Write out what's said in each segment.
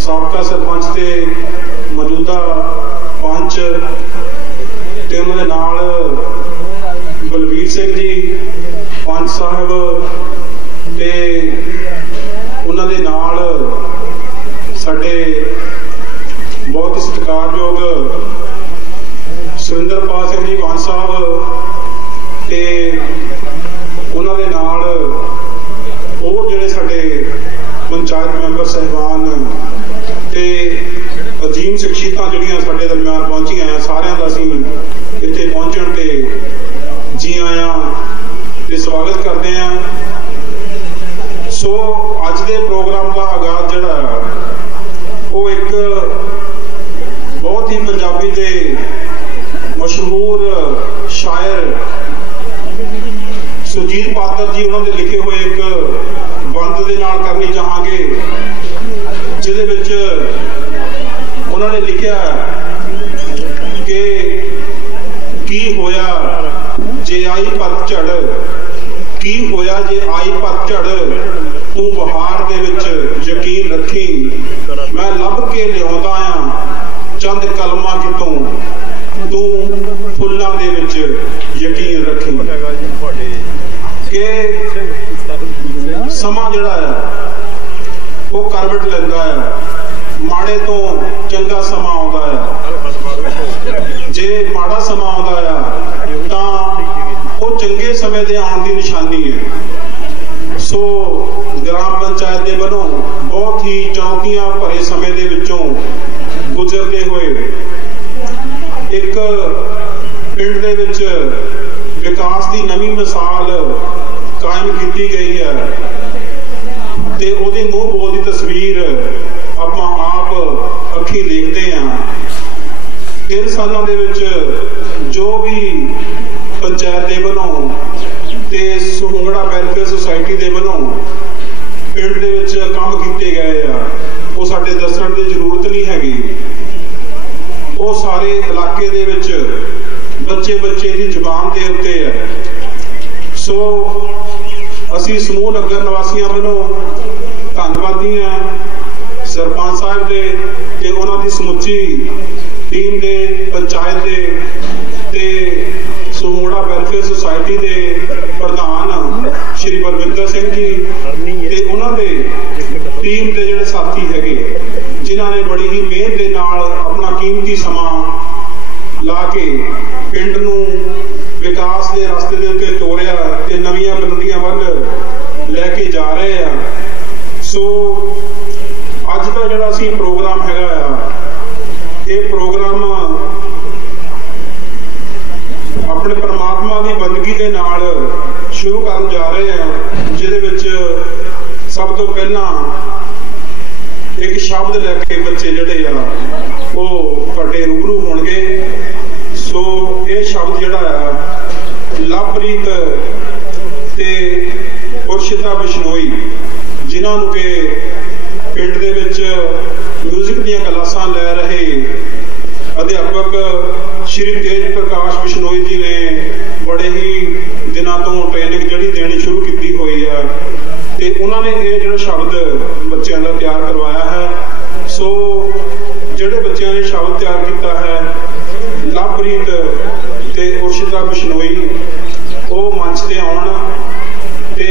साबका सरपंच ते मौजूदा पंच ते उन्होंने नाल बलबीर सिंह जी पंच साहब ते उन्होंने नाल साडे बहुत ही सत्कारयोग सुरिंदरपाल सिंह जी पंच साहब ते उन्होंने नाल होर जिहड़े साडे पंचायत मैंबर साहिबान ते अजीम शख्सियतां जिहड़ियां साडे दरम्यान पहुंचियां हैं सारियां दा असीं इत्थे पहुंचण ते जी आयां ते स्वागत करते हैं। सो अज दे प्रोग्राम का आगाज जिहड़ा वो एक बहुत ही पंजाबी दे मशहूर शायर सुरजीत पात्र जी उन्होंने लिखे हुए एक बंद दे नाल करनी चाहांगे जिहदे विच उन्होंने लिखा कि की होया जे आई पतझड़ की होया जे आई पतझड़ तू बहार दे विच यकीन रखी मैं लभ के लिआउंदा आ चंद कलमां कितों तू फुल्लां दे विच यकीन रखी कि समा जिहड़ा है वो करवट लैंदा है माड़े तो चंगा समा आउंदा है जे माड़ा समा आउंदा है तां वो चंगे समय दे आउण दी निशानी है। सो ग्राम पंचायत के वलों बहुत ही चुनौतियां भरे समय दे विचों गुजरते हुए एक पिंड दे विच विकास की नवी मिसाल कायम की गई है ते ओहदी मूँह बोल की तस्वीर आपां आप अखी देखते हैं। 3 सालों दे विच जो भी पंचायत के वलों ते सुहंगड़ा वैलफेयर सोसाइटी के वलों पिंड दे विच काम किए गए आ वो साडे दस्सण की जरूरत नहीं हैगी। वो सारे इलाके दे विच बच्चे बच्चे की जुबान के उत्ते है। सो असी समूह नगर निवासियों वालों धन्नवादी हैं सरपंच साहब के ते उन्हों की समुची टीम के पंचायत के सुमोड़ा वैलफेयर सोसाइटी के प्रधान श्री बलविंदर सिंह जी ते उन्होंने टीम के जिहड़े साथी है जिन्होंने बड़ी ही मेहनत के नाल अपना कीमती समा ला के पिंड नूं विकास के रास्ते के उत्ते तोरिया ते नवीं बुलंदियां वल लैके जा रहे हैं। सो अज का जिहड़ा असीं प्रोग्राम हैगा ये प्रोग्राम अपने परमात्मा की बंदगी के नाल शुरू करन जा रहे हैं जिहदे विच सब तो पहला एक शब्द लैके बच्चे जिहड़े आ वो तुहाडे रूबरू होणगे। सो ये शब्द जिहड़ा लवप्रीत ते उर्शिता बिश्नोई जिन्हों के पिंड दे विच म्यूजिक दीयां क्लासां लै रहे अध्यापक श्री तेज प्रकाश बिश्नोई जी ने बड़े ही दिनों तो ट्रेनिंग जिहड़ी देनी शुरू की हुई है तो उन्होंने ये जो शब्द बच्चों का तैयार करवाया है। सो जिहड़े बच्चों ने शब्द तैयार किया है लवप्रीत ते उर्शिता बिश्नोई वो मंच से आउण ते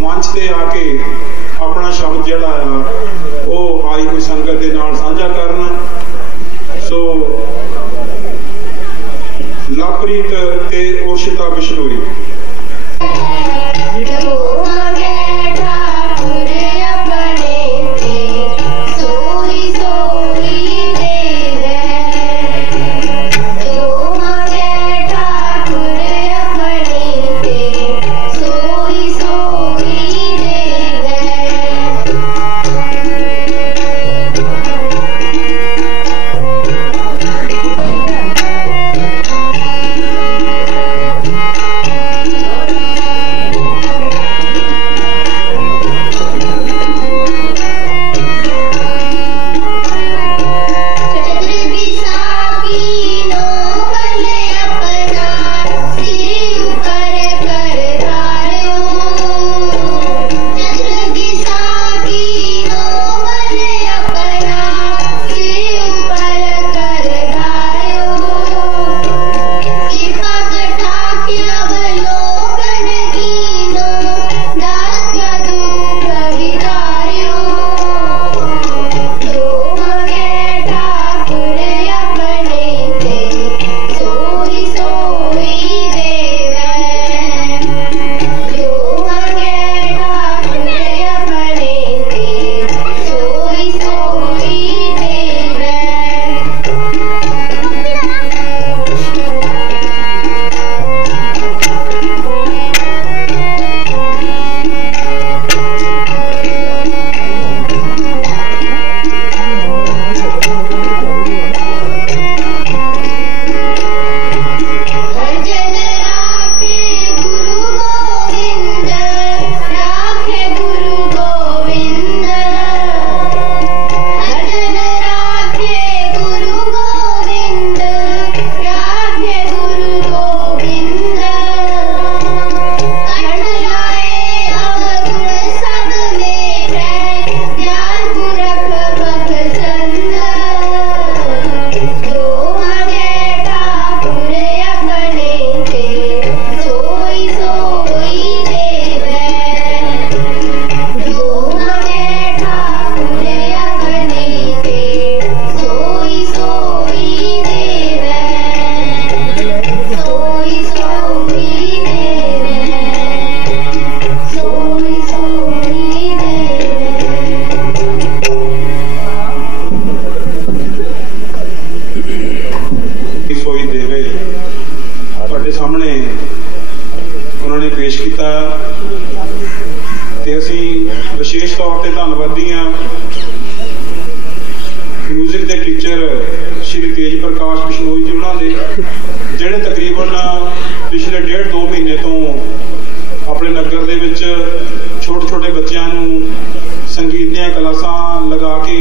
मंच से आके अपना शब्द जिहड़ा है वो आई हुई संगत के नाल साझा करन। सो लवप्रीत ते उर्शिता बिश्नोई। विशेष तौर पर धन्नवादी हाँ म्यूजिक के टीचर श्री तेज प्रकाश बिश्नोई जी उन्होंने जोड़े तकरीबन पिछले 1.5-2 महीने तो अपने नगर के छोटे छोटे बच्चों संगीत दी क्लासां लगा के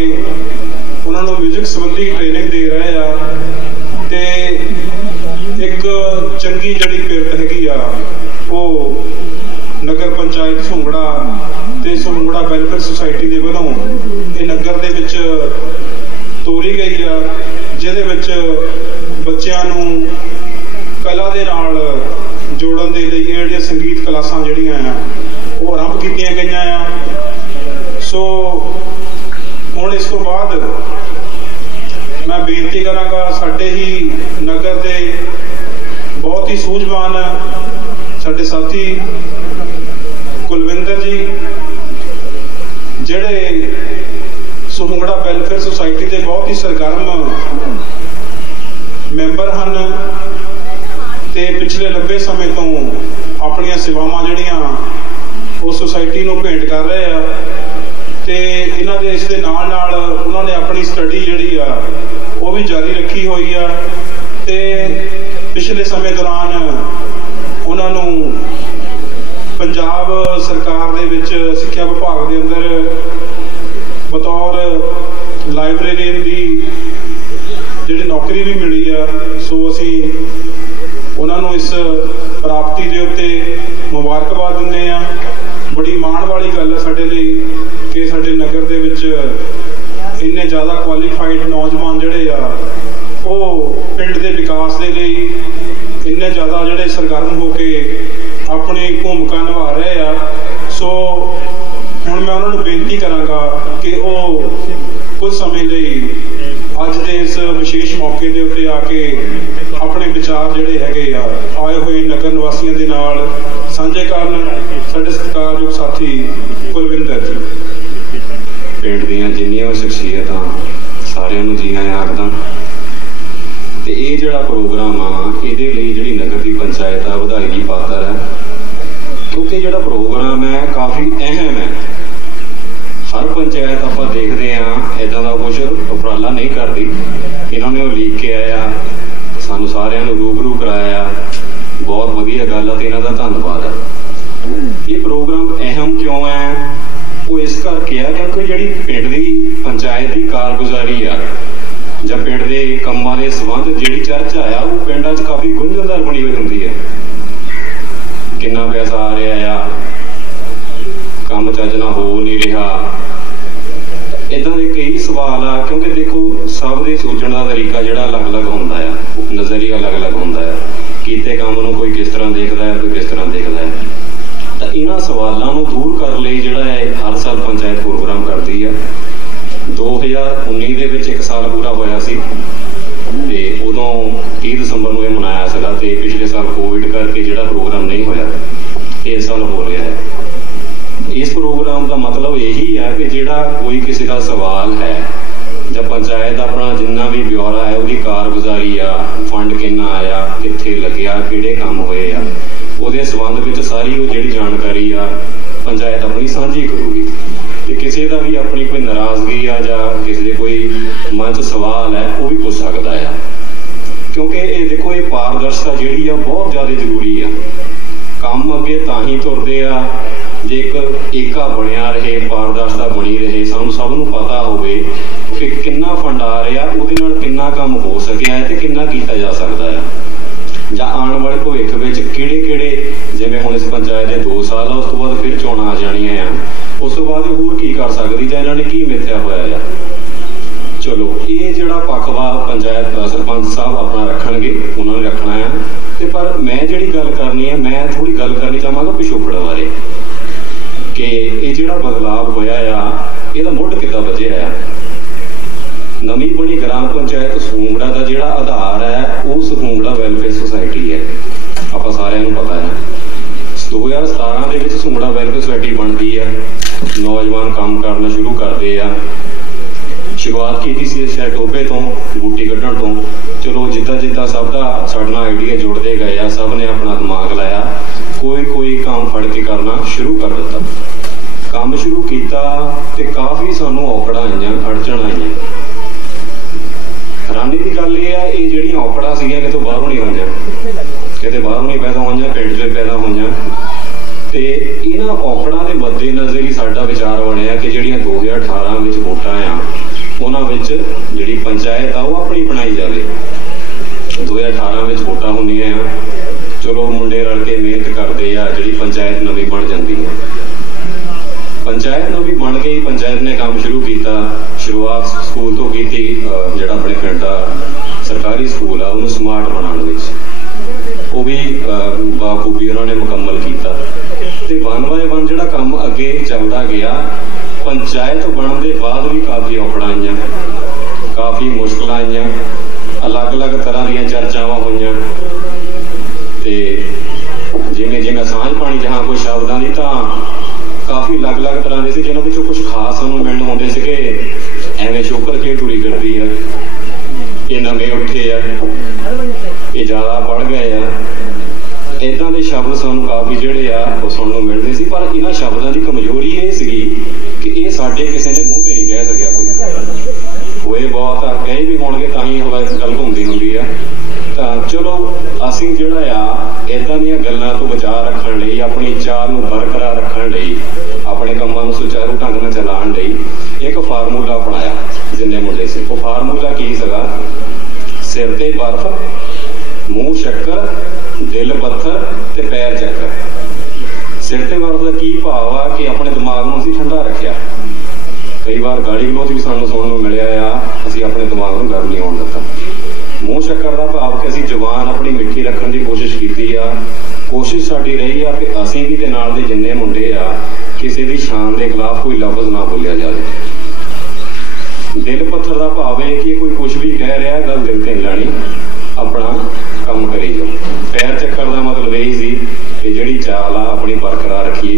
उन्होंने म्यूजिक संबंधी ट्रेनिंग दे रहे हैं। तो एक चंगी जड़ी पिरत हैगी आ वो नगर पंचायत सुंगड़ा ते सुंगड़ा वैलफेयर सोसाइटी के वालों ये नगर के तोरी गई है जिहदे विच बच्चों कला दे नाल जोड़न दे लई जिहड़ियां संगीत क्लासां जिहड़ियां आ वो आरंभ कीतियां गईयां आ। सो हुण इस तो बाद मैं बेनती करांगा साडे ही नगर के बहुत ही सूझवान साडे साथी कुलविंदर जी जिहड़े सुहंगड़ा वैलफेयर सोसाइटी के बहुत ही सरगर्म मैंबर हैं ते पिछले लंबे समय तो अपन सेवावां जिहड़ियां उस सोसाइटी को भेंट कर रहे हैं। तो इन्हां दे इस दे नाल नाल उन्होंने अपनी स्टडी जिहड़ी आ वो भी जारी रखी हुई है। तो पिछले समय दौरान उन्होंने पंजाब सरकार दे विच सिक्ख्या विभाग के अंदर बतौर लाइब्रेरीयन की जिहड़ी नौकरी भी मिली है। सो असी उन्होंने इस प्राप्ति के उत्ते मुबारकबाद दिंदे आ। बड़ी माण वाली गल है साडे लई कि साडे नगर दे विच इन्ने ज़्यादा क्वालीफाइड नौजवान जिहड़े आ वो पिंड के विकास के लिए इन्ने ज़्यादा जिहड़े सरगर्म हो के अपनी भूमिका निभा रहे हैं। सो हुण मैं उन्होंने बेनती करांगा कि वो कुछ समय लिए अज के इस विशेष मौके के उत्ते आके अपने विचार जिहड़े हैगे आ आए हुए नगर निवासियों के नाल साझे करन। साडे सत्कारयोग साथी कुलविंदर जी। पिंड दीयां जिन्नियां शख्सियतां सारिआं नूं जी आयां आखदा ते ये जिहड़ा प्रोग्राम आ इहदे लई जिहड़ी नगर की पंचायत आ वधाई दी पात्र है, क्योंकि जिहड़ा प्रोग्राम है काफ़ी अहम है। हर पंचायत आपां देखते हैं इदां दा कुछ उपराला नहीं करती। इन्होंने वो लीक के आया सानूं सारिआं नूं रूबरू कराया, बहुत वधिया गल है, इन्हां दा धन्नवाद है। ये प्रोग्राम अहम क्यों है? वो इस करके है क्योंकि जिहड़ी पिंड की पंचायत की कारगुजारी आ ਜਾਂ ਪਿੰਡ ਦੇ ਕੰਮਾਂ ਦੇ ਸੰਬੰਧ ਜਿਹੜੀ ਚਰਚਾ ਆ ਉਹ ਪਿੰਡਾਂ 'ਚ ਕਾਫੀ ਗੁੰਝਲਦਾਰ ਬਣੀ ਹੋਈ ਹੁੰਦੀ ਹੈ। ਕਿੰਨਾ ਪੈਸਾ ਆ ਰਿਹਾ ਆ, ਕੰਮ ਚੱਜ ਨਾਲ ਹੋ ਨਹੀਂ ਰਿਹਾ, ਇੱਦਾਂ ਦੇ ਕਈ ਸਵਾਲ ਆ। ਕਿਉਂਕਿ ਦੇਖੋ ਸਭ ਦੇ ਸੋਚਣ ਦਾ ਤਰੀਕਾ ਜਿਹੜਾ ਅਲੱਗ-ਅਲੱਗ ਹੁੰਦਾ ਆ, ਨਜ਼ਰੀਆ ਅਲੱਗ-ਅਲੱਗ ਹੁੰਦਾ ਆ। ਕੀਤੇ ਕੰਮ ਨੂੰ ਕੋਈ ਕਿਸ ਤਰ੍ਹਾਂ ਦੇਖਦਾ ਹੈ, ਕੋਈ ਕਿਸ ਤਰ੍ਹਾਂ ਦੇਖਦਾ ਹੈ। ਤਾਂ ਇਹਨਾਂ ਸਵਾਲਾਂ ਨੂੰ ਦੂਰ ਕਰਨ ਲਈ ਜਿਹੜਾ ਹੈ ਹਰ ਸਾਲ ਪੰਚਾਇਤ ਪ੍ਰੋਗਰਾਮ ਕਰਦੀ ਹੈ। 2019 ਦੇ ਵਿੱਚ 1 ਸਾਲ ਪੂਰਾ ਹੋਇਆ ਸੀ ਤੇ ਉਦੋਂ 30 ਦਸੰਬਰ ਨੂੰ ਇਹ ਮਨਾਇਆ ਸੀਗਾ ਤੇ ਪਿਛਲੇ ਸਾਲ ਕੋਵਿਡ ਕਰਕੇ ਜਿਹੜਾ ਪ੍ਰੋਗਰਾਮ ਨਹੀਂ ਹੋਇਆ ਇਸ ਸਾਲ ਹੋ ਰਿਹਾ ਹੈ। ਇਸ ਪ੍ਰੋਗਰਾਮ ਦਾ ਮਤਲਬ ਇਹੀ ਹੈ ਕਿ ਜਿਹੜਾ ਕੋਈ ਕਿਸੇ ਦਾ ਸਵਾਲ ਹੈ ਜਾਂ ਪੰਚਾਇਤ ਆਪਣਾ ਜਿੰਨਾ ਵੀ ਬਿਊਰਾ ਹੈ ਉਹਦੀ ਕਾਰਗੁਜ਼ਾਰੀ ਆ, ਫੰਡ ਕਿੰਨਾ ਆਇਆ, ਕਿੱਥੇ ਲੱਗਿਆ, ਕਿਹੜੇ ਕੰਮ ਹੋਏ ਆ, ਉਹਦੇ ਸੰਬੰਧ ਵਿੱਚ ਸਾਰੀ ਉਹ ਜਿਹੜੀ ਜਾਣਕਾਰੀ ਆ ਪੰਚਾਇਤ ਆਪਣੀ ਸਾਂਝੀ ਕਰੂਗੀ। ਤੇ ਕਿਸੇ ਦਾ ਵੀ ਆਪਣੀ ਕੋਈ ਨਾਰਾਜ਼ਗੀ ਆ ਜਾਂ ਕਿਸੇ ਦੇ ਕੋਈ ਮਨ 'ਚ ਸਵਾਲ ਹੈ ਉਹ ਵੀ ਪੁੱਛ ਸਕਦਾ ਆ। ਕਿਉਂਕਿ ਇਹ ਦੇਖੋ ਇਹ ਪਾਰਦਰਸ਼ਤਾ ਜਿਹੜੀ ਆ ਬਹੁਤ ਜ਼ਿਆਦਾ ਜ਼ਰੂਰੀ ਆ। ਕੰਮ ਅੱਗੇ ਤਾਂ ਹੀ ਤੁਰਦੇ ਆ ਜੇ ਇੱਕ ਏਕਾ ਬਣਿਆ ਰਹੇ, ਪਾਰਦਰਸ਼ਤਾ ਬਣੀ ਰਹੇ, ਸਾਨੂੰ ਸਭ ਨੂੰ ਪਤਾ ਹੋਵੇ ਕਿ ਕਿੰਨਾ ਫੰਡ ਆ ਰਿਹਾ, ਉਹਦੇ ਨਾਲ ਕਿੰਨਾ ਕੰਮ ਹੋ ਸਕਿਆ ਹੈ ਤੇ ਕਿੰਨਾ ਕੀਤਾ ਜਾ ਸਕਦਾ ਆ। ਜਾਂ ਆਉਣ ਵਾਲੇ ਭਵਿੱਖ ਵਿੱਚ ਕਿਹੜੇ ਜਿਵੇਂ ਹੁਣ ਇਸ ਪੰਚਾਇਤ ਦੇ 2 ਸਾਲ ਆ, ਉਸ ਤੋਂ ਬਾਅਦ ਫਿਰ ਚੋਣਾਂ ਆ ਜਾਣੀਆਂ ਆ, ਉਸ ਤੋਂ ਬਾਅਦ ਹੋਰ ਕੀ ਕਰ ਸਕਦੀ ਜਾਂ ਇਹਨਾਂ ਨੇ ਕੀ ਮਿੱਥਿਆ ਹੋਇਆ ਆ। ਚਲੋ ਇਹ ਜਿਹੜਾ ਪੱਖਵਾ ਪੰਚਾਇਤ ਸਰਪੰਚ ਸਾਹਿਬ ਆਪਣਾ ਰੱਖਣਗੇ, ਉਹਨਾਂ ਨੇ ਰੱਖਣਾ ਆ। ਤੇ ਪਰ ਮੈਂ ਜਿਹੜੀ ਗੱਲ ਕਰਨੀ ਹੈ, ਮੈਂ ਥੋੜ੍ਹੀ ਗੱਲ ਕਰਨੀ ਚਾਹਾਂਗਾ ਪਿਛੋਕੜ ਬਾਰੇ ਕਿ ਇਹ ਜਿਹੜਾ ਬਦਲਾਵ ਹੋਇਆ ਆ ਇਹਦਾ ਮੁੱਢ ਕਿੱਦਾਂ ਵੱਜਿਆ ਆ। ਨਵੀਂ ਬਣੀ ਗ੍ਰਾਮ ਪੰਚਾਇਤ ਸੂੰਗੜਾ ਦਾ ਜਿਹੜਾ ਆਧਾਰ ਹੈ ਉਹ ਸੂੰਗੜਾ ਵੈਲਫੇਅਰ ਸੁਸਾਇਟੀ ਹੈ, ਆਪਾਂ ਸਾਰਿਆਂ ਨੂੰ ਪਤਾ ਹੈ। 2017 ਦੇ ਵਿੱਚ ਸੂੰਗੜਾ ਵੈਲਫੇਅਰ ਸੁਸਾਇਟੀ ਬਣਦੀ ਆ, ਨੌਜਵਾਨ ਕੰਮ ਕਰਨਾ ਸ਼ੁਰੂ ਕਰਦੇ ਆ। ਸ਼ੁਰੂਆਤ ਕੀਤੀ ਸੀ ਸ਼ਾਇਦ ਟੋਭੇ ਤੋਂ, ਬੂਟੀ ਕੱਢਣ ਤੋਂ। ਚਲੋ ਜਿੱਦਾਂ ਸਭ ਦਾ ਸਾਡੇ ਨਾਲ ਆਈਡੀਆ ਜੁੜਦੇ ਗਏ ਆ, ਸਭ ਨੇ ਆਪਣਾ ਦਿਮਾਗ ਲਾਇਆ, ਕੋਈ ਕੰਮ ਫੜ ਕੇ ਕਰਨਾ ਸ਼ੁਰੂ ਕਰ ਦਿੱਤਾ। ਕੰਮ ਸ਼ੁਰੂ ਕੀਤਾ ਤੇ ਕਾਫੀ ਸਾਨੂੰ ਔਕੜਾਂ ਆਈਆਂ, ਅੜਚਣਾਂ ਆਈਆਂ। ਹੈਰਾਨੀ ਦੀ ਗੱਲ ਇਹ ਹੈ ਇਹ ਜਿਹੜੀਆਂ ਔਕੜਾਂ ਸੀਗੀਆਂ ਕਿਤੋਂ ਬਾਹਰੋਂ ਨਹੀਂ ਹੋਈਆਂ, ਕਿਤੇ ਬਾਹਰੋਂ ਨਹੀਂ ਪੈਦਾ ਹੋਈਆਂ, ਪਿੰਡ 'ਚੋਂ ਪੈਦਾ ਹੋਈਆਂ। ਤੇ ਇਹਨਾਂ ਔਕੜਾਂ ਦੇ ਮੱਦੇ ਨਜ਼ਰ ਹੀ ਸਾਡਾ ਵਿਚਾਰ ਬਣਿਆ ਕਿ ਜਿਹੜੀਆਂ 2018 ਵਿੱਚ ਵੋਟਾਂ ਆ ਉਹਨਾਂ ਵਿੱਚ ਜਿਹੜੀ ਪੰਚਾਇਤ ਆ ਉਹ ਆਪਣੀ ਬਣਾਈ ਜਾਵੇ। 2018 ਵਿੱਚ ਵੋਟਾਂ ਹੁੰਦੀਆਂ ਆ, ਚਲੋ ਮੁੰਡੇ ਰਲ ਕੇ ਮਿਹਨਤ ਕਰਦੇ ਆ, ਜਿਹੜੀ ਪੰਚਾਇਤ ਨਵੀਂ ਬਣ ਜਾਂਦੀ ਹੈ। ਪੰਚਾਇਤ ਨਵੀਂ ਬਣ ਗਈ, ਪੰਚਾਇਤ ਨੇ ਕੰਮ ਸ਼ੁਰੂ ਕੀਤਾ। ਸ਼ੁਰੂਆਤ ਸਕੂਲ ਤੋਂ ਕੀਤੀ, ਜਿਹੜਾ ਆਪਣੇ ਪਿੰਡ ਦਾ ਸਰਕਾਰੀ ਸਕੂਲ ਆ ਉਹਨੂੰ ਸਮਾਰਟ ਬਣਾਉਣ ਵਿੱਚ, ਉਹ ਵੀ ਬਾਖੂਬੀ ਉਹਨਾਂ ਨੇ ਮੁਕੰਮਲ ਕੀਤਾ। ਤੇ 1 ਬਾਏ 1 ਜਿਹੜਾ ਕੰਮ ਅੱਗੇ ਚੱਲਦਾ ਗਿਆ। ਪੰਚਾਇਤ ਬਣਨ ਦੇ ਬਾਅਦ ਵੀ ਕਾਫੀ ਔਕੜਾਂ ਆਈਆਂ, ਕਾਫੀ ਮੁਸ਼ਕਲਾਂ ਆਈਆਂ, ਅਲੱਗ-ਅਲੱਗ ਤਰ੍ਹਾਂ ਦੀਆਂ ਚਰਚਾਵਾਂ ਹੋਈਆਂ। ਤੇ ਜਿਵੇਂ ਸਾਂਝ ਪਾਣੀ ਜਹਾਂ ਕੋਈ ਸ਼ਬਦਾਂ ਦੀ ਤਾਂ ਕਾਫੀ ਅਲੱਗ-ਅਲੱਗ ਤਰ੍ਹਾਂ ਦੇ ਸੀ, ਜਿਹਨਾਂ ਵਿੱਚੋਂ ਕੁਛ ਖਾਸ ਸਾਨੂੰ ਮਿਲਣ ਹੁੰਦੇ ਸੀਗੇ। ਐਵੇਂ ਸ਼ੋਕਰ ਕੇ ਤੁਰੀ ਫਿਰਦੀ ਆ, ਇਹ ਨਵੇਂ ਉੱਠੇ ਆ, ਇਹ ਜ਼ਿਆਦਾ ਪੜ੍ਹ ਗਏ ਆ, ਇੱਦਾਂ ਦੇ ਸ਼ਬਦ ਸਾਨੂੰ ਕਾਫੀ ਜਿਹੜੇ ਆ ਉਹ ਸੁਣਨ ਨੂੰ ਮਿਲਦੇ ਸੀ। ਪਰ ਇਹਨਾਂ ਸ਼ਬਦਾਂ ਦੀ ਕਮਜ਼ੋਰੀ ਇਹ ਸੀਗੀ ਕਿ ਇਹ ਸਾਡੇ ਕਿਸੇ ਨੇ ਮੂੰਹ 'ਤੇ ਨਹੀਂ ਕਹਿ ਸਕਿਆ। ਕੋਈ ਹੋਏ ਬਹੁਤ ਆ, ਕਹੇ ਵੀ ਹੋਣਗੇ ਤਾਂ ਹੀ ਗੱਲ ਘੁੰਮਦੀ ਹੁੰਦੀ ਆ। चलो असीं जिहड़ा आ इदां दीयां गल्लां तो बचा रखण लई, अपनी चाह नूं बरकरार रखण लई, अपने कामां नूं सुचारू ढंग नाल चलाउण लई एक फार्मूला अपनाया जिन्ने मुंडे सी। वो फार्मूला की सीगा? सिर ते बर्फ, मूँह शक्कर, दिल पत्थर ते पैर चक्कर। सिर ते बर्फ का की भाव आ कि अपने दिमाग नूं असीं ठंडा रखिया। कई बार गाली गलोच भी सानूं सुणन नूं मिलिया आ, असीं अपने दिमाग नूं गर्म नहीं होण दित्ता। मूँह शक्कर का भाव कि असीं जुबान अपनी मिठी रखण दी कोशिश कीती आ। कोशिश साडी रही आ कि असीं भी ते नाल दे जिन्ने मुंडे आ किसी दी शान दे खिलाफ कोई लफ्ज़ ना बोलिया जाए। दिल पत्थर का भाव है कि कोई कुछ भी कह रहा गल दिल ते नहीं लैनी, अपना काम करी जाओ। पैर चक्कर का मतलब यही सी कि जिहड़ी चाल आ अपनी बरकरार रखिए,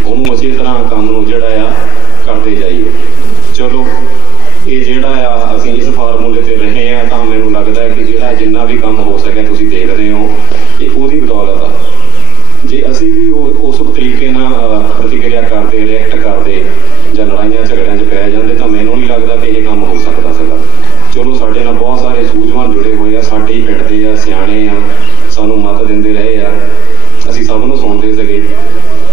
उन्होंने उसी तरह काम नूं जिहड़ा आ करते जाइए। चलो ये जिहड़ा आ असीं इस फार्मूले ते रहे हैं, तो मैनूं लगदा है कि जिहड़ा जिन्ना भी काम हो सके तुसीं देखदे हो ये उहदी बदौलत आ। जे असीं भी उस तरीके नाल प्रतिक्रिया करते, रिएक्ट करते जां लड़ाइयां झगड़ियां च पै जांदे, तो मैनूं नहीं लगदा कि ये काम हो सकदा सीगा। चलो साडे नाल बहुत सारे सूझवान जुड़े हुए आ, साडे ही पिंड दे आ, सियाणे आ, सानूं मत दिंदे रहे आ, असीं सब नूं सुणदे सीगे,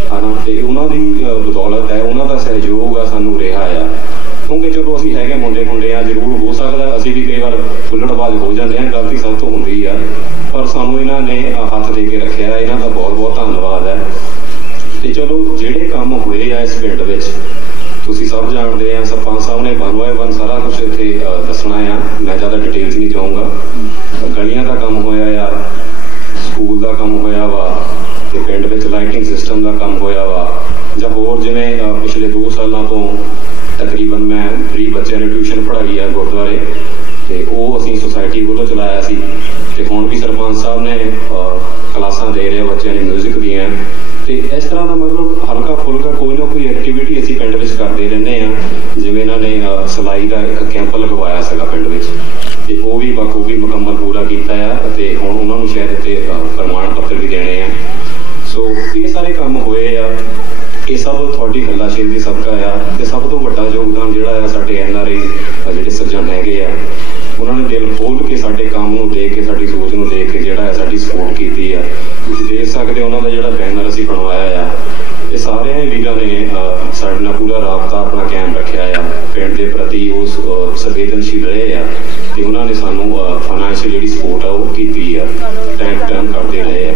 है ना। ते उन्हां दी बदौलत है, उन्हां दा सहयोग आ सानूं रिहा आ। क्योंकि चलो असीं हैगे मुंडे खुंडे आ, जरूर हो सकदा असीं भी कई बार फुल्लड़बाज हो जांदे आ, गलती सब तो हुंदी आ, पर सानूं इन्हां ने हत्थ दे के रखिआ, इन्हां दा बहुत बहुत धन्नवाद है। ते चलो जिहड़े काम होए आ इस पिंड विच तुसीं सब जानते हैं, सरपंच साहब ने वन बाय वन सारा कुछ इत्थे दसना आ, मैं ज़्यादा डिटेल च नहीं जाऊँगा। गलियां का काम होया आ, स्कूल का काम होया वा, ते पिंड विच लाइटिंग सिस्टम का काम होया वा, जां होर जिवें पिछले 2 सालों तो तकरीबन मैं फ्री बच्चों ने ट्यूशन पढ़ाई है गुरुद्वारे, तो वो असीं सोसाइटी वालों चलाया सी, ते हुण भी सरपंच साहब ने क्लासां दे रहे बच्चों ने म्यूजिक दियां। तो इस तरह का मतलब हल्का फुल्का कोई ना कोई एक्टिविटी असीं पिंड विच करते रहने आ। जिवें इन्हां ने सिलाई का एक कैंप लगवाया सीगा पिंड विच, ते वो भी बखूबी मुकम्मल पूरा कीता आ, ते हुण उन्हां नूं शायद इत्थे प्रमाण पत्र भी देने आ। सो ये सारे काम होए आ, ये सब थोड़ी हल्लाशेरी दी सबका आ। ते सब तो वड्डा योगदान जिहड़ा आ साडे NRI जिहड़े सर्जन हैगे आ, उन्होंने दिल खोल के साडे काम नूं देख के, साडी सोच नूं देख के जिहड़ा आ साडी सपोर्ट कीती आ। तुसीं देख सकदे उन्हां दा जिहड़ा बैनर असीं बनवाया आ, ये सारे वीरां ने साडे नाल पूरा राबता अपना कायम रखिआ आ, पिंड दे प्रति उस संवेदनशील रहे आ, ते उन्हां ने सानूं फाइनैंशियल जिहड़ी सपोर्ट आ वो कीती आ, टाइम टाइम करदे रहे आ।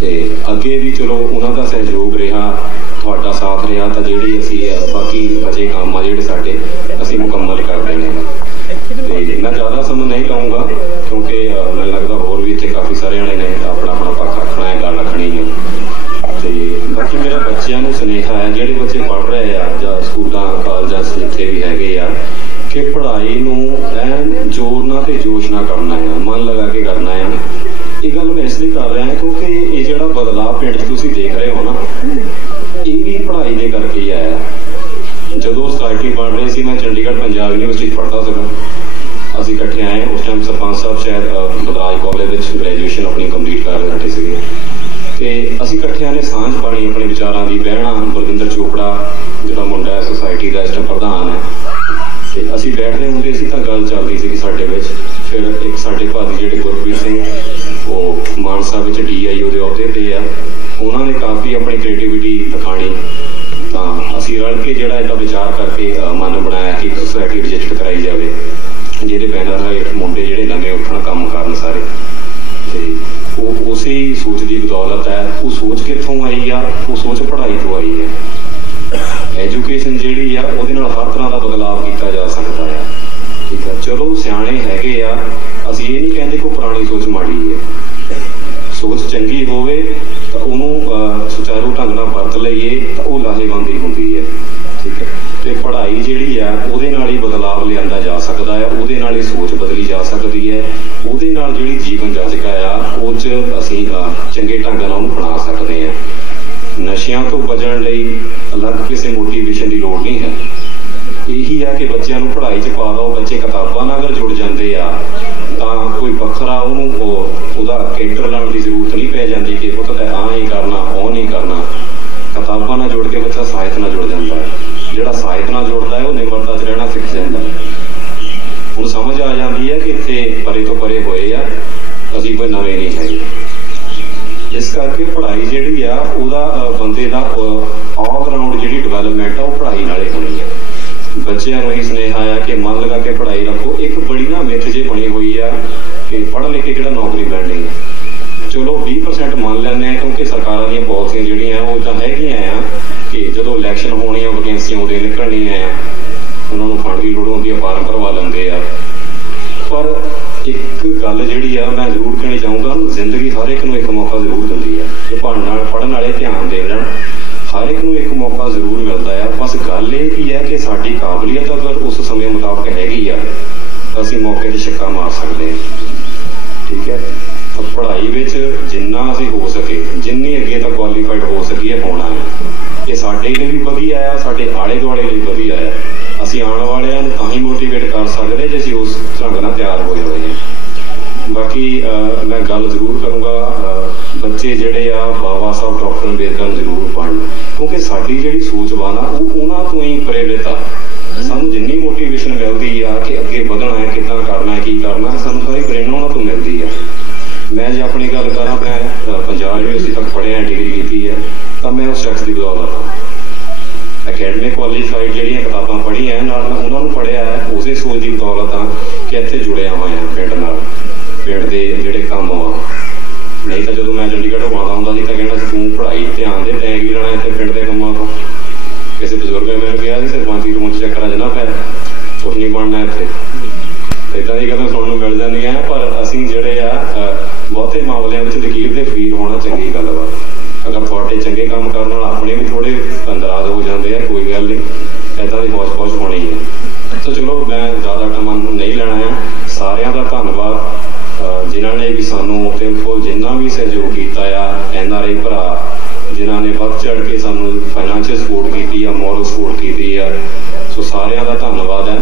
ते अगे भी चलो उन्हां दा सहयोग रहा, तुहाडा साथ रहा, तो जिहड़ी असीं बाकी बचे काम आ जिहड़े साडे असीं मुकम्मल कर देने। तो मैं ज़्यादा समय नहीं लाऊंगा क्योंकि मैनूं लगदा होर भी इत्थे काफ़ी सारे जणे ने अपना अपना पक्ष रखना है, गल रखनी है। तो बाकी मेरे बच्चों को सुनेहा है, जिहड़े बच्चे पढ़ रहे आ जां स्कूलों कॉलेजां जिथे भी हैगे आ, कि पढ़ाई नूं ऐन जोर ना ते जोश ना करना है, मन लगा के करना है। ये गल मैं इसलिए कर रहा क्योंकि ये जिहड़ा बदलाव पिंड तुसीं देख रहे हो ना, ये भी पढ़ाई दे करके ही आया। जो सोसाइटी बन रही थी, मैं चंडीगढ़ पंजाब यूनिवर्सिटी पढ़ता सगा, असीं इकट्ठे आए। उस टाइम सरपंच साहब शायद बदराज कॉलेज में ग्रैजुएशन अपनी कंप्लीट कर रहे बैठे थे, तो असीं इकट्ठे आने सांझ पानी अपने विचारों की, बहना बलविंदर चोपड़ा जो मुंडा है सोसाइटी का इस टाइम प्रधान है, तो असीं बैठते होंगे सी, तो गल चलती सी साडे विच। फिर एक साडे भाजी जिहड़े गुरप्रीत सिंह, वो मानसा विच DIO दे अहुदे ते आ, उन्होंने काफ़ी अपनी क्रिएटिविटी दिखानी, तो असीं रल के जिहड़ा इहदा विचार करके मन बनाया कि सोसाइटी रजिस्टर कराई जाए, जिहदे बैनर हेठ मुंडे जिहड़े नवें उठण काम करन सारे। तो वो उसी सोच की बदौलत है। वो सोच कित्थों आई आ? वो सोच पढ़ाई तो आई है। एजुकेशन जिहड़ी आ उहदे नाल हर तरह का बदलाव किया जा सकता है। ठीक है, चलो सियाणे हैगे आ, असीं ये नहीं कहते कि पुरानी सोच माड़ी है। सोच चंगी होवे तो उन्होंने सुचारू ढंग नाल वरत लईए तो वो लाहेवंद ही हुंदी है। ठीक है, तो पढ़ाई जिहड़ी है उहदे नाल ही बदलाव लिआंदा जा सकदा है, उहदे नाल ही सोच बदली जा सकदी है, उहदे नाल जिहड़ी जीवन जजका आ उह च असीं चंगे ढंग नाल उहनूं अपना सकदे हां। नशिਆਂ तो बचण लई अलग किसी मोटिवेशन की लोड़ नहीं है। यही है कि बच्चों को पढ़ाई च पा दो, बच्चे किताबां नाल अगर जुड़ जाते आ तो कोई वखरा उहदा कैरेक्टर लाने की जरूरत नहीं पै जाती कि पुत आ नहीं करना, ओ नहीं करना। किताबां नाल जुड़ के बच्चा साहित्य नाल जुड़ जाता है, जिहड़ा साहित्य नाल जुड़ता है वो निमरता च रहना सीख जाता है। हुण समझ आ जाती है कि इत्थे परे तो परे होए आ ਅਸੀਂ ਕੋਈ ਨਵੇਂ नहीं है। इस करके पढ़ाई जिहड़ी आ उहदा बंदे दा ऑलराउंड जिहड़ी डिवेलपमेंट आ वो पढ़ाई नाल ही होनी है। बच्चों को यही सुनेहा आया कि मन लगा के पढ़ाई रखो। एक बड़ी ना मिथ जी बनी हुई है कि पढ़ लिख के जो नौकरी मिलनी है। चलो 20% मान लें क्योंकि सरकारों दी पॉलिसियां जिहड़ियां वो तो हैगियां कि जो इलैक्शन होनी है वैकेंसियां उदे निकलनियां आ, उन्होंने फंड की लोड़ होंदी है, फार्म भरवा लेंदे आ। पर एक गल जिहड़ी आ मैं जरूर कहनी चाहूँगा, जिंदगी हर एक नूं एक मौका जरूर दिंदी है। जो पढ़न वाले ध्यान दे लैण, हर एक नूं एक मौका जरूर मिलता है। बस गल ये है कि साडी काबलियत अगर उस समय मुताबिक हैगी आ तो असीं मौके ते छक्का मार सकते हैं। ठीक है, तो पढ़ाई विच जिन्ना असीं हो सके, जिन्नी अगे तक क्वालीफाइड हो सकीए होना है। ये साडे लिए भी वधिया है, साडे आले दुआले लिए वधिया है। असीं आउण वालिआं नूं तां ही मोटिवेट कर सकते जे असीं उस ढंग नाल तैयार होए होए हैं। बाकी मैं गल जरूर करूँगा, बच्चे जिहड़े आ बाबा साहब डॉक्टर अंबेडकर जरूर पढ़न, क्योंकि साडी जिहड़ी सोच वा ना वो उन्हां तो ही प्रेरित आ। सानूं जिन्नी मोटिवेशन मिलदी आ कि अगे वधना है, किदां करना है, की करना है, सानूं सारी प्रेरणा उन्हां तो मिलदी है। मैं जे अपनी गल करा, मैं पंजाब यूनिवर्सिटी तक पढ़िया, डिग्री की है, तो मैं उस शख्स की बदौलत हाँ। अकैडमिक क्वालीफाइड जिहड़ियां किताबां पढ़ियां नाल उन्होंने पढ़िया है, उस सोच की बदौलत हाँ कि इत्थे जुड़िया होया पिंड नाल, पिंड के जिहड़े काम आ। नहीं तो जो मैं चंडीगढ़ आउंदा हुंदा सी तां कहना तूं पढ़ाई ध्यान दे, तैं की लेना इत्थे पिंड के कामां तो। किसी बजुर्ग ने मैंने कहा सरपंची सरपंच चक्कर च ना पै, कुछ नहीं बनना इत्थे। इदां दी गल्लां सुणन नूं मिल जांदियां, पर असीं जिहड़े आ बहुते मामलों में लकीर दे फकीर होना चंगी गल वा। अगर थोड़े चंगे काम करने वाल अपने भी थोड़े नाराज हो जाते हैं, कोई गल नहीं, इदां दी फौज फौज होनी है। तो चलो मैं ज़्यादा टाइम नहीं लेना है। सारिਆਂ ਦਾ धन्यवाद जिन्हों ने भी सानू तिलफुल जिन्ना भी सहयोग किया, NRI भरा जिन्हों ने बढ़ चढ़ के सानू फाइनैंशियल सपोर्ट की, मॉरल सपोर्ट की है। सो सारिਆਂ ਦਾ धन्यवाद है।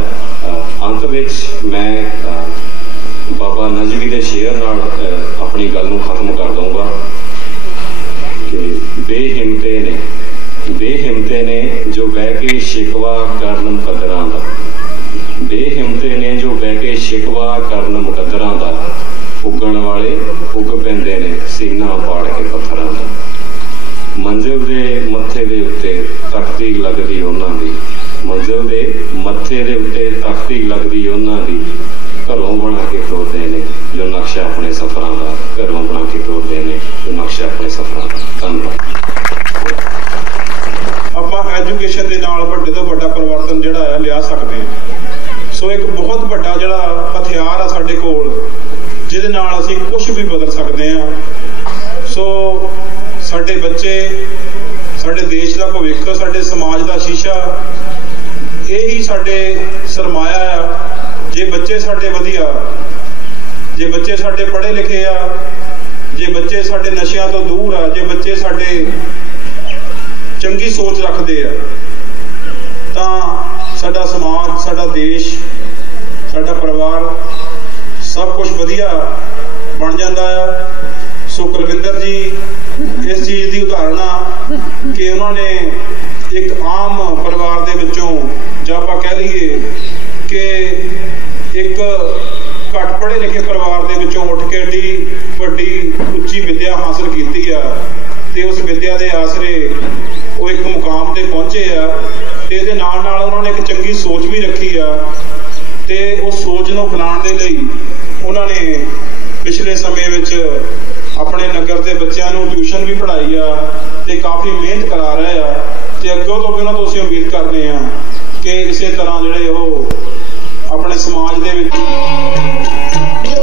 अंत विच मैं बाबा नजवी के शेयर नाल अपनी गल नूं खत्म कर दूंगा कि बेहिम्मते ने जो बह के शिकवा करन मुकद्दरां दा, बेहिम्मते ने जो बह के शिकवा करन मुकद्दरां दा, उगण वाले उग पैंदे ने सीना पाड़ के पत्थरां दा। मंजिल दे मत्थे दे उत्ते तख्ती लगदी उन्हां दी, मंजिल दे मत्थे दे उत्ते तख्ती लगदी उन्हां दी, घरों बना के टोरदे ने जो नक्शा अपने सफरां दा, घरों बना के टोरदे ने जो नक्शा अपने सफरां दा। धन्यवाद। ਆਪਾਂ एजुकेशन ਦੇ ਨਾਲ ਵੱਡੇ ਤੋਂ ਵੱਡਾ परिवर्तन ਜਿਹੜਾ ਹੈ ਲਿਆ ਸਕਦੇ ਹਾਂ। ਸੋ ਇੱਕ ਬਹੁਤ ਵੱਡਾ ਜਿਹੜਾ ਹਥਿਆਰ ਆ ਸਾਡੇ ਕੋਲ, ਜਿਹਦੇ ਨਾਲ ਅਸੀਂ ਕੁਝ ਵੀ ਬਦਲ ਸਕਦੇ ਹਾਂ। ਸੋ ਸਾਡੇ ਬੱਚੇ, ਸਾਡੇ ਦੇਸ਼ ਦਾ ਭਵਿੱਖ, ਸਾਡੇ ਸਮਾਜ ਦਾ ਸ਼ੀਸ਼ਾ, ਇਹੀ ਸਾਡੇ ਸਰਮਾਇਆ ਆ। जे बच्चे साडे वधिया, जे बच्चे साडे पढ़े लिखे आ, जे बच्चे साडे नशियां तो दूर आ, जे बच्चे साडे चंगी सोच रखते आ, तां साडा समाज, साडा देश, साडा परिवार सब कुछ वधिया बन जाता है। सो कुलविंदर जी इस चीज़ की उदाहरण आ कि उन्होंने एक आम परिवार दे विचों, जां आपां कह लईए कि एक घट पढ़े लिखे परिवार के विचों उठ के एडी वड्डी उच्ची विद्या हासिल की है, ते उस विद्या के आसरे वो एक मुकाम ते पहुँचे आ, ते इहदे नाल नाल उन्होंने एक चंगी सोच भी रखी आ, ते उस सोच नूं फैलाउण दे लई उन्होंने पिछले समय विच अपने नगर के बच्चों नूं ट्यूशन भी पढ़ाई आ, ते काफ़ी मेहनत करा रहे आ, ते अग्गों तो भी उन्हां तों असीं उम्मीद करते हैं कि इस तरह जिहड़े वो अपने समाज दे विच Oh,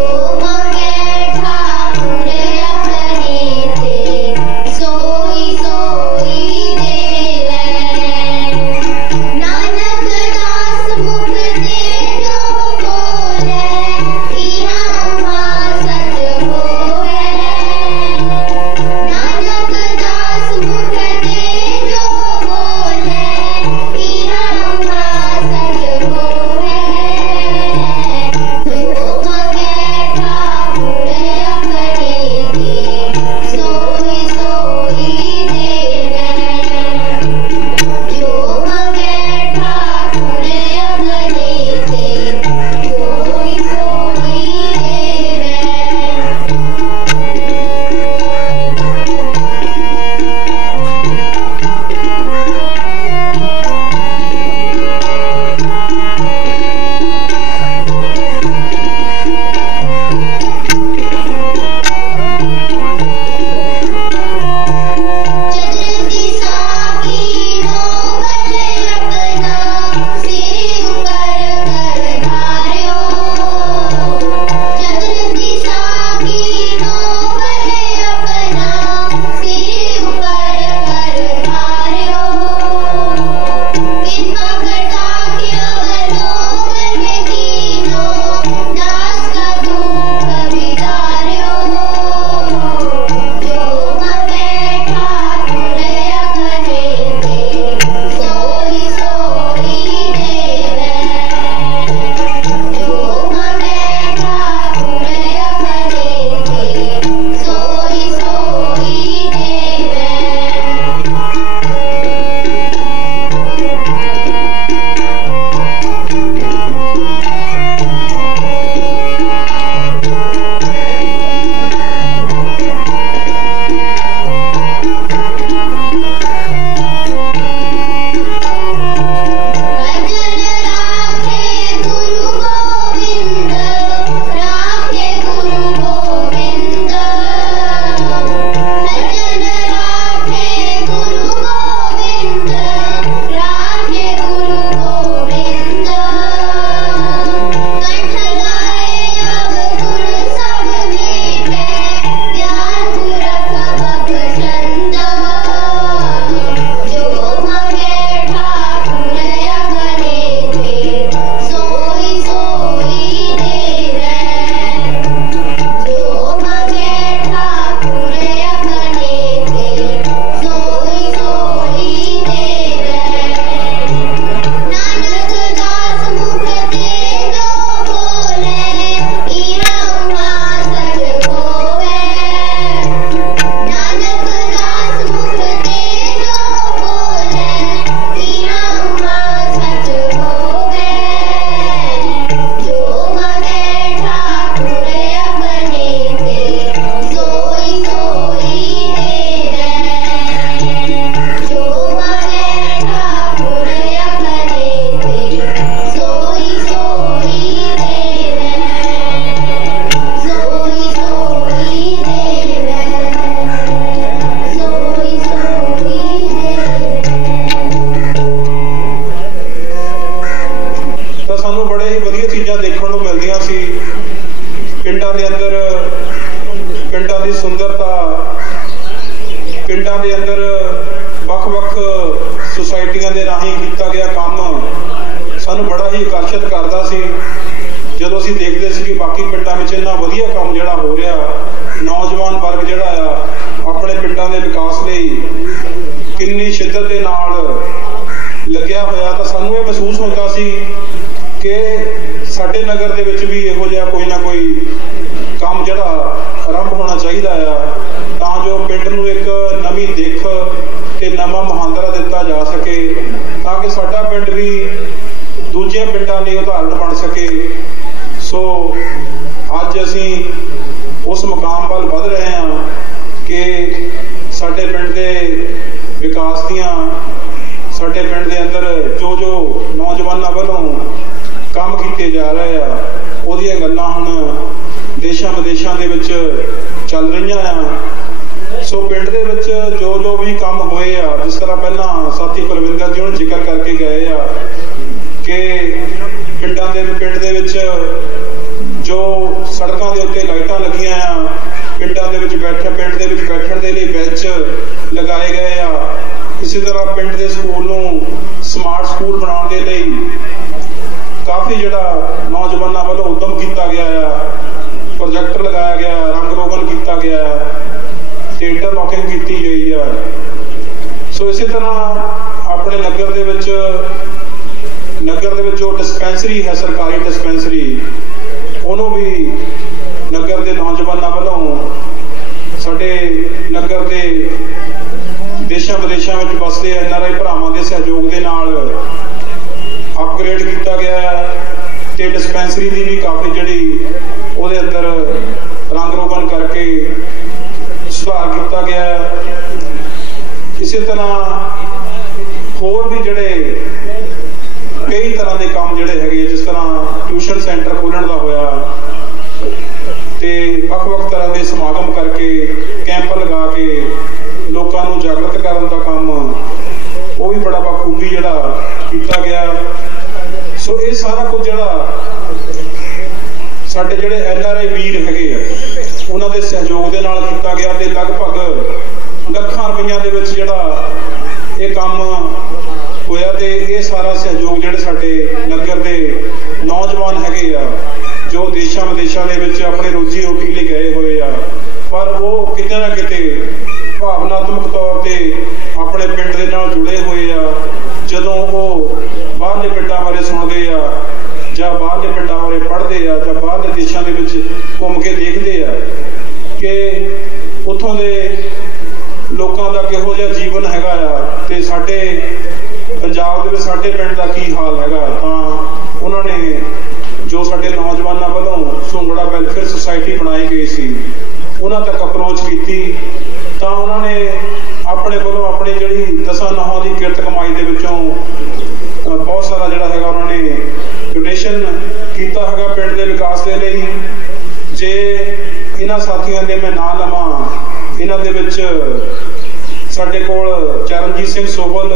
पिंडां दे अंदर पिंडां दी सुंदरता, पिंडां दे अंदर ਵੱਖ-ਵੱਖ सुसाइटियां दे राहीं कीता गया काम सानू बड़ा ही आकर्षित करदा सी। ਜਦੋਂ ਅਸੀਂ ਦੇਖਦੇ ਸੀ कि बाकी पिंडां विच इन्ना वधिया काम जिहड़ा हो रहा, नौजवान वर्ग जिहड़ा आ अपने पिंडां दे विकास लई किन्नी शिद्दत दे नाल लग्या होया, तां सानू ये महसूस होंदा सी कि साडे नगर दे विच भी इहो जिहा कोई ना कोई काम जिहड़ा आरंभ होना चाहिए आ, तां जो पिंड नूं एक नवीं दिख ते नवां मुहांदरा दिता जा सके, ताकि साडा पिंड भी दूजे पिंडां लई उदाहरण बन सके। सो अज असीं उस मुकाम वल वध रहे हैं कि साडे पिंड दे विकास दियां, साडे पिंड दे अंदर जो जो नौजवानों वालों काम कीते जा रहे आ, उहदियां गल्लां हुण देशां विदेशां दे विच चल रहीआं आ। सो पिंड दे विच जो जो भी काम होए आ, जिस तरह पहला साथी कुलविंदर जी उन्होंने जिक्र करके गए आ कि पिंड दे विच जो सड़कों के उत्ते लाइटां लगियां आ, पिंडां दे विच पिंड दे विच बैठण दे लई बेंच लगाए गए आ। इसी तरह पिंड दे स्कूल नूं स्मार्ट स्कूल बनाउण दे लई काफ़ी जिहड़ा नौजवानों वालों उद्यम किया गया है, प्रोजेक्टर लगाया गया, रंग रोगन किया गया, इंटरलॉकिंग की गई है। सो इसी तरह अपने नगर दे विच जो डिस्पेंसरी है, सरकारी डिस्पेंसरी, उन्होंने भी नगर के नौजवानों वालों साडे नगर के देशों विदेशों में बसते NRI भरावां के सहयोग के नाल अपग्रेड किया गया है, तो डिस्पेंसरी की भी काफ़ी जी वो अंदर रंग रोगन करके सुधार किया गया है। इसी तरह होर भी जोड़े कई तरह के काम जोड़े है, जिस तरह ट्यूशन सेंटर खोलने का होया, तो वख-वख तरह के समागम करके कैंप लगा के लोगों को जागृत करने का काम वो भी बड़ा बखूबी जिहड़ा किया गया। सो ये सारा कुछ जिहड़ा साडे जिहड़े NRI वीर हैगे उन्होंने सहयोग के नाल किया गया, तो लगभग लाखां रुपइयां दे विच जिहड़ा ये काम होया, तो ये सारा सहयोग जिहड़े साडे नगर के नौजवान हैगे आ जो देशों विदेशों के विच अपने रोजी रोटी लई गए हुए आ, पर वो किते ना किते भावनात्मक तौर पर अपने पिंड के नाल जुड़े हुए आ। जदों वो बाहरले पिंडां बारे सुनते आ जां बाहरले पिंडां बारे पढ़ते आ जां बाहरले देशों के विच घूम के देखते आ कि उत्थों दे लोगों का किहो जिहा जीवन हैगा आ, ते साडे पंजाब दे विच साडे पिंड दा की हाल हैगा, तां उन्होंने जो साडे नौजवानों वालों सुंगड़ा वैलफेयर सोसाइटी बनाई गई सी, उन्हां तक अप्रोच की, तां उन्होंने अपने वालों अपनी जिहड़ी 10 नौहां की किरत कमाई के विचों बहुत सारा जिहड़ा हैगा उन्होंने डोनेशन किया हैगा पिंड के विकास के लिए। जे इन्हां साथियों के मैं नाम लवां, इन्हां दे विच साडे कोल चरणजीत सिंह सोहल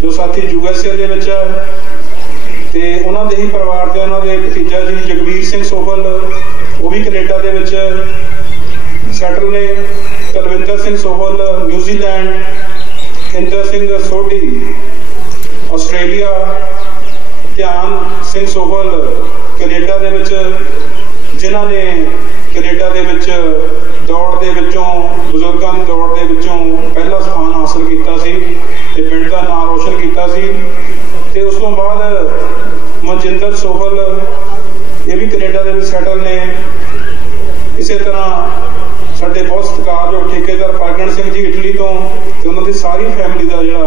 जो साथी USA दे विच है, ते उन्हां दे ही परिवार के उन्हां दे भतीजा जी जगवीर सिंह सोहल वो भी कनेडा दे विच सैटल ने, कुलविंदर सिंह सोहल न्यूजीलैंड, इंदर सिंह सोढी आस्ट्रेलिया, ध्यान सिंह सोहल कनेडा दे विच, जिन्हां ने कनेडा दे विच दौड़ दे विचों बजुर्गों की दौड़ दे विचों पहला स्थान हासिल किया सी ते पिंड का नाम रोशन किया सी। ते उस तो बाद मनजिंदर सोहल ये भी कनेडा दे विच सैटल ने। इसी तरह साडे बहुत सत्कारयोग ठेकेदार परगण सिंह जी इटली तो उन्होंने सारी फैमिली का जिहड़ा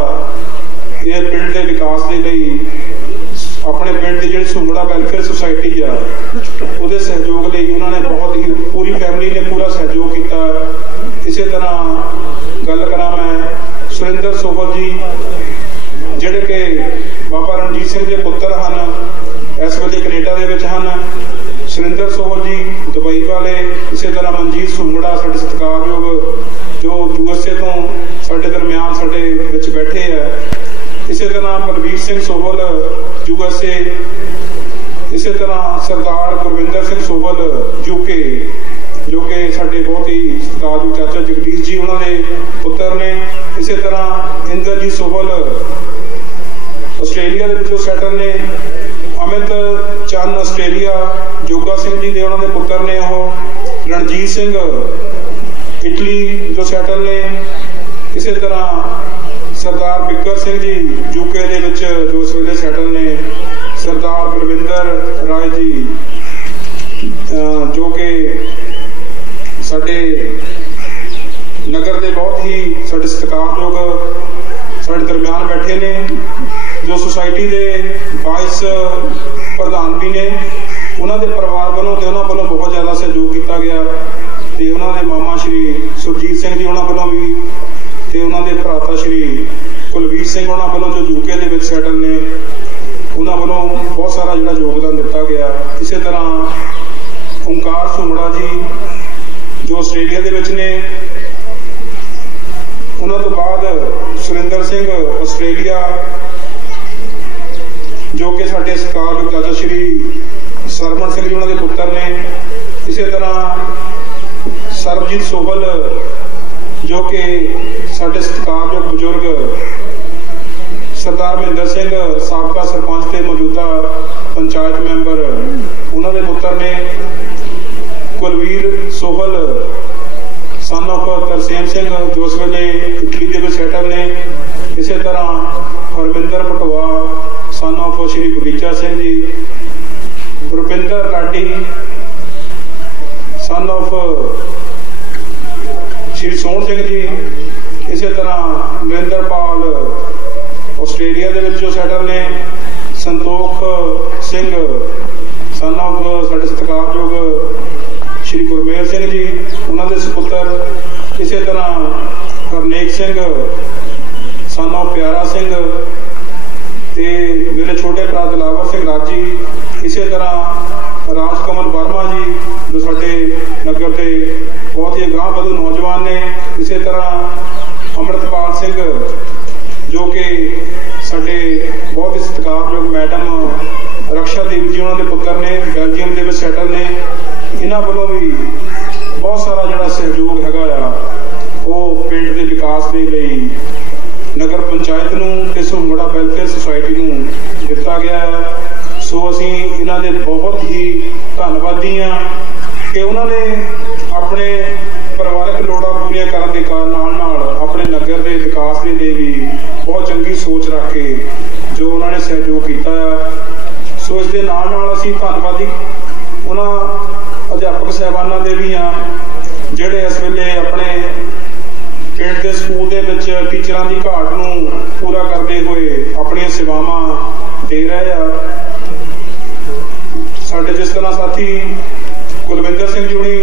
ये पिंड के विकास के लिए अपने पिंड की जी सुंगड़ा वैलफेयर सोसाइटी आ वो सहयोग लिए उन्होंने बहुत ही पूरी फैमिली ने पूरा सहयोग किया। इसी तरह गल करा मैं सुरिंदर सोहल जी जिहड़े कि बाबा रणजीत सिंह के पुत्र हैं, इस वेले कनेडा के हैं। सुरिंदर सोहल जी दुबई वाले, इसी तरह मनजीत सुंगड़ा साडे सत्कारयोग जो USA तो साडे दरम्यान साडे विच बैठे है। इसी तरह बलबीर सिंह सोहल USA, इस तरह सरदार गुरविंदर सिंह सोहल यूके जो कि साडे बहुत ही सत्कारयोग चाचा जगदीश जी उन्होंने पुत्र ने। इस तरह इंद्रजीत सोहल आस्ट्रेलिया के सैटल ने। अमित चंद आस्ट्रेलिया जोगा सिंह जी के उन्होंने पुत्र ने। वो रणजीत सिंह इटली जो सैटल ने। इस तरह सरदार बिकर सिंह जी यूके जो इस वेले सैटल ने। सरदार बलविंदर राय जी जो कि साडे नगर के बहुत ही साडे सत्कारयोग साडे दरम्यान बैठे ने, जो सोसाइटी के वाइस प्रधान भी ने। उन्होंने परिवार वालों तो उन्होंने वालों बहुत ज़्यादा सहयोग किया गया। तो उन्होंने मामा श्री सुरजीत सिंह जी उन्होंने वालों भी, तो उन्होंने भराता श्री कुलवीर सिंह उन्होंने वालों जो यूके के सैटल ने, उन्होंने वालों बहुत सारा जो योगदान दिता गया। इस तरह ओंकार सुमड़ा जी जो आस्ट्रेलिया के ने। उन्होंने तो बाद सुरिंदर सिंह आस्ट्रेलिया जो कि साडे सत्कारयोग चाचा श्री सरमन सिंह जी उन्होंने पुत्र ने। इस तरह सरबजीत सोहल जो कि साडे सत्कारयोग बुजुर्ग सरदार महेंद्र सिंह साबका सरपंच के मौजूदा पंचायत मैंबर उन्होंने पुत्र ने। कुलवीर सोहल सन ऑफ तरसेम सिंह जो उस वेले इटली के सैटल ने। इस तरह हरविंदर पटवा सन ऑफ श्री बगीचा सिंह जी। रुपिंदर लाडी सन ऑफ श्री सोहन सिंह जी। इस तरह नरेंद्र पाल आस्ट्रेलिया के जो सैटल ने। संतोख सिंह सन ऑफ साडे सत्कारयोग श्री गुरमेल सिंह जी उन्होंने सुपुत्र। इस तरह हरनेक सिंह सन ऑफ प्यारा सिंह ते मेरे छोटे भरा दिलावर सिंह राजी। इस तरह राजकमल वर्मा जी जो साडे नगर के बहुत ही अगाह वधू नौजवान ने। इस तरह अमृतपाल सिंह जो कि साडे बहुत ही सत्कारयोग मैडम रक्षा देवी जी उन्होंने पुत्र ने, बेल्जियम के सैटल ने। इन्हों वालों भी बहुत सारा जो सहयोग है वो पिंड के विकास के लिए नगर पंचायत नूं सुंगड़ा वेलफेयर सोसाइटी नूं दिता गया है। सो असी इन्हां दे बहुत ही धन्नवादी हाँ कि उन्होंने अपने परिवारक लोड़ां पूरियां करने के नाल अपने नगर के विकास के लिए भी बहुत चंगी सोच रख के जो उन्होंने सहयोग किया। सो इस दे नाल असी धन्नवादी उन्होंने अध्यापक साहबाना दे भी हाँ जिहड़े इस वेले अपने पिंड के स्कूल के टीचरां की घाट नूं पूरा करते हुए अपनी सेवावां दे रहे हैं। साडे जिस तरह साथी कुलविंदर सिंह जी हुणी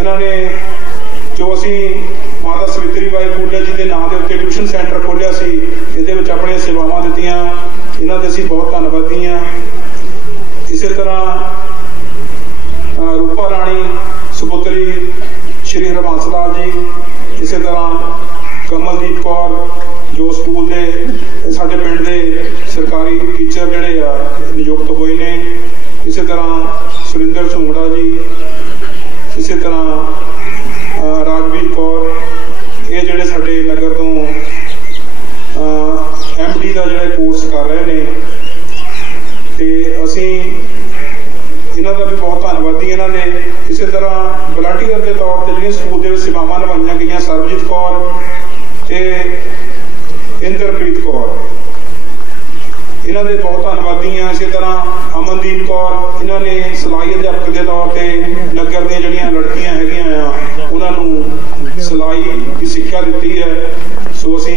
इन्होंने जो असी माता सवित्री बाई फूले जी के नाम के उत्ते ट्यूशन सेंटर खोलिया सी, इहदे विच अपनी सेवावां दित्तियां। इन्हां दे असीं बहुत धन्नवादी हाँ। इस तरह रूपा राणी सुपुत्री श्री हरबंस लाल जी। इस तरह कमलदीप कौर जो स्कूल के साडे पिंड के सरकारी टीचर जिहड़े आ नियुक्त हुए ने। इस तरह सुरिंदर सुंगड़ा जी। इस तरह राजवीर कौर ये जिहड़े साडे नगर तो MD का जिहड़ा कोर्स कर रहे हैं। तो असी इन्हों का भी बहुत धन्नवादी इन्होंने। इस तरह वलंटियर के तौर पर जो स्कूल के सेवावां निभाई गई सरबजीत कौर ते इंद्रप्रीत कौर इन्होंने बहुत धन्नवादी हाँ। इस तरह अमनदीप कौर इन्होंने सिलाई अध्यापक के तौर पर नगर दी जिहड़ियां लड़कियां हैगियां उन्होंने सिलाई की सिक्ख्या दी है। सो असी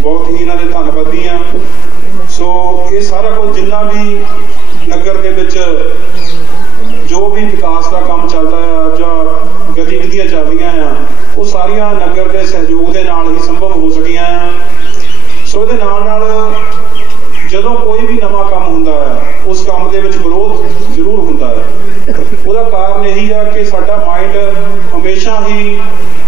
बहुत ही इन्होंने धन्नवादी हाँ। सो ये सारा कुछ जिन्ना भी नगर के विच जो भी विकास का काम चलता है जां गतिविधियां चल रही हैं वो सारिया नगर के सहयोग के नाल ही संभव हो सकियां हैं। सो इहदे नाल नाल जदों कोई भी नवा काम हुंदा है उस काम दे विच विरोध जरूर हुंदा है। उसका कारण यही है कि साडा माइंड हमेशा ही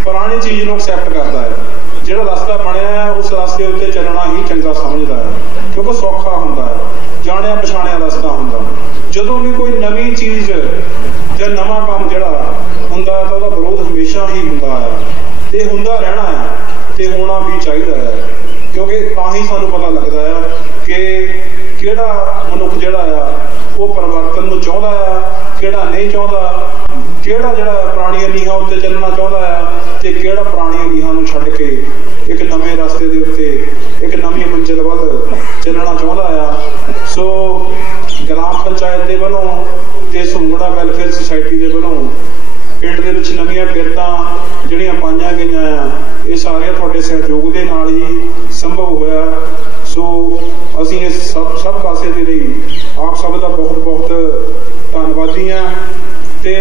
पुरानी चीज़ को एक्सैप्ट करता है। जिहड़ा रास्ता बनया है उस रास्ते उत्ते चलना ही चंगा समझदा है क्योंकि सौखा हुंदा है। जाणिया पछाणिया रस्ता हुंदा। जदों भी कोई नवीं चीज़ या नवां काम जिहड़ा हुंदा तां उहदा विरोध हमेशा ही हुंदा है ते हुंदा रहना है ते होना भी चाहिए है, क्योंकि तां ही सानूं पता लगदा है कि किहड़ा मनुख जिहड़ा आ वो परिवर्तन नूं चाहुंदा आ, किहड़ा नहीं चाहुंदा, किहड़ा जिहड़ा पुराणियां नीहां उत्ते चलना चाहुंदा आ ते किहड़ा पुराणियां नीहां नूं छड्ड के एक नवें रस्ते दे उत्ते एक नवीं मंजिल वल चलना चाहुंदा आ। सो ग्राम पंचायत दे वल्लों ते सुंगड़ा वैलफेयर सोसाइटी दे वल्लों पिंड दे विच नवीआं फिरतां जिहड़ियां पाईआं गईआं आ, ये सारे तुहाडे सहयोग दे नाल ही संभव होया। सो असीं इस सब कासे दे लई आप सब दा बहुत बहुत धन्नवादी हाँ। ते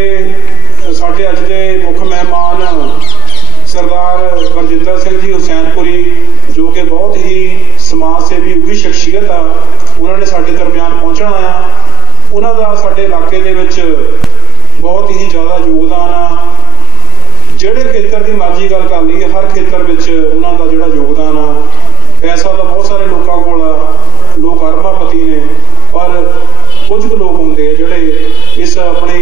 साडे अज दे मुख मेहमान सरदार बलजिंदर सिंह जी हुसैनपुरी, जो कि बहुत ही समाज सेवी उगी शख्सियत आ, उन्होंने साडे दरम्यान पहुँचना आ। उन्हां दा साडे इलाके दे विच बहुत ही ज़्यादा योगदान आ। जिहड़े खेतर की मर्जी गल कर लईए, हर खेतर विच उन्हां दा जिहड़ा योगदान आ। पैसा तो बहुत सारे लोगों कोल आ, लोग अरबापति ने, पर कुछ लोग होंगे जिहड़े इस अपनी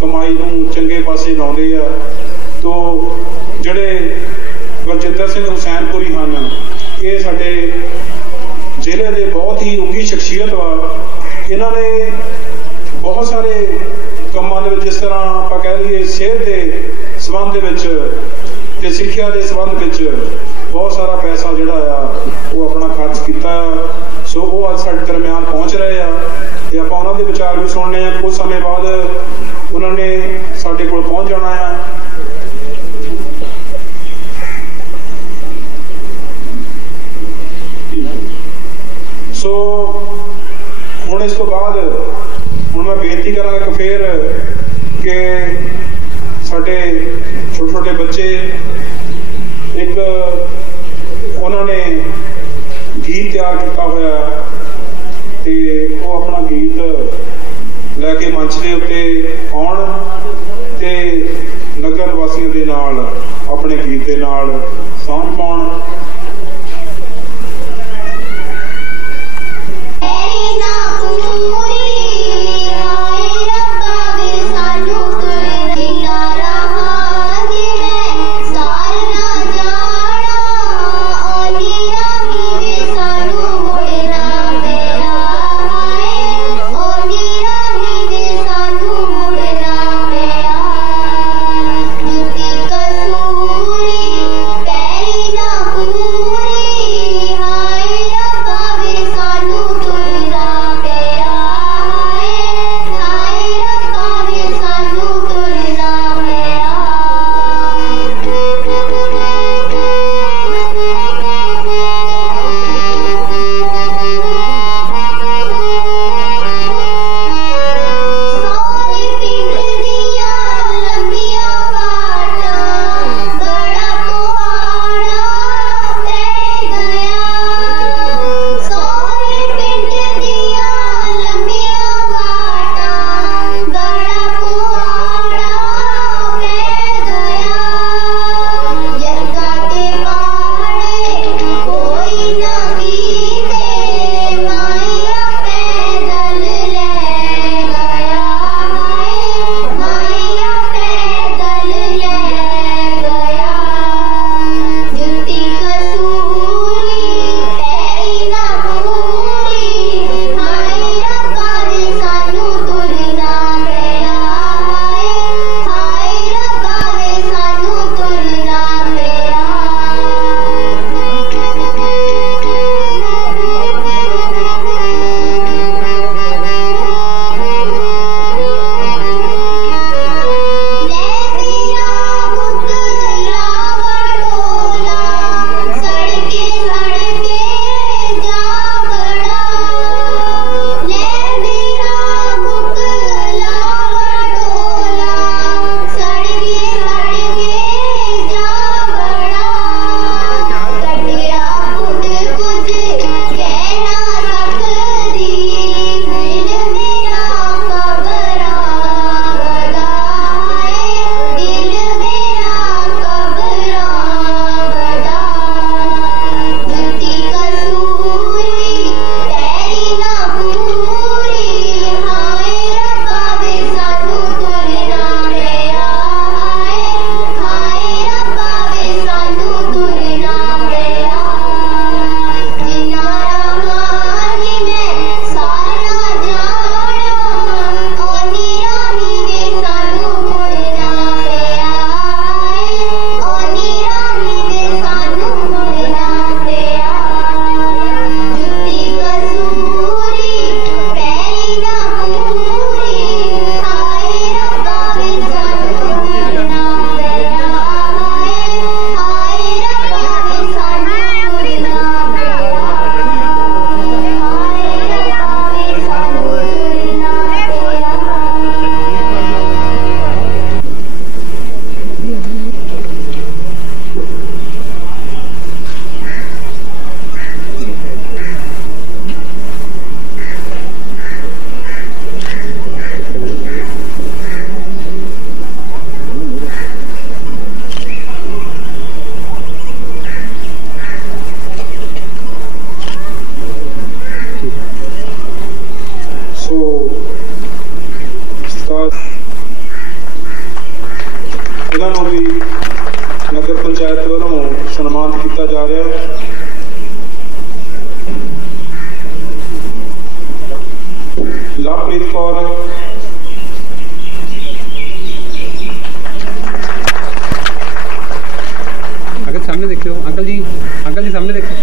कमाई नूं चंगे पासे लाउंदे आ। तो जिहड़े बलजिंदर सिंह हुसैनपुरी हैं, ये साडे जिले के बहुत ही उगी शख्सियत वा। इन्होंने बहुत सारे कामों के, जिस तरह आप कह लीए सेहत के संबंध ते सिक्ख्या के संबंध बहुत सारा पैसा जिहड़ा आ वो अपना खर्च किया। सो वो अज साडे दरम्यान पहुँच रहे हैं ते आपां उन्हां दे विचार भी सुनने हैं। कुछ समय बाद उन्होंने साडे कोल पहुँच जाना है। सो हुण इस तो बाद हुण मैं बेनती करांगा कि फिर कि साडे छोटे छोटे बच्चे एक उन्होंने गीत तैयार किया होया ते वो अपना गीत लैके मंच के उत्ते आउण ते नगर वासियों के नाल अपने गीत के नाल साझ पाउण। Ooh. किया जा रहा है। लवप्रीत कौर, अंकल सामने देखियो, अंकल जी सामने देखो।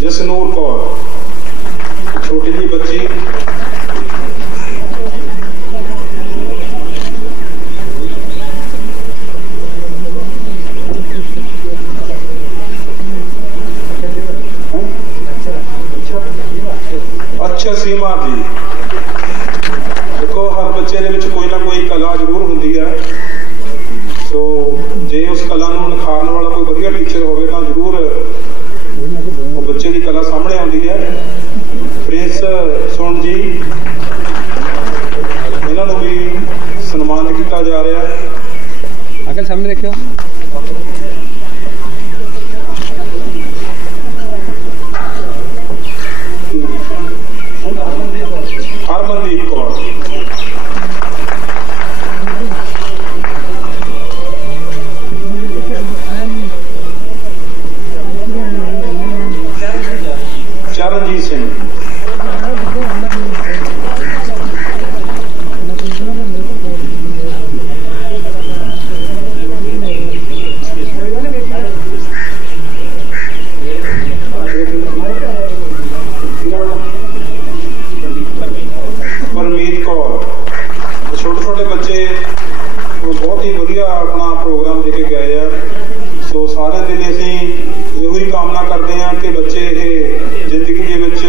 जसनूर कौर, छोटी जी बच्ची, अच्छा सीमा जी। देखो हर बच्चे दे विच कोई ना कोई कला जरूर हुंदी है, सो जे उस कला नूं निखारन वाला कोई वधिया टीचर होवे तां जरूर वो बच्चे की कला सामने आती है। प्रिंस सोन जी, इन्हों भी सन्मानित किया जा रहा है। अंकल सामने देखियो। हरमनदीप कौर, चरणजीत सिंह, परमीत कौर। छोटे छोटे बच्चे बहुत ही वधिया अपना प्रोग्राम लेके गए हैं। सो सारे दिन असी यही कामना करते हैं कि बच्चे ये जिंदगी के विच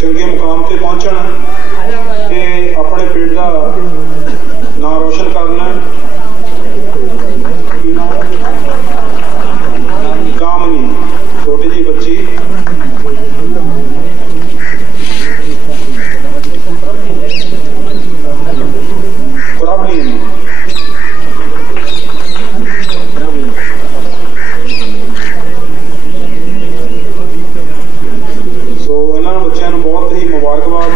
चंगे मुकाम से पहुँचन ते अपने पिंड का नाम रोशन करना। कामनी, छोटी जी बच्ची, प्रभलीन, सो इन्होंने बच्चों को बहुत ही मुबारकबाद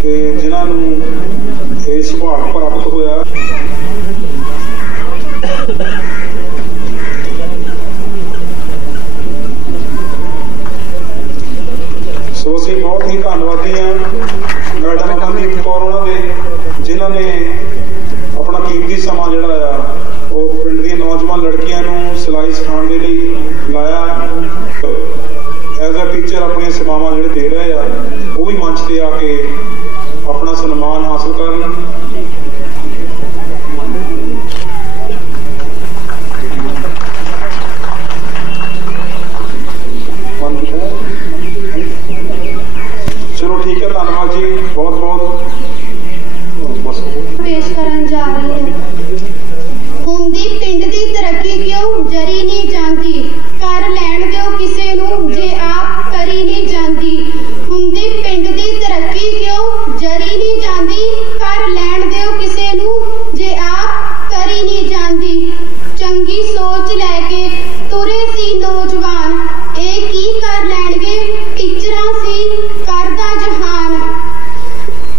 कि जिन्होंने ये सुभाग प्राप्त होया। सो असी बहुत ही धन्यवादी हैं मैडम अमनदीप कौर उन्होंने जिन्होंने अपना कीमती समा जोड़ा वो पिंड दी नौजवान लड़कियों को सिलाई सिखाने के लिए लाया। एज अ टीचर अपनी सेवावां जो दे रहे हैं वो भी मंच पर आके अपना सन्मान हासिल करन। चलो ठीक है, धन्यवाद जी, बहुत बहुत पेश करन जा रही है। हुंदी पिंड दी तरक्की क्यों जरी नहीं जाती, कर लैण दिओ किसे नूं जे आप करी नहीं जाती। हुंदी पिंड दी तरक्की क्यों जरी नहीं जाती, कर लैण दिओ किसे नूं जे आप करी नहीं जाती। चंगी सोच लैके तुरे सी नौजवान, ए की कर लैणगे टीचरां सी करदा जहान।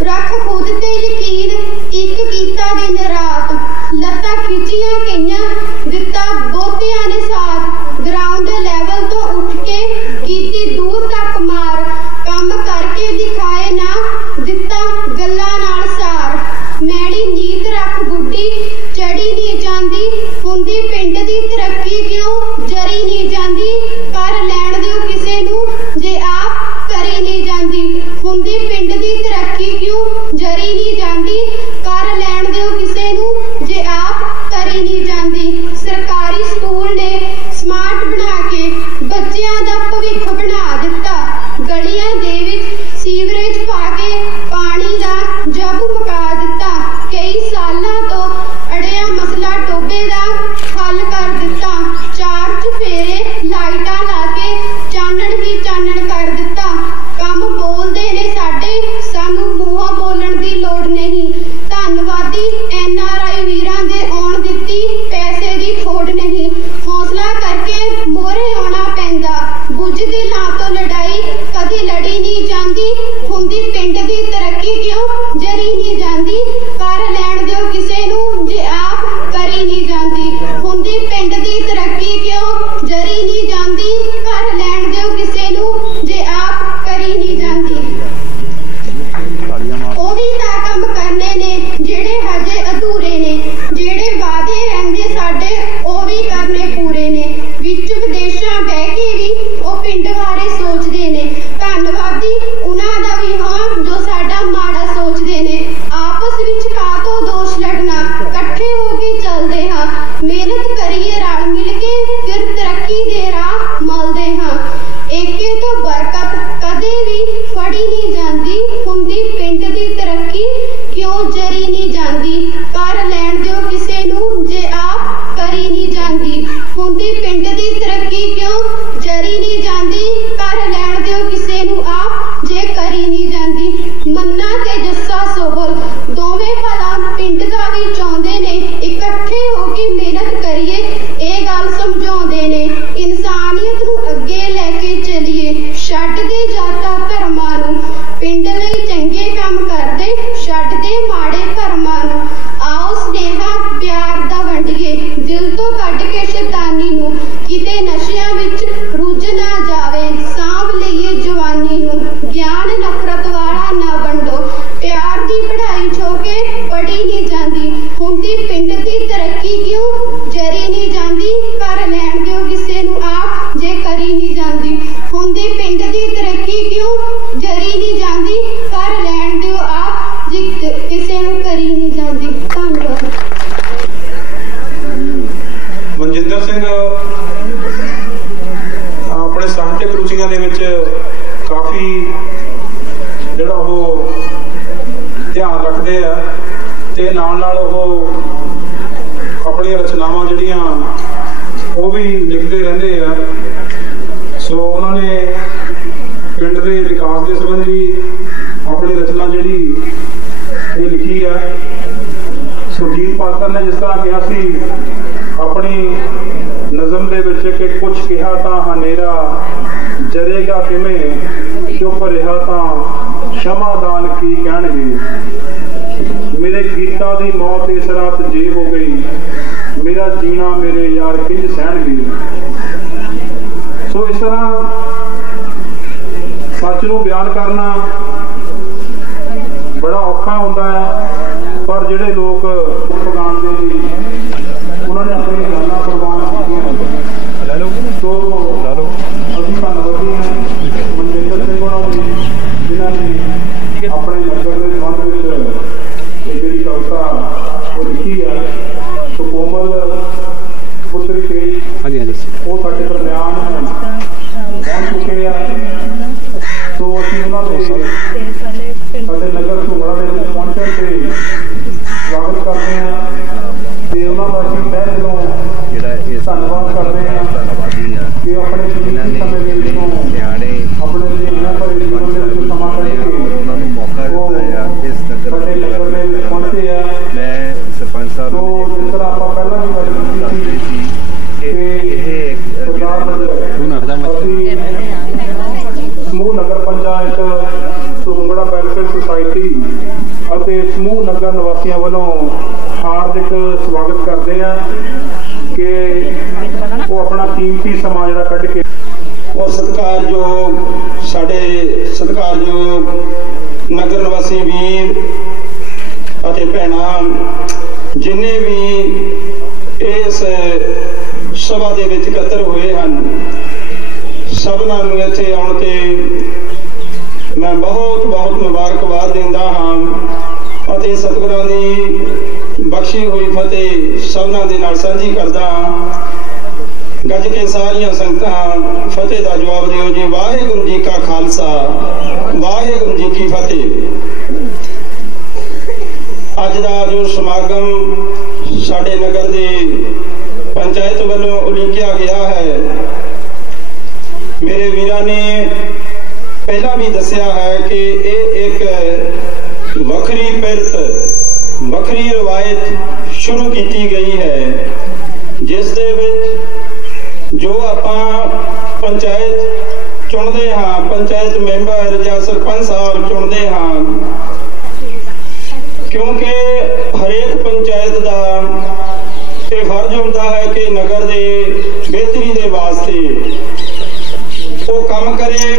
रख खुद ते यकीन, एक कीता दिन रात, लत्तां खिंचियां कईयां दिता बहुतियां ने साथ। ग्राउंड लैवल तो उठ के कीती दूर तक मार, काम करके दिखाए ना दिता गल्लां नाल सार। मैड़ी नीत रख गुड्डी चढ़ी नहीं जांदी, हुंदी पिंड दी तरक्की क्यों जरी नहीं जांदी। कर लैण दिओ किसे नूं जे आप करी नहीं जांदी। हुंदी पिंड दी तरक्की क्यों जरी नहीं जांदी, कर लैण दिओ किसे नूं जे आप करी नहीं जांदी। सरकारी स्कूल ने स्मार्ट बना के बच्चों का भविख बना दिता। गलियां दे विच सीवरेज पा के पानी का जब मुका दिता। कई सालों तो अड़िया मसला टोबे का हल कर दिता। चार चफेरे लाइटां ला के चानण ही चानण कर दिता। काम बोलते ने साडे, सानू मूंहों बोलण दी लोड़ नहीं। धन्नवादी NRI वीरां दे आउण दित्ती पैसे दी थोड़ नहीं। हौसला करके मोहरे आउणा पैंदा, बुझदी ना तो लड़ाई पिंड दी तरक्की क्यों जरी नहीं जांदी कर लैण दिओ किसे नूं जे आप करी नहीं जांदी हुंदी पिंड दी तरक्की क्यों जरी नहीं जांदी कर लैण दिओ किसे नूं जे आप करी नहीं जांदी ਉਹ ਵੀ ਤਾਂ ਕੰਮ ਕਰਨੇ ਨੇ ਜਿਹੜੇ ਹਜੇ ਅਧੂਰੇ ਨੇ ਜਿਹੜੇ ਵਾਅਦੇ ਰਹਿੰਦੇ ਸਾਡੇ ਉਹ ਵੀ ਕਰਨੇ ਪੂਰੇ ਨੇ ਵਿੱਚ ਵਿਦੇਸ਼ਾਂ ਬਹਿ ਕੇ ਵੀ ਉਹ ਪਿੰਡ ਬਾਰੇ ਸੋਚਦੇ ਨੇ ਧੰਨਵਾਦੀ ਉਹਨਾਂ ਦਾ ਵੀ ਹਾਂ ਜੋ ਸਾਡਾ ਮਾੜਾ ਸੋਚਦੇ ਨੇ ਆਪਸ ਵਿੱਚ ਕਾਹਤੋਂ ਦੋਸ਼ ਲੜਨਾ ਇਕੱਠੇ ਹੋ ਕੇ ਚੱਲਦੇ ਹਾਂ ਮਿਹਨਤ ਕਰੀਏ ਰਲ ਮਿਲ ਕੇ ਫਿਰ ਤਰੱਕੀ ਦੇ ਰਾਹ ਮਲਦੇ ਹਾਂ ਏਕੇ ਤੋਂ ਬਰਕਤ ਕਦੇ ਵੀ ਫੜੀ ਨਹੀਂ ਜਾਂਦੀ ਹੁੰਦੀ ਪਿੰਡ ਦੀ ਤਰੱਕੀ ਕਿਉਂ ਜਰੀ ਨਹੀਂ ਜਾਂਦੀ ਕਰ ਲੈਣ ਦਿਓ ਕਿਸੇ ਨੂੰ ਜੇ ਆਪ ਕਰੀ ਨਹੀਂ ਜਾਂਦੀ ਹੁੰਦੀ ਪਿੰਡ ਦੀ ਤਰੱਕੀ ਕਿਉਂ ਜਰੀ ਨਹੀਂ ਜਾਂਦੀ ਕਰ ਲੈਣ ਦਿਓ ਕਿਸੇ ਨੂੰ ਆਪ ਜੇ ਕਰੀ ਨਹੀਂ ਜਾਂਦੀ ਮੰਨਾ ਤੇ ਜੱਸਾ ਸੋਹਲ ਦੋਵੇਂ ਭਲਾ ਪਿੰਡ ਦਾ ਵੀ ਚਾਹੁੰਦੇ ਨੇ ਇਕੱਠੇ ਹੋ ਕੇ ਮਿਹਨਤ ਕਰੀਏ ਇਹ ਗੱਲ ਸਮਝਾਉਂਦੇ ਨੇ ਇਨਸਾਨੀਅਤ ਨੂੰ ਅੱਗੇ ਲੈ ਕੇ ਚੱਲੀਏ ਛੱਡ ਦੇ ਜਾਤਾਂ ਧਰਮਾਂ ਨੂੰ ਪਿੰਡ ਲਈ ਚੰਗੇ ਕੰਮ ਕਰਦੇ ਛੱਡ ਦੇ ਮਾੜੇ ਕਰਮਾਂ ਨੂੰ ਆਓ ਸਨੇਹਾ ਪਿਆਰ ਦਾ ਵੰਡੀਏ ਦਿਲ ਤੋਂ ਕੱਢ ਕੇ ਸ਼ੈਤਾਨੀ ਨੂੰ ਕਿਤੇ ਨਸ਼ਿਆਂ ਵਿੱਚ ਰੁੱਝ ਨਾ ਜਾਵੇ ਸਾਂਭ ਲਈਏ ਜਵਾਨੀ ਨੂੰ ਗਿਆਨ ਨਫ਼ਰਤ ਵਾਲਾ ਨਾ ਵੰਡੋ ਪਿਆਰ ਦੀ ਪੜ੍ਹਾਈ ਛੋਕੇ ਪੜ੍ਹੀ ਨਹੀਂ ਜਾਂਦੀ ਹੁੰਦੀ ਪਿੰਡ ਦੀ ਤਰੱਕੀ ਕਿਉਂ ਜਰੀ ਨਹੀਂ ਜਾਂਦੀ ਕਰ ਲੈਣ ਦਿਓ ਕਿਸੇ ਨੂੰ ਆਪ ਜੇ ਕਰੀ ਨਹੀਂ ਜਾਂਦੀ ਹੁੰਦੀ ਪਿੰਡ ਦੀ ਤਰੱਕੀ ਕਿਉਂ ਜਰੀ ਨਹੀਂ ਜਾਂਦੀ ਕਰ ਲੈਣ ਦਿਓ ਆਪ ਜੇ ਕਿਸੇ ਨੂੰ ਕਰੀ ਨਹੀਂ ਜਾਂਦੀ ਧੰਨਵਾਦ ਮਨਜਿੰਦਰ ਸਿੰਘ ਆਪਣੇ ਸਾਹਿਤਕ ਰੁਚੀਆਂ ਦੇ ਵਿੱਚ ਕਾਫੀ ਜਿਹੜਾ ਉਹ ਧਿਆਨ ਰੱਖਦੇ ਆ ਤੇ ਨਾਲ ਉਹ ਆਪਣੀਆਂ ਰਚਨਾਵਾਂ ਜਿਹੜੀਆਂ ਉਹ ਵੀ ਲਿਖਦੇ ਰਹਿੰਦੇ ਆ ਸੋ ਉਹਨਾਂ ਨੇ ਪਿੰਡ ਦੇ ਵਿਕਾਸ ਦੇ ਸੰਬੰਧੀ ਆਪਣੀ ਰਚਨਾ ਜਿਹੜੀ ਇਹ ਲਿਖੀ ਆ ਸੁਰਜੀਤ ਪਾਤਰ ਨੇ ਜਿਸ ਤਰ੍ਹਾਂ ਕਿਹਾ ਸੀ ਆਪਣੀ ਨਜ਼ਮ ਦੇ ਵਿੱਚ ਕਿ ਕੁਛ ਕਿਹਾ ਤਾਂ ਹਨੇਰਾ ਜਰੇਗਾ ਕਿਵੇਂ ਚੁੱਪ ਰਿਹਾ ਤਾਂ ਸ਼ਮਾਦਾਨ ਕੀ ਕਹਿਣਗੇ ਮੇਰੇ ਗੀਤਾਂ ਦੀ ਮੌਤ ਇਸ ਰਾਤ ਜੇ ਹੋ ਗਈ ਮੇਰਾ ਜੀਣਾ ਮੇਰੇ ਯਾਰ ਕਿੰਝ ਸਹਿਣਗੇ ਸੋ ਇਸ ਤਰ੍ਹਾਂ ਸੱਚ ਨੂੰ ਬਿਆਨ ਕਰਨਾ ਬੜਾ ਔਖਾ ਹੁੰਦਾ ਹੈ ਪਰ ਜਿਹੜੇ ਲੋਕ ਪਗਾਉਣ ਦੇ ਲਈ ਉਹਨਾਂ ਨੇ ਆਪਣੀਆਂ ਜਾਨਾਂ ਕੁਰਬਾਨ ਕੀਤੀਆਂ ਲੈ ਲਓ ਸੋ ਅਸੀਂ ਧੰਨਵਾਦੀ ਹਾਂ ਮਨਜਿੰਦਰ ਸਿੰਘ ਉਹਨਾਂ ਦੇ ਜਿਨ੍ਹਾਂ ਨੇ ਆਪਣੇ ਨਗਰ ਦੇ ਸੰਬੰਧ ਵਿੱਚ ਇਹ ਜਿਹੜੀ ਕਵਿਤਾ ਉਹ ਲਿਖੀ ਆ ਸੋ ਕੋਮਲ ਪੁੱਤਰੀ ਤੇਜ ਉਹ ਸਾਡੇ ਦਰਮਿਆਨ ਪਹੁੰਚ ਚੁੱਕੇ ਆ ਸੋ ਅਸੀਂ ਉਹਨਾਂ ਦੇ ਸਾਡੇ ਨਗਰ ਝੁੰਗੜਾ ਦੇ ਵਿੱਚ ਪਹੁੰਚਣ ਤੇ ਸਵਾਗਤ ਕਰਦੇ ਹਾਂ ਤੇ ਉਹਨਾਂ ਦਾ ਅਸੀਂ ਤਹਿ ਦਿਲੋਂ ਧੰਨਵਾਦ ਕਰਦੇ ਹਾਂ ਕਿ ਆਪਣੇ ਕੀਮਤੀ ਸਮੇਂ ਦੇ ਵਿੱਚੋਂ ਆਪਣੇ ਜੀਵਨ ਭਰੇ ਜੀਵਨ ਦੇ ਵਿੱਚ ਸਮਾਂ ਕੱਢ ਕੇ ਉਹਨਾਂ ਨੂੰ ਮੌਕਾ ਦਿੱਤਾ ਆ ਇਸ ਸਾਡੇ ਨਗਰ ਦੇ ਵਿੱਚ ਪਹੁੰਚੇ ਆ ਮੈਂ ਸਰਪੰਚ ਸਾਹਿਬ ਤੋਂ ਜਿਸ ਤਰ੍ਹਾਂ ਆਪਾਂ ਪਹਿਲਾਂ ਵੀ ਗੱਲ ਕੀਤੀ ਸੀ ਕਿ ਇਹ ਸਰਕਾਰ ਸਮੂਹ ਨਗਰ ਪੰਚਾਇਤ ਝੁੰਗੜਾ ਵੈਲਫੇਅਰ ਸੁਸਾਇਟੀ ਅਤੇ ਸਮੂਹ ਨਗਰ ਨਿਵਾਸੀਆਂ ਵੱਲੋਂ ਹਾਰਦਿਕ ਸਵਾਗਤ ਕਰਦੇ ਆ ਕਿ ਉਹ ਆਪਣਾ ਕੀਮਤੀ ਸਮਾਂ ਜਿਹੜਾ ਕੱਢ ਕੇ ਉਹ ਸਤਿਕਾਰਯੋਗ ਸਾਡੇ ਸਤਿਕਾਰਯੋਗ ਨਗਰ ਨਿਵਾਸੀ ਵੀਰ ਅਤੇ ਭੈਣਾਂ ਜਿੰਨੇ ਵੀ ਇਸ ਸਭਾ ਦੇ ਵਿੱਚ ਇਕੱਤਰ ਹੋਏ ਹਨ ਸਭਨਾਂ ਨੂੰ ਇੱਥੇ ਆਉਣ ਤੇ ਮੈਂ ਬਹੁਤ ਮੁਬਾਰਕਬਾਦ ਦਿੰਦਾ ਹਾਂ ਅਤੇ ਸਤਿਗੁਰਾਂ ਦੀ ਬਖਸ਼ੀ ਹੋਈ ਫਤਿਹ ਸਭਨਾਂ ਦੇ ਨਾਲ ਸਾਂਝੀ ਕਰਦਾ ਹਾਂ ਗੱਜ ਕੇ ਸਾਰੀਆਂ ਸੰਗਤਾਂ ਫਤਿਹ ਦਾ ਜਵਾਬ ਦਿਓ ਜੀ ਵਾਹਿਗੁਰੂ ਜੀ ਕਾ ਖਾਲਸਾ ਵਾਹਿਗੁਰੂ ਜੀ ਕੀ ਫਤਿਹ ਅੱਜ ਦਾ ਜੋ ਸਮਾਗਮ ਸਾਡੇ ਨਗਰ ਦੇ ਪੰਚਾਇਤ ਵੱਲੋਂ ਉਲੀਕਿਆ ਗਿਆ ਹੈ ਮੇਰੇ ਵੀਰਾਂ ਨੇ ਪਹਿਲਾਂ ਵੀ ਦੱਸਿਆ ਹੈ ਕਿ ਇਹ ਇੱਕ ਵੱਖਰੀ ਪਿਰਤ ਵੱਖਰੀ ਰਵਾਇਤ ਸ਼ੁਰੂ ਕੀਤੀ ਗਈ ਹੈ ਜਿਸ ਦੇ ਵਿੱਚ ਜੋ ਆਪਾਂ ਪੰਚਾਇਤ ਚੁਣਦੇ ਹਾਂ, ਪੰਚਾਇਤ ਮੈਂਬਰ ਜਾਂ ਸਰਪੰਚ ਸਾਹਿਬ ਚੁਣਦੇ ਹਾਂ, ਕਿਉਂਕਿ ਹਰੇਕ ਪੰਚਾਇਤ ਦਾ ਇਹ ਫਰਜ਼ ਹੁੰਦਾ ਹੈ ਕਿ ਨਗਰ ਦੇ ਬਿਹਤਰੀ ਦੇ ਵਾਸਤੇ ਉਹ ਕੰਮ ਕਰੇ,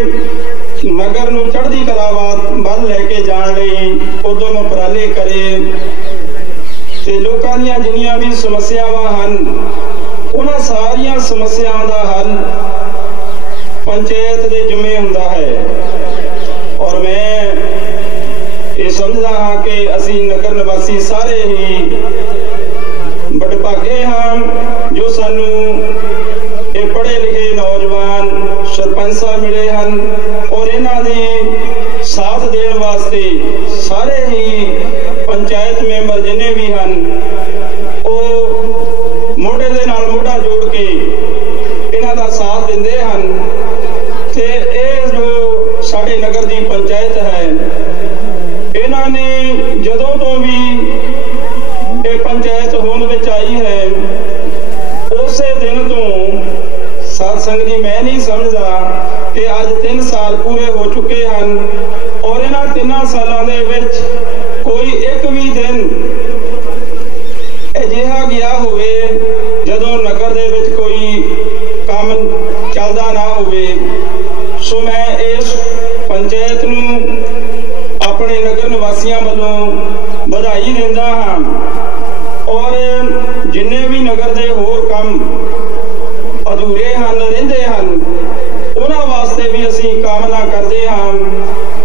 ਨਗਰ ਨੂੰ ਚੜ੍ਹਦੀ ਕਲਾ ਵੱਲ ਲੈ ਕੇ ਜਾਣ ਲਈ ਉਦਮ ਉਪਰਾਲੇ ਕਰੇ ਤੇ ਲੋਕਾਂ ਦੀਆਂ ਜਿੰਨੀਆਂ ਵੀ ਸਮੱਸਿਆਵਾਂ ਹਨ ਉਹਨਾਂ ਸਾਰੀਆਂ ਸਮੱਸਿਆਵਾਂ ਦਾ ਹੱਲ ਪੰਚਾਇਤ ਦੇ ਜ਼ਿੰਮੇ ਹੁੰਦਾ ਹੈ। ਔਰ ਮੈਂ ਇਹ ਸਮਝਦਾ ਹਾਂ ਕਿ ਅਸੀਂ ਨਗਰ ਨਿਵਾਸੀ ਸਾਰੇ ਹੀ ਵਡਭਾਗੇ ਹਾਂ ਜੋ ਸਾਨੂੰ ਇਹ ਪੜ੍ਹੇ ਲਿਖੇ ਨੌਜਵਾਨ ਸਰਪੰਚ ਸਾਹਿਬ ਮਿਲੇ ਹਨ ਔਰ ਇਹਨਾਂ ਦੇ ਸਾਥ ਦੇਣ ਵਾਸਤੇ ਸਾਰੇ ਹੀ ਪੰਚਾਇਤ ਮੈਂਬਰ ਜਿੰਨੇ ਵੀ ਹਨ ਉਹ ਮੋਢੇ ਦੇ ਨਾਲ ਮੋਢਾ ਜੋੜ ਕੇ ਇਹਨਾਂ ਦਾ ਸਾਥ ਦਿੰਦੇ ਹਨ ਤੇ ਇਹ ਜੋ ਸਾਡੇ ਨਗਰ ਦੀ ਪੰਚਾਇਤ ਹੈ ਇਹਨਾਂ ਨੇ ਜਦੋਂ ਤੋਂ ਵੀ ਇਹ ਪੰਚਾਇਤ ਹੋਂਦ ਵਿੱਚ ਆਈ ਹੈ ਉਸੇ ਦਿਨ ਤੋਂ ਸਾਧ ਸੰਗਤ ਜੀ ਮੈਂ ਨਹੀਂ ਸਮਝਦਾ ਕਿ ਅੱਜ 3 ਸਾਲ ਪੂਰੇ ਹੋ ਚੁੱਕੇ ਹਨ ਔਰ ਇਹਨਾਂ 3 ਸਾਲਾਂ ਦੇ ਵਿੱਚ ਕੋਈ ਇੱਕ ਵੀ ਦਿਨ ਅਜਿਹਾ ਗਿਆ ਹੋਵੇ ਜਦੋਂ ਨਗਰ ਦੇ ਵਿੱਚ ਕੋਈ ਕੰਮ ਚੱਲਦਾ ਨਾ ਹੋਵੇ। ਸੋ ਮੈਂ ਇਸ ਪੰਚਾਇਤ ਨੂੰ ਆਪਣੇ ਨਗਰ ਨਿਵਾਸੀਆਂ ਵੱਲੋਂ ਵਧਾਈ ਦਿੰਦਾ ਹਾਂ ਔਰ ਜਿੰਨੇ ਵੀ ਨਗਰ ਦੇ ਹੋਰ ਕੰਮ ਅਧੂਰੇ ਹਨ ਰਹਿੰਦੇ ਹਨ ਉਹਨਾਂ ਵਾਸਤੇ ਵੀ ਅਸੀਂ ਕਾਮਨਾ ਕਰਦੇ ਹਾਂ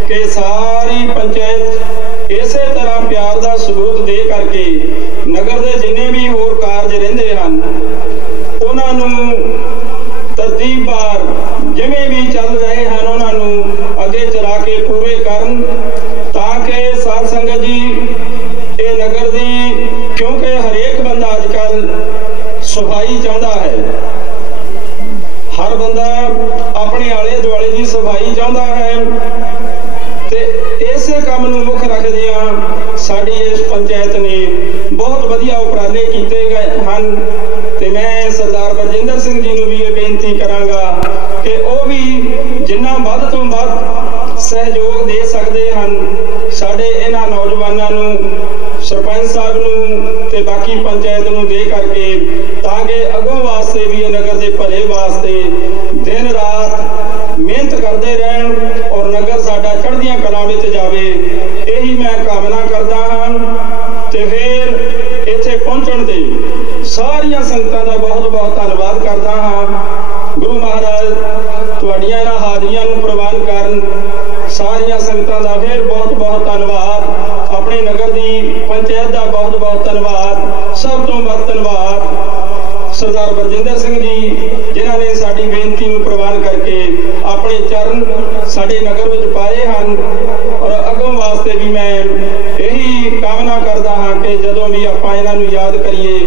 ਕਿ ਸਾਰੀ ਪੰਚਾਇਤ ਇਸੇ ਤਰ੍ਹਾਂ ਪਿਆਰ ਦਾ ਸਬੂਤ ਦੇ ਕਰਕੇ ਨਗਰ ਦੇ ਜਿੰਨੇ ਵੀ ਹੋਰ ਕਾਰਜ ਰਹਿੰਦੇ ਹਨ ਉਹਨਾਂ ਨੂੰ ਤਰਤੀਬਵਾਰ ਜਿਵੇਂ ਵੀ ਚੱਲ ਰਹੇ ਹਨ ਉਹਨਾਂ ਨੂੰ ਅੱਗੇ ਚਲਾ ਕੇ ਪੂਰੇ ਕਰਨ ਤਾਂ ਕਿ ਸਾਧ ਸੰਗਤ ਜੀ ਇਹ ਨਗਰ ਦੀ ਕਿਉਂਕਿ ਹਰੇਕ ਬੰਦਾ ਅੱਜ ਕੱਲ੍ਹ ਸਫਾਈ ਚਾਹੁੰਦਾ ਹੈ, ਹਰ ਬੰਦਾ ਆਪਣੇ ਆਲੇ ਦੁਆਲੇ ਦੀ ਸਫਾਈ ਚਾਹੁੰਦਾ ਹੈ ਤੇ ਇਸੇ ਕੰਮ ਨੂੰ ਮੁੱਖ ਰੱਖਦਿਆਂ ਸਾਡੀ ਇਸ ਪੰਚਾਇਤ ਨੇ ਬਹੁਤ ਵਧੀਆ ਉਪਰਾਲੇ ਕੀਤੇ ਗਏ ਹਨ ਤੇ ਮੈਂ ਸਰਦਾਰ ਬਰਜਿੰਦਰ ਸਿੰਘ ਜੀ ਨੂੰ ਵੀ ਇਹ ਬੇਨਤੀ ਕਰਾਂਗਾ ਕਿ ਉਹ ਵੀ ਜਿੰਨਾ ਵੱਧ ਤੋਂ ਵੱਧ ਸਹਿਯੋਗ ਦੇ ਸਕਦੇ ਹਨ ਸਾਡੇ ਇਹਨਾਂ ਨੌਜਵਾਨਾਂ ਨੂੰ ਸਰਪੰਚ ਸਾਹਿਬ ਨੂੰ ਤੇ ਬਾਕੀ ਪੰਚਾਇਤ ਨੂੰ ਦੇ ਕਰਕੇ ਤਾਂ ਕਿ ਅੱਗੋਂ ਵਾਸਤੇ ਵੀ ਇਹ ਨਗਰ ਦੇ ਭਲੇ ਵਾਸਤੇ ਦਿਨ ਰਾਤ ਮਿਹਨਤ ਕਰਦੇ ਰਹਿਣ ਔਰ ਨਗਰ ਸਾਡਾ ਚੜ੍ਹਦੀਆਂ ਕਲਾਂ ਵਿੱਚ ਜਾਵੇ ਇਹੀ ਮੈਂ ਕਾਮਨਾ ਕਰਦਾ ਹਾਂ ਤੇ ਫਿਰ ਇੱਥੇ ਪਹੁੰਚਣ ਤੇ ਸਾਰੀਆਂ ਸੰਗਤਾਂ ਦਾ ਬਹੁਤ ਬਹੁਤ ਧੰਨਵਾਦ ਕਰਦਾ ਹਾਂ। ਗੁਰੂ ਮਹਾਰਾਜ ਤੁਹਾਡੀਆਂ ਇਹਨਾਂ ਹਾਜ਼ਰੀਆਂ ਨੂੰ ਪ੍ਰਵਾਨ ਕਰਨ ਸਾਰੀਆਂ ਸੰਗਤਾਂ ਦਾ ਫਿਰ ਬਹੁਤ ਬਹੁਤ ਧੰਨਵਾਦ। ਆਪਣੇ ਨਗਰ ਦੀ ਪੰਚਾਇਤ ਦਾ ਬਹੁਤ ਬਹੁਤ ਧੰਨਵਾਦ। ਸਭ ਤੋਂ ਵੱਧ ਧੰਨਵਾਦ ਸਰਦਾਰ ਬਰਜਿੰਦਰ ਸਿੰਘ ਜੀ ਜਿਨ੍ਹਾਂ ਨੇ ਸਾਡੀ ਬੇਨਤੀ ਨੂੰ ਪ੍ਰਵਾਨ ਕਰਕੇ ਆਪਣੇ ਚਰਨ ਸਾਡੇ ਨਗਰ ਵਿੱਚ ਪਾਏ ਹਨ ਔਰ ਅੱਗੋਂ ਵਾਸਤੇ ਵੀ ਮੈਂ ਇਹੀ ਕਾਮਨਾ ਕਰਦਾ ਹਾਂ ਕਿ ਜਦੋਂ ਵੀ ਆਪਾਂ ਇਹਨਾਂ ਨੂੰ ਯਾਦ ਕਰੀਏ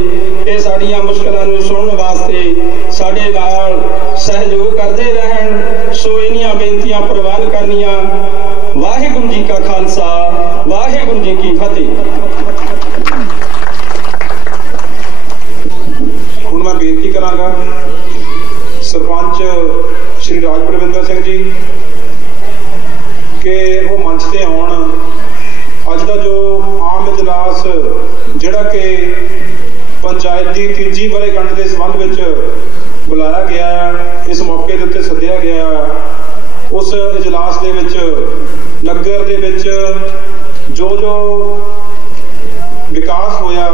ਇਹ ਸਾਡੀਆਂ ਮੁਸ਼ਕਲਾਂ ਨੂੰ ਸੁਣਨ ਵਾਸਤੇ ਸਾਡੇ ਨਾਲ ਸਹਿਯੋਗ ਕਰਦੇ ਰਹਿਣ। ਸੋ ਇਹਨੀਆਂ ਬੇਨਤੀਆਂ ਪ੍ਰਵਾਨ ਕਰਨੀਆਂ। ਵਾਹਿਗੁਰੂ ਜੀ ਕਾ ਖਾਲਸਾ ਵਾਹਿਗੁਰੂ ਜੀ ਕੀ ਫਤਿਹ। ਹੁਣ ਮੈਂ ਬੇਨਤੀ ਕਰਾਂਗਾ ਸਰਪੰਚ ਸ਼੍ਰੀ ਰਾਜ ਪਰਵਿੰਦਰ ਸਿੰਘ ਜੀ ਕਿ ਉਹ ਮੰਚ ਤੇ ਆਉਣ। ਅੱਜ ਦਾ ਜੋ ਆਮ ਇਜਲਾਸ ਜਿਹੜਾ ਕਿ ਪੰਚਾਇਤ ਦੀ ਤੀਜੀ ਵਰ੍ਹੇਗੰਢ ਦੇ ਸੰਬੰਧ ਵਿੱਚ ਬੁਲਾਇਆ ਗਿਆ ਇਸ ਮੌਕੇ ਦੇ ਉੱਤੇ ਸੱਦਿਆ ਗਿਆ ਉਸ ਇਜਲਾਸ ਦੇ ਵਿੱਚ ਨਗਰ ਦੇ ਵਿੱਚ ਜੋ ਵਿਕਾਸ ਹੋਇਆ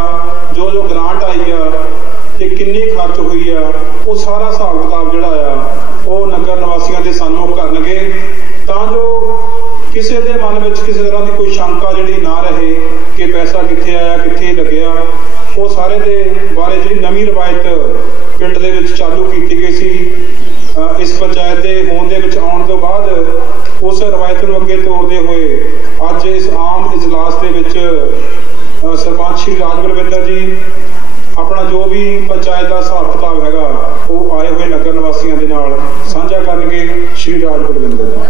ਜੋ ਗ੍ਰਾਂਟ ਆਈ ਆ ਤੇ ਕਿੰਨੀ ਖਰਚ ਹੋਈ ਆ ਉਹ ਸਾਰਾ ਹਿਸਾਬ ਕਿਤਾਬ ਜਿਹੜਾ ਆ ਉਹ ਨਗਰ ਨਿਵਾਸੀਆਂ ਦੇ ਸਾਹਮਣੇ ਕਰਨਗੇ ਤਾਂ ਜੋ ਕਿਸੇ ਦੇ ਮਨ ਵਿੱਚ ਕਿਸੇ ਤਰ੍ਹਾਂ ਦੀ ਕੋਈ ਸ਼ੰਕਾ ਜਿਹੜੀ ਨਾ ਰਹੇ ਕਿ ਪੈਸਾ ਕਿੱਥੇ ਆਇਆ ਕਿੱਥੇ ਲੱਗਿਆ। ਉਹ ਸਾਰੇ ਦੇ ਬਾਰੇ ਜਿਹੜੀ ਨਵੀਂ ਰਵਾਇਤ ਪਿੰਡ ਦੇ ਵਿੱਚ ਚਾਲੂ ਕੀਤੀ ਗਈ ਸੀ ਇਸ ਪੰਚਾਇਤ ਦੇ ਹੋਂਦ ਦੇ ਵਿੱਚ ਆਉਣ ਤੋਂ ਬਾਅਦ ਉਸ ਰਵਾਇਤ ਨੂੰ ਅੱਗੇ ਤੋਰਦੇ ਹੋਏ ਅੱਜ ਇਸ ਆਮ ਇਜਲਾਸ ਦੇ ਵਿੱਚ ਸਰਪੰਚ ਸ਼੍ਰੀ ਰਾਜ ਪਰਵਿੰਦਰ ਜੀ ਆਪਣਾ ਜੋ ਵੀ ਪੰਚਾਇਤ ਦਾ ਹਿਸਾਬ ਕਿਤਾਬ ਹੈਗਾ ਉਹ ਆਏ ਹੋਏ ਨਗਰ ਨਿਵਾਸੀਆਂ ਦੇ ਨਾਲ ਸਾਂਝਾ ਕਰਨਗੇ। ਸ਼੍ਰੀ ਰਾਜ ਪਰਵਿੰਦਰ ਜੀ।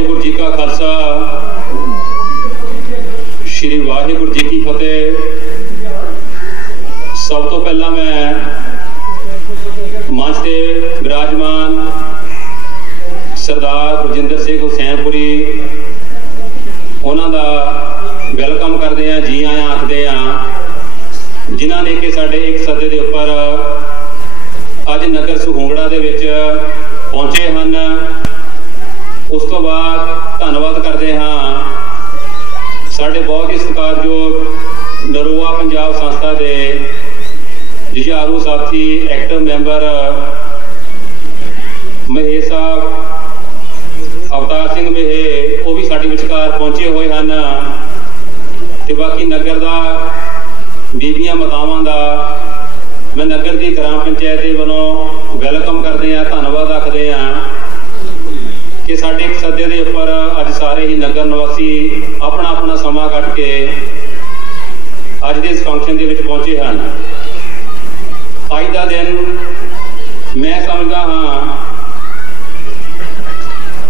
वाहिगुरू जी का खालसा श्री वाहिगुरू जी की फतेह। सब तो पहला मैं मंच से विराजमान सरदार गुरजिंदर सिंह हुसैनपुरी उन्हों का वैलकम करते हैं, जी आया आखते हैं, जिन्हों ने कि साढ़े एक सदे के उपर अज नगर सुहूंगड़ा दे विच पहुंचे हैं। उस तो बाद धन्यवाद करते हाँ साढ़े बहुत ही सत्कारयोग नरोआ पंजाब संस्था के जुझारू साथी एक्टिव मैंबर महेश साहब अवतार सिंह मेहे, वो भी साडी विचकार पहुंचे हुए हैं। तो बाकी नगर का बीबियां मातावां का मैं नगर की ग्राम पंचायत के वालों वैलकम करते हैं, धन्यवाद आखते हैं कि साढ़े एक सदे के उपर अज सारे ही नगर निवासी अपना अपना समा कट के अज के इस फंक्शन के पहुंचे हैं। अज का दिन मैं समझदा हाँ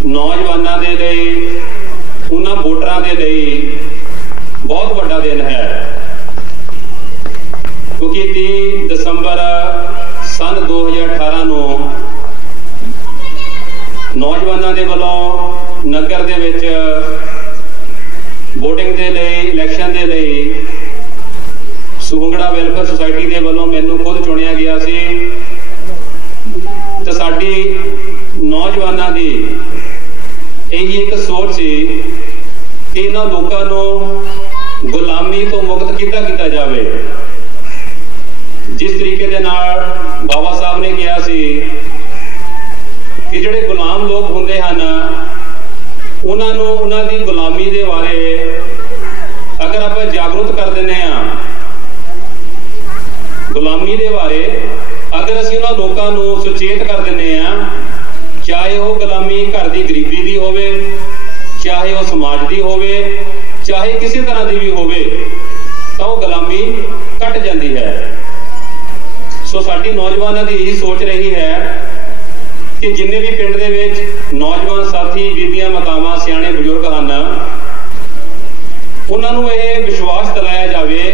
नौजवानों के लिए, उन्होंने वोटरां के लिए बहुत बड़ा दिन है, क्योंकि 30 दिसंबर सन 2018 को नौजवानों के वालों नगर दे विच वोटिंग के लिए, इलैक्शन के लिए सुहूंगड़ा वैलफेयर सोसाइटी के वालों मैनू खुद चुनिया गया सी। तो साडी नौजवानों की यही एक सोच सी कि इन्हां लोकां नूं गुलामी तो मुक्त किया जाए। जिस तरीके दे नाल बाबा साहब ने कहा सी कि जिहड़े गुलाम लोग हुंदे हन उन्हां नूं उन्हां दी गुलामी दे बारे अगर आप जागरूक कर देने गुलामी दे बारे अगर असीं उन्हां लोकां नूं सुचेत कर देने चाहे वो गुलामी घर की गरीबी की होवे, चाहे वो समाज की होवे, चाहे किसी तरह की भी होवे, तो वो गुलामी कट जाती है। सो साडी नौजवानों की यही सोच रही है कि जिन्ने भी पिंड दे विच नौजवान साथी बीबियां मातावां सियाणे बजुर्ग हैं उन्होंने ये विश्वास दिलाया जाए,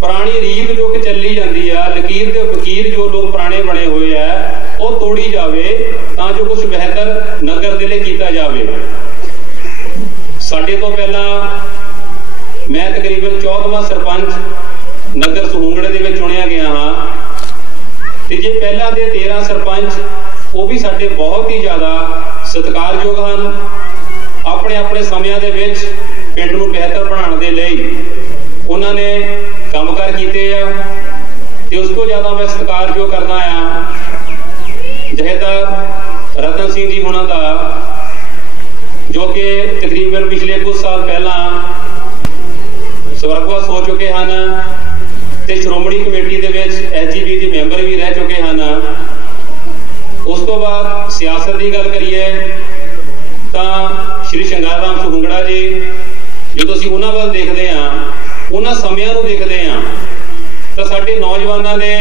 पुरानी रीत जो कि चली जाती है, लकीर के फकीर जो लोग पुराने बने हुए है वो तोड़ी जाए जो कुछ बेहतर नगर के लिए किया जाए। साडे तो पहला मैं तकरीबन 14वां सरपंच नगर सुहूंगड़े दे विच चुनिया गया हाँ। तो जे पहला दे 13 सरपंच वो भी साडे बहुत ही ज़्यादा सत्कारयोग हैं, अपने अपने समय दे विच पिंड नूं बेहतर बनाने दे लई उन्होंने कामकार किए हैं। तो उस तो ज़्यादा मैं सत्कारयोग करना जहेदार रतन सिंह जी होना का, जो कि तकरीबन पिछले कुछ साल पहला स्वर्गवास हो चुके हैं तो श्रोमणी कमेटी के SGP के मैंबर भी रह चुके हैं। उस तो बाद सियासत की गल करिए तो श्री शंगार राम सुहूंगड़ा जी जो असीं उन्हां वल देखते हैं, उन्हां समयां नूं देखते हैं तो साडे नौजवानों ने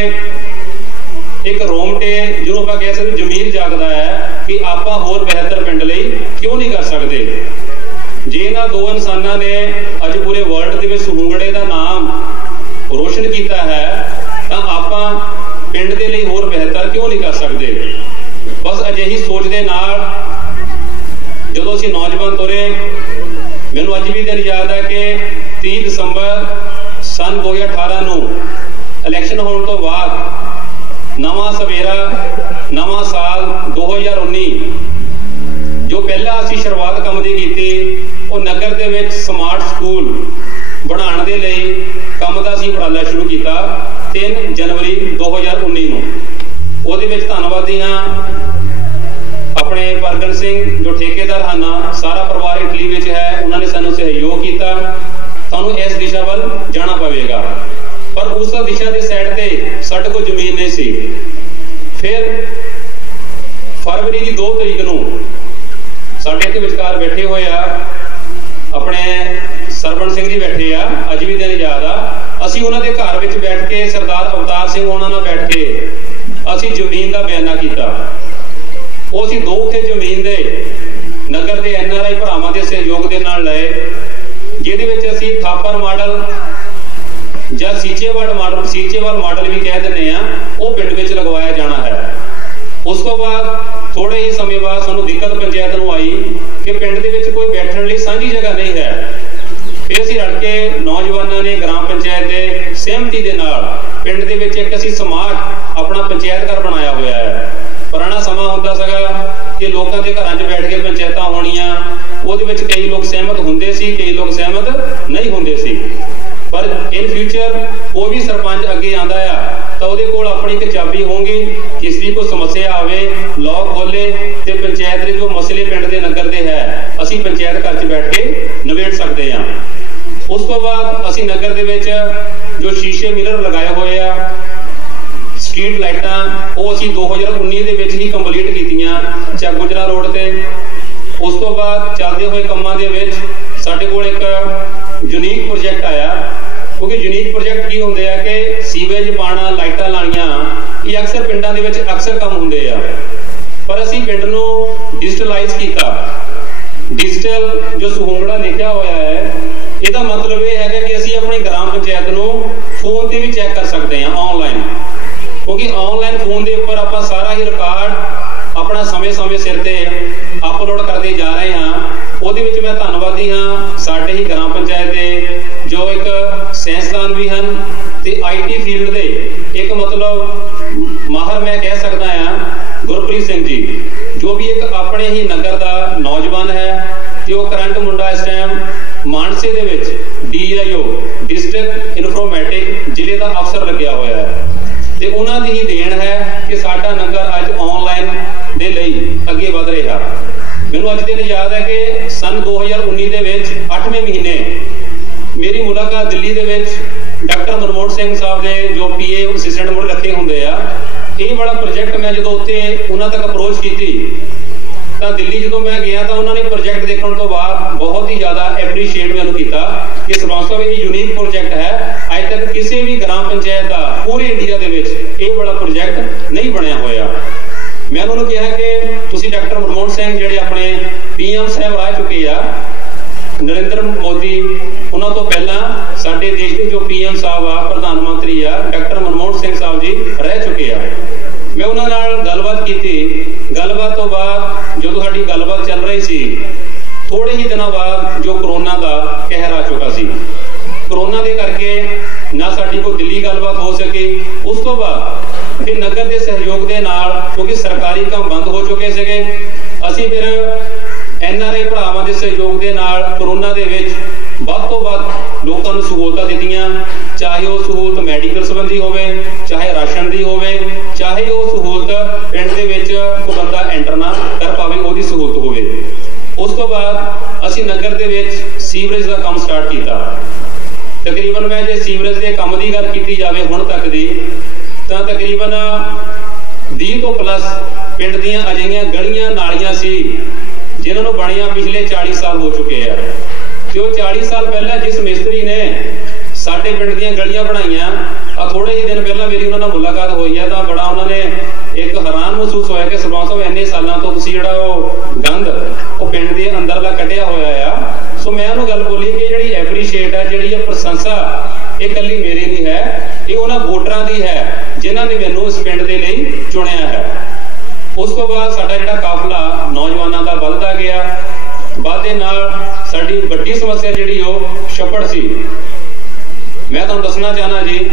एक रोमटे जिन्हों आप कह सकते जमीर जागदा है कि आप होर बेहतर पिंड लई क्यों नहीं कर सकते। जे इन्हां दो इंसानों ने अज पूरे वर्ल्ड के सुहूंगड़े का नाम रोशन किया है तो आप पिंड के लिए होर बेहतर क्यों नहीं कर सकते। बस अजिही सोच के नाल जो असीं नौजवान तुरे, मैनूं अज भी दिन याद है कि 30 दिसंबर सन 2018 को इलैक्शन होने तो बाद नवा सवेरा नवा साल 2019 जो पहला असी शुरुआत काम की की वो नगर के विच स्मार्ट स्कूल बनाने के लिए काम का असी उपराला शुरू किया 3 जनवरी 2019 को। वो धन्यवादी हाँ अपने परगन सिंह जो ठेकेदार हैं, सारा परिवार इटली में है, उन्होंने सानू सहयोग किया। सानू इस दिशा वाल जाना पवेगा, पर उस दिशा के साइड से साढ़े को जमीन नहीं सी। फिर फरवरी की 2 तरीक को साढ़े इत्थे विचकार बैठे हुए अपने सरवण सिंह जी बैठे अज भी दिन याद असी उन्होंने घर विच बैठ के सरदार अवतार सिंह उन्होंने बैठ के असी जमीन का बयाना किया। वो असी 2 थे जमीन दे ਨਗਰ ਦੇ NRI ਭਰਾਵਾਂ ਦੇ ਸਹਿਯੋਗ ਦੇ ਨਾਲ ਲਏ, ਜਿਹਦੇ ਵਿੱਚ ਅਸੀਂ ਥਾਪਰ ਮਾਡਲ ਜਾਂ ਸੀਚੇਵਾਲ ਮਾਡਲ ਵੀ ਕਹਿ ਦਿੰਦੇ ਆ, ਉਹ ਪਿੰਡ ਵਿੱਚ ਲਗਵਾਇਆ ਜਾਣਾ ਹੈ। ਉਸ ਤੋਂ ਬਾਅਦ ਥੋੜੇ ਹੀ ਸਮੇਂ ਬਾਅਦ ਸਾਨੂੰ ਦਿੱਕਤ ਪੰਚਾਇਤ ਨੂੰ ਆਈ ਕਿ ਪਿੰਡ ਦੇ ਵਿੱਚ ਕੋਈ ਬੈਠਣ ਲਈ ਸਾਂਝੀ ਜਗ੍ਹਾ ਨਹੀਂ ਹੈ। ਫਿਰ ਅਸੀਂ ਰਲ ਕੇ ਨੌਜਵਾਨਾਂ ਨੇ ਗ੍ਰਾਮ ਪੰਚਾਇਤ ਦੇ ਸਹਿਮਤੀ ਦੇ ਨਾਲ ਪਿੰਡ ਦੇ ਵਿੱਚ ਇੱਕ ਅਸੀਂ ਸਮਾਜ ਆਪਣਾ ਪੰਚਾਇਤ ਘਰ ਬਣਾਇਆ ਹੋਇਆ ਹੈ। ਪੁਰਾਣਾ ਸਮਾਂ ਹੁੰਦਾ ਸੀਗਾ ਕਿ ਲੋਕਾਂ ਦੇ ਘਰਾਂ 'ਚ ਬੈਠ ਕੇ ਪੰਚਾਇਤਾਂ ਹੋਣੀਆਂ, ਉਹਦੇ ਵਿੱਚ ਕਈ ਲੋਕ ਸਹਿਮਤ ਹੁੰਦੇ ਸੀ, ਕਈ ਲੋਕ ਸਹਿਮਤ ਨਹੀਂ ਹੁੰਦੇ ਸੀ। ਪਰ ਇਨ ਫਿਊਚਰ ਕੋਈ ਵੀ ਸਰਪੰਚ ਅੱਗੇ ਆਂਦਾ ਆ ਤਾਂ ਉਹਦੇ ਕੋਲ ਆਪਣੀ ਇੱਕ ਚਾਬੀ ਹੋਊਗੀ, ਕਿਸ ਦੀ ਕੋਈ ਸਮੱਸਿਆ ਆਵੇ, ਲੋਕ ਖੋਲੇ ਤੇ ਪੰਚਾਇਤ ਦੇ ਜੋ ਮਸਲੇ ਪਿੰਡ ਦੇ ਨਗਰ ਦੇ ਹੈ ਅਸੀਂ ਪੰਚਾਇਤ ਘਰ 'ਚ ਬੈਠ ਕੇ ਨਿਬੇੜ ਸਕਦੇ ਹਾਂ। ਉਸ ਤੋਂ ਬਾਅਦ ਅਸੀਂ ਨਗਰ ਦੇ ਵਿੱਚ ਜੋ ਸ਼ੀਸ਼ੇ ਮਿਰਰ ਲਗਾਏ ਹੋਏ ਆ, ਸਟਰੀਟ ਲਾਈਟਾਂ, ਉਹ ਅਸੀਂ 2019 ਦੇ ਵਿੱਚ ਹੀ ਕੰਪਲੀਟ ਕੀਤੀਆਂ ਚੱਕ ਗੁਜਰਾ ਰੋਡ ਤੇ। ਉਸ ਤੋਂ ਬਾਅਦ ਚੱਲਦੇ ਹੋਏ ਕੰਮਾਂ ਦੇ ਵਿੱਚ ਸਾਡੇ ਕੋਲ ਇੱਕ ਯੂਨੀਕ ਪ੍ਰੋਜੈਕਟ ਆਇਆ, ਕਿਉਂਕਿ ਯੂਨੀਕ ਪ੍ਰੋਜੈਕਟ ਕੀ ਹੁੰਦੇ ਆ ਕਿ ਸੀਵੇਜ ਪਾਣਾ, ਲਾਈਟਾਂ ਲਾਣੀਆਂ, ਇਹ ਅਕਸਰ ਪਿੰਡਾਂ ਦੇ ਵਿੱਚ ਅਕਸਰ ਕੰਮ ਹੁੰਦੇ ਆ, ਪਰ ਅਸੀਂ ਪਿੰਡ ਨੂੰ ਡਿਜੀਟਲਾਈਜ਼ ਕੀਤਾ। ਡਿਜੀਟਲ ਜੋ ਸੁਹੰਗੜਾ ਲਿਖਿਆ ਹੋਇਆ ਹੈ, ਇਹਦਾ ਮਤਲਬ ਇਹ ਹੈਗਾ ਕਿ ਅਸੀਂ ਆਪਣੀ ਗ੍ਰਾਮ ਪੰਚਾਇਤ ਨੂੰ ਫੋਨ ਤੇ ਵੀ ਚੈੱਕ ਕਰ ਸਕਦੇ ਹਾਂ ਆਨਲਾਈਨ, ਕਿਉਂਕਿ ਆਨਲਾਈਨ ਫੋਨ ਦੇ ਉੱਪਰ ਆਪਾਂ ਸਾਰਾ ਹੀ ਰਿਕਾਰਡ ਆਪਣਾ ਸਮੇਂ-ਸਮੇਂ ਸਿਰ ਤੇ ਅਪਲੋਡ ਕਰਦੇ ਜਾ ਰਹੇ ਹਾਂ। ਉਹਦੇ ਵਿੱਚ ਮੈਂ ਧੰਨਵਾਦੀ ਹਾਂ ਸਾਡੇ ਹੀ ਗ੍ਰਾਮ ਪੰਚਾਇਤ ਦੇ ਜੋ ਇੱਕ ਸਾਇੰਸਦਾਨ ਵੀ ਹਨ ਤੇ IT ਫੀਲਡ ਦੇ ਇੱਕ ਮਤਲਬ ਮਾਹਰ ਮੈਂ ਕਹਿ ਸਕਦਾ ਹਾਂ, ਗੁਰਪ੍ਰੀਤ ਸਿੰਘ ਜੀ, ਜੋ ਵੀ ਇੱਕ ਆਪਣੇ ਹੀ ਨਗਰ ਦਾ ਨੌਜਵਾਨ ਹੈ ਤੇ ਉਹ ਕਰੰਟ ਮੁੰਡਾ ਇਸ ਟਾਈਮ ਮਾਨਸੇ ਦੇ ਵਿੱਚ DIO ਡਿਸਟ੍ਰਿਕਟ ਇਨਫੋਰਮੈਟਿਕ ਜ਼ਿਲ੍ਹੇ ਦਾ ਅਫਸਰ ਲੱਗਿਆ ਹੋਇਆ ਹੈ ਤੇ ਉਹਨਾਂ ਦੀ ਹੀ ਦੇਣ ਹੈ ਕਿ ਸਾਡਾ ਨਗਰ ਅੱਜ ਆਨਲਾਈਨ ਦੇ ਲਈ ਅੱਗੇ ਵਧ ਰਿਹਾ। ਮੈਨੂੰ ਅੱਜ ਦਿਨ ਯਾਦ ਹੈ ਕਿ ਸਨ 2019 ਦੇ ਵਿੱਚ 8ਵੇਂ ਮਹੀਨੇ ਮੇਰੀ ਮੁਲਾਕਾਤ ਦਿੱਲੀ ਦੇ ਵਿੱਚ ਡਾਕਟਰ ਮਨਮੋਹਨ ਸਿੰਘ ਸਾਹਿਬ ਦੇ ਜੋ PA ਅਸਿਸਟੈਂਟ ਮੁੜ ਰੱਖੇ ਹੁੰਦੇ ਆ, ਇਹ ਵਾਲਾ ਪ੍ਰੋਜੈਕਟ ਮੈਂ ਜਦੋਂ ਉੱਥੇ ਉਹਨਾਂ ਤੱਕ ਅਪਰੋਚ ਕੀਤੀ ਤਾਂ ਦਿੱਲੀ ਜਦੋਂ ਮੈਂ ਗਿਆ ਤਾਂ ਉਹਨਾਂ ਨੇ ਪ੍ਰੋਜੈਕਟ ਦੇਖਣ ਤੋਂ ਬਾਅਦ ਬਹੁਤ ਹੀ ਜ਼ਿਆਦਾ ਐਪਰੀਸ਼ੀਏਟ ਮੈਨੂੰ ਕੀਤਾ ਕਿ ਸਰਪੰਚ ਸਾਹਿਬ ਇਹ ਯੂਨੀਕ ਪ੍ਰੋਜੈਕਟ ਹੈ, ਅੱਜ ਤੱਕ ਕਿਸੇ ਵੀ ਗ੍ਰਾਮ ਪੰਚਾਇਤ ਦਾ ਪੂਰੇ ਇੰਡੀਆ ਦੇ ਵਿੱਚ ਇਹ ਵਾਲਾ ਪ੍ਰੋਜੈਕਟ ਨਹੀਂ ਬਣਿਆ ਹੋਇਆ। ਮੈਂ ਉਹਨਾਂ ਨੂੰ ਕਿਹਾ ਕਿ ਤੁਸੀਂ ਡਾਕਟਰ ਮਨਮੋਹਨ ਸਿੰਘ ਜਿਹੜੇ ਆਪਣੇ PM ਸਾਹਿਬ ਰਹਿ ਚੁੱਕੇ ਆ, ਨਰਿੰਦਰ ਮੋਦੀ ਉਹਨਾਂ ਤੋਂ ਪਹਿਲਾਂ ਸਾਡੇ ਦੇਸ਼ ਦੇ ਜੋ PM ਸਾਹਿਬ ਆ, ਪ੍ਰਧਾਨ ਮੰਤਰੀ ਆ, ਡਾਕਟਰ ਮਨਮੋਹਨ ਸਿੰਘ ਸਾਹਿਬ ਜੀ ਰਹਿ ਚੁੱਕੇ ਆ। ਮੈਂ ਉਹਨਾਂ ਨਾਲ ਗੱਲਬਾਤ ਕੀਤੀ। ਗੱਲਬਾਤ ਤੋਂ ਬਾਅਦ ਜਦੋਂ ਸਾਡੀ ਗੱਲਬਾਤ ਚੱਲ ਰਹੀ ਸੀ, ਥੋੜੇ ਹੀ ਦਿਨਾਂ ਬਾਅਦ ਜੋ ਕਰੋਨਾ ਦਾ ਕਹਿਰ ਆ ਚੁੱਕਾ ਸੀ, ਕਰੋਨਾ ਦੇ ਕਰਕੇ ਨਾ ਸਾਡੀ ਕੋਈ ਦਿੱਲੀ ਗੱਲਬਾਤ ਹੋ ਸਕੀ। ਉਸ ਤੋਂ ਬਾਅਦ ਫਿਰ ਨਗਰ ਦੇ ਸਹਿਯੋਗ ਦੇ ਨਾਲ, ਕਿਉਂਕਿ ਸਰਕਾਰੀ ਕੰਮ ਬੰਦ ਹੋ ਚੁੱਕੇ ਸੀਗੇ, ਅਸੀਂ ਫਿਰ NRI ਭਰਾਵਾਂ ਦੇ ਸਹਿਯੋਗ ਦੇ ਨਾਲ ਕਰੋਨਾ ਦੇ ਵਿੱਚ ਵੱਧ ਤੋਂ ਵੱਧ ਲੋਕਾਂ ਨੂੰ ਸਹੂਲਤਾਂ ਦਿੱਤੀਆਂ, ਚਾਹੇ ਉਹ ਸਹੂਲਤ ਮੈਡੀਕਲ ਸੰਬੰਧੀ ਹੋਵੇ, ਚਾਹੇ ਰਾਸ਼ਨ ਦੀ ਹੋਵੇ, ਚਾਹੇ ਉਹ ਸਹੂਲਤ ਪਿੰਡ ਦੇ ਵਿੱਚ ਕੋਈ ਬੰਦਾ ਐਂਟਰ ਨਾ ਕਰ ਪਾਵੇ ਉਹਦੀ ਸਹੂਲਤ ਹੋਵੇ। ਉਸ ਤੋਂ ਬਾਅਦ ਅਸੀਂ ਨਗਰ ਦੇ ਵਿੱਚ ਸੀਵਰੇਜ ਦਾ ਕੰਮ ਸਟਾਰਟ ਕੀਤਾ। ਤਕਰੀਬਨ ਮੈਂ ਜੇ ਸੀਵਰੇਜ ਦੇ ਕੰਮ ਦੀ ਗੱਲ ਕੀਤੀ ਜਾਵੇ ਹੁਣ ਤੱਕ ਦੀ ਤਾਂ ਤਕਰੀਬਨ 20 ਤੋਂ ਪਲੱਸ ਪਿੰਡ ਦੀਆਂ ਅਜਿਹੀਆਂ ਗਲੀਆਂ ਨਾਲੀਆਂ ਸੀ ਜਿਨ੍ਹਾਂ ਨੂੰ ਬਣਿਆ ਪਿਛਲੇ 40 ਸਾਲ ਹੋ ਚੁੱਕੇ ਆ। ਤੇ ਉਹ 40 ਸਾਲ ਪਹਿਲਾਂ ਜਿਸ ਮਿਸਤਰੀ ਨੇ ਸਾਡੇ ਪਿੰਡ ਦੀਆਂ ਗਲੀਆਂ ਬਣਾਈਆਂ, ਆ ਥੋੜੇ ਹੀ ਦਿਨ ਪਹਿਲਾਂ ਮੇਰੀ ਉਹਨਾਂ ਨਾਲ ਮੁਲਾਕਾਤ ਹੋਈ ਹੈ ਤਾਂ ਬੜਾ ਉਹਨਾਂ ਨੇ ਇੱਕ ਹੈਰਾਨ ਮਹਿਸੂਸ ਹੋਇਆ ਕਿ ਸਰਪੰਚ ਸਾਹਿਬ ਇੰਨੇ ਸਾਲਾਂ ਤੋਂ ਤੁਸੀਂ ਜਿਹੜਾ ਉਹ ਗੰਦ ਉਹ ਪਿੰਡ ਦੇ ਅੰਦਰਲਾ ਕੱਢਿਆ ਹੋਇਆ ਆ। ਸੋ ਮੈਂ ਉਹਨੂੰ ਗੱਲ ਬੋਲੀ ਕਿ ਜਿਹੜੀ ਐਪਰੀਸ਼ੀਏਟ ਹੈ, ਜਿਹੜੀ ਇਹ ਪ੍ਰਸ਼ੰਸਾ, ਇਹ ਇਕੱਲੀ ਮੇਰੀ ਨਹੀਂ ਹੈ, ਇਹ ਉਹਨਾਂ ਵੋਟਰਾਂ ਦੀ ਹੈ ਜਿਨ੍ਹਾਂ ਨੇ ਮੈਨੂੰ ਇਸ ਪਿੰਡ ਦੇ ਲਈ ਚੁਣਿਆ ਹੈ। ਉਸ ਤੋਂ ਬਾਅਦ ਸਾਡਾ ਜਿਹੜਾ ਕਾਫਲਾ ਨੌਜਵਾਨਾਂ ਦਾ ਵੱਧਦਾ ਗਿਆ, ਵਾਧੇ ਨਾਲ ਸਾਡੀ ਵੱਡੀ ਸਮੱਸਿਆ ਜਿਹੜੀ ਉਹ ਛੱਪੜ ਸੀ। ਮੈਂ ਤੁਹਾਨੂੰ ਦੱਸਣਾ ਚਾਹਨਾ ਜੀ,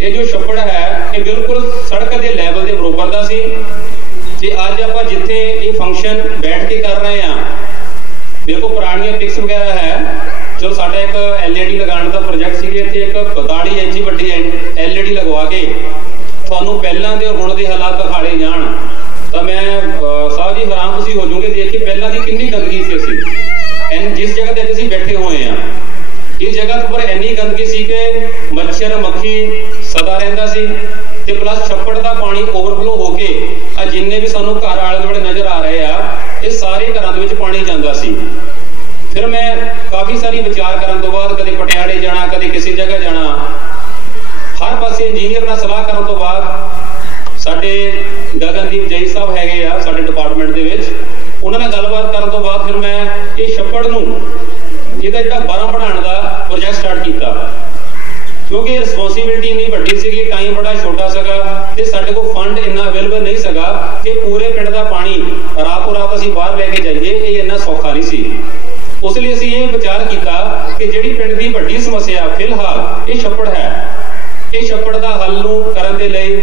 ਇਹ ਜੋ ਛੱਪੜ ਹੈ ਇਹ ਬਿਲਕੁਲ ਸੜਕ ਦੇ ਲੈਵਲ ਦੇ ਬਰਾਬਰ ਦਾ ਸੀ ਤੇ ਅੱਜ ਆਪਾਂ ਜਿੱਥੇ ਇਹ ਫੰਕਸ਼ਨ ਬੈਠ ਕੇ ਕਰ ਰਹੇ ਹਾਂ, ਮੇਰੇ ਕੋਲ ਪੁਰਾਣੀਆਂ ਪਿਕਸ ਵਗੈਰਾ ਹੈ। ਚਲੋ ਸਾਡਾ ਇੱਕ LED ਲਗਾਉਣ ਦਾ ਪ੍ਰੋਜੈਕਟ ਸੀ, ਇੱਥੇ ਇੱਕ 42 ਇੰਚੀ ਵੱਡੀ LED ਲਗਵਾ ਕੇ ਤੁਹਾਨੂੰ ਪਹਿਲਾਂ ਦੇ ਹੁਣ ਦੇ ਹਾਲਾਤ ਦਿਖਾੜੇ ਜਾਣ ਤਾਂ ਮੈਂ ਸਾਹਿਬ ਜੀ ਹੈਰਾਨ ਤੁਸੀਂ ਹੋ ਜਾਓਗੇ ਦੇਖ ਕੇ ਪਹਿਲਾਂ ਦੀ ਕਿੰਨੀ ਗੰਦਗੀ ਸੀ। ਅਸੀਂ ਜਿਸ ਜਗ੍ਹਾ ਤੇ ਅਸੀਂ ਬੈਠੇ ਹੋਏ ਹਾਂ, ਇਹ ਜਗ੍ਹਾ ਉੱਪਰ ਇੰਨੀ ਗੰਦਗੀ ਸੀ ਕਿ ਮੱਛਰ ਮੱਖੀ ਸਦਾ ਰਹਿੰਦਾ ਸੀ ਤੇ ਪਲੱਸ ਛੱਪੜ ਦਾ ਪਾਣੀ ਓਵਰਫਲੋ ਹੋ ਕੇ ਆ ਜਿੰਨੇ ਵੀ ਸਾਨੂੰ ਘਰ ਆਲੇ ਦੁਆਲੇ ਨਜ਼ਰ ਆ ਰਹੇ ਆ, ਇਹ ਸਾਰੇ ਘਰਾਂ ਦੇ ਵਿੱਚ ਪਾਣੀ ਜਾਂਦਾ ਸੀ। ਫਿਰ ਮੈਂ ਕਾਫੀ ਸਾਰੀ ਵਿਚਾਰ ਕਰਨ ਤੋਂ ਬਾਅਦ ਕਦੇ ਪਟਿਆਲੇ ਜਾਣਾ, ਕਦੇ ਕਿਸੇ ਜਗ੍ਹਾ ਜਾਣਾ, ਹਰ ਪਾਸੇ ਇੰਜੀਨੀਅਰ ਨਾਲ ਸਲਾਹ ਕਰਨ ਤੋਂ ਬਾਅਦ ਸਾਡੇ ਗਗਨਦੀਪ ਜੈ ਸਾਹਿਬ ਹੈਗੇ ਆ ਸਾਡੇ ਡਿਪਾਰਟਮੈਂਟ ਦੇ ਵਿੱਚ, ਉਹਨਾਂ ਨਾਲ ਗੱਲਬਾਤ ਕਰਨ ਤੋਂ ਬਾਅਦ ਫਿਰ ਮੈਂ ਇਹ ਛੱਪੜ ਨੂੰ ਇਹਦਾ ਜਿਹੜਾ ਬਰਮ ਬਣਾਉਣ ਦਾ ਪ੍ਰੋਜੈਕਟ ਸਟਾਰਟ ਕੀਤਾ, ਕਿਉਂਕਿ ਰਿਸਪੌਂਸਿਬਿਲਿਟੀ ਇੰਨੀ ਵੱਡੀ ਸੀਗੀ, ਟਾਈਮ ਬੜਾ ਛੋਟਾ ਸੀਗਾ ਤੇ ਸਾਡੇ ਕੋਲ ਫੰਡ ਇੰਨਾ ਅਵੇਲੇਬਲ ਨਹੀਂ ਸੀਗਾ ਕਿ ਪੂਰੇ ਪਿੰਡ ਦਾ ਪਾਣੀ ਰਾਤੋਂ ਰਾਤ ਅਸੀਂ ਬਾਹਰ ਲੈ ਕੇ ਜਾਈਏ, ਇਹ ਇੰਨਾ ਸੌਖਾ ਨਹੀਂ ਸੀ। ਉਸ ਲਈ ਅਸੀਂ ਇਹ ਵਿਚਾਰ ਕੀਤਾ ਕਿ ਜਿਹੜੀ ਪਿੰਡ ਦੀ ਵੱਡੀ ਸਮੱਸਿਆ ਫਿਲਹਾਲ ਇਹ ਛੱਪੜ ਹੈ, ਇਹ ਛੱਪੜ ਦਾ ਹੱਲ ਨੂੰ ਕਰਨ ਦੇ ਲਈ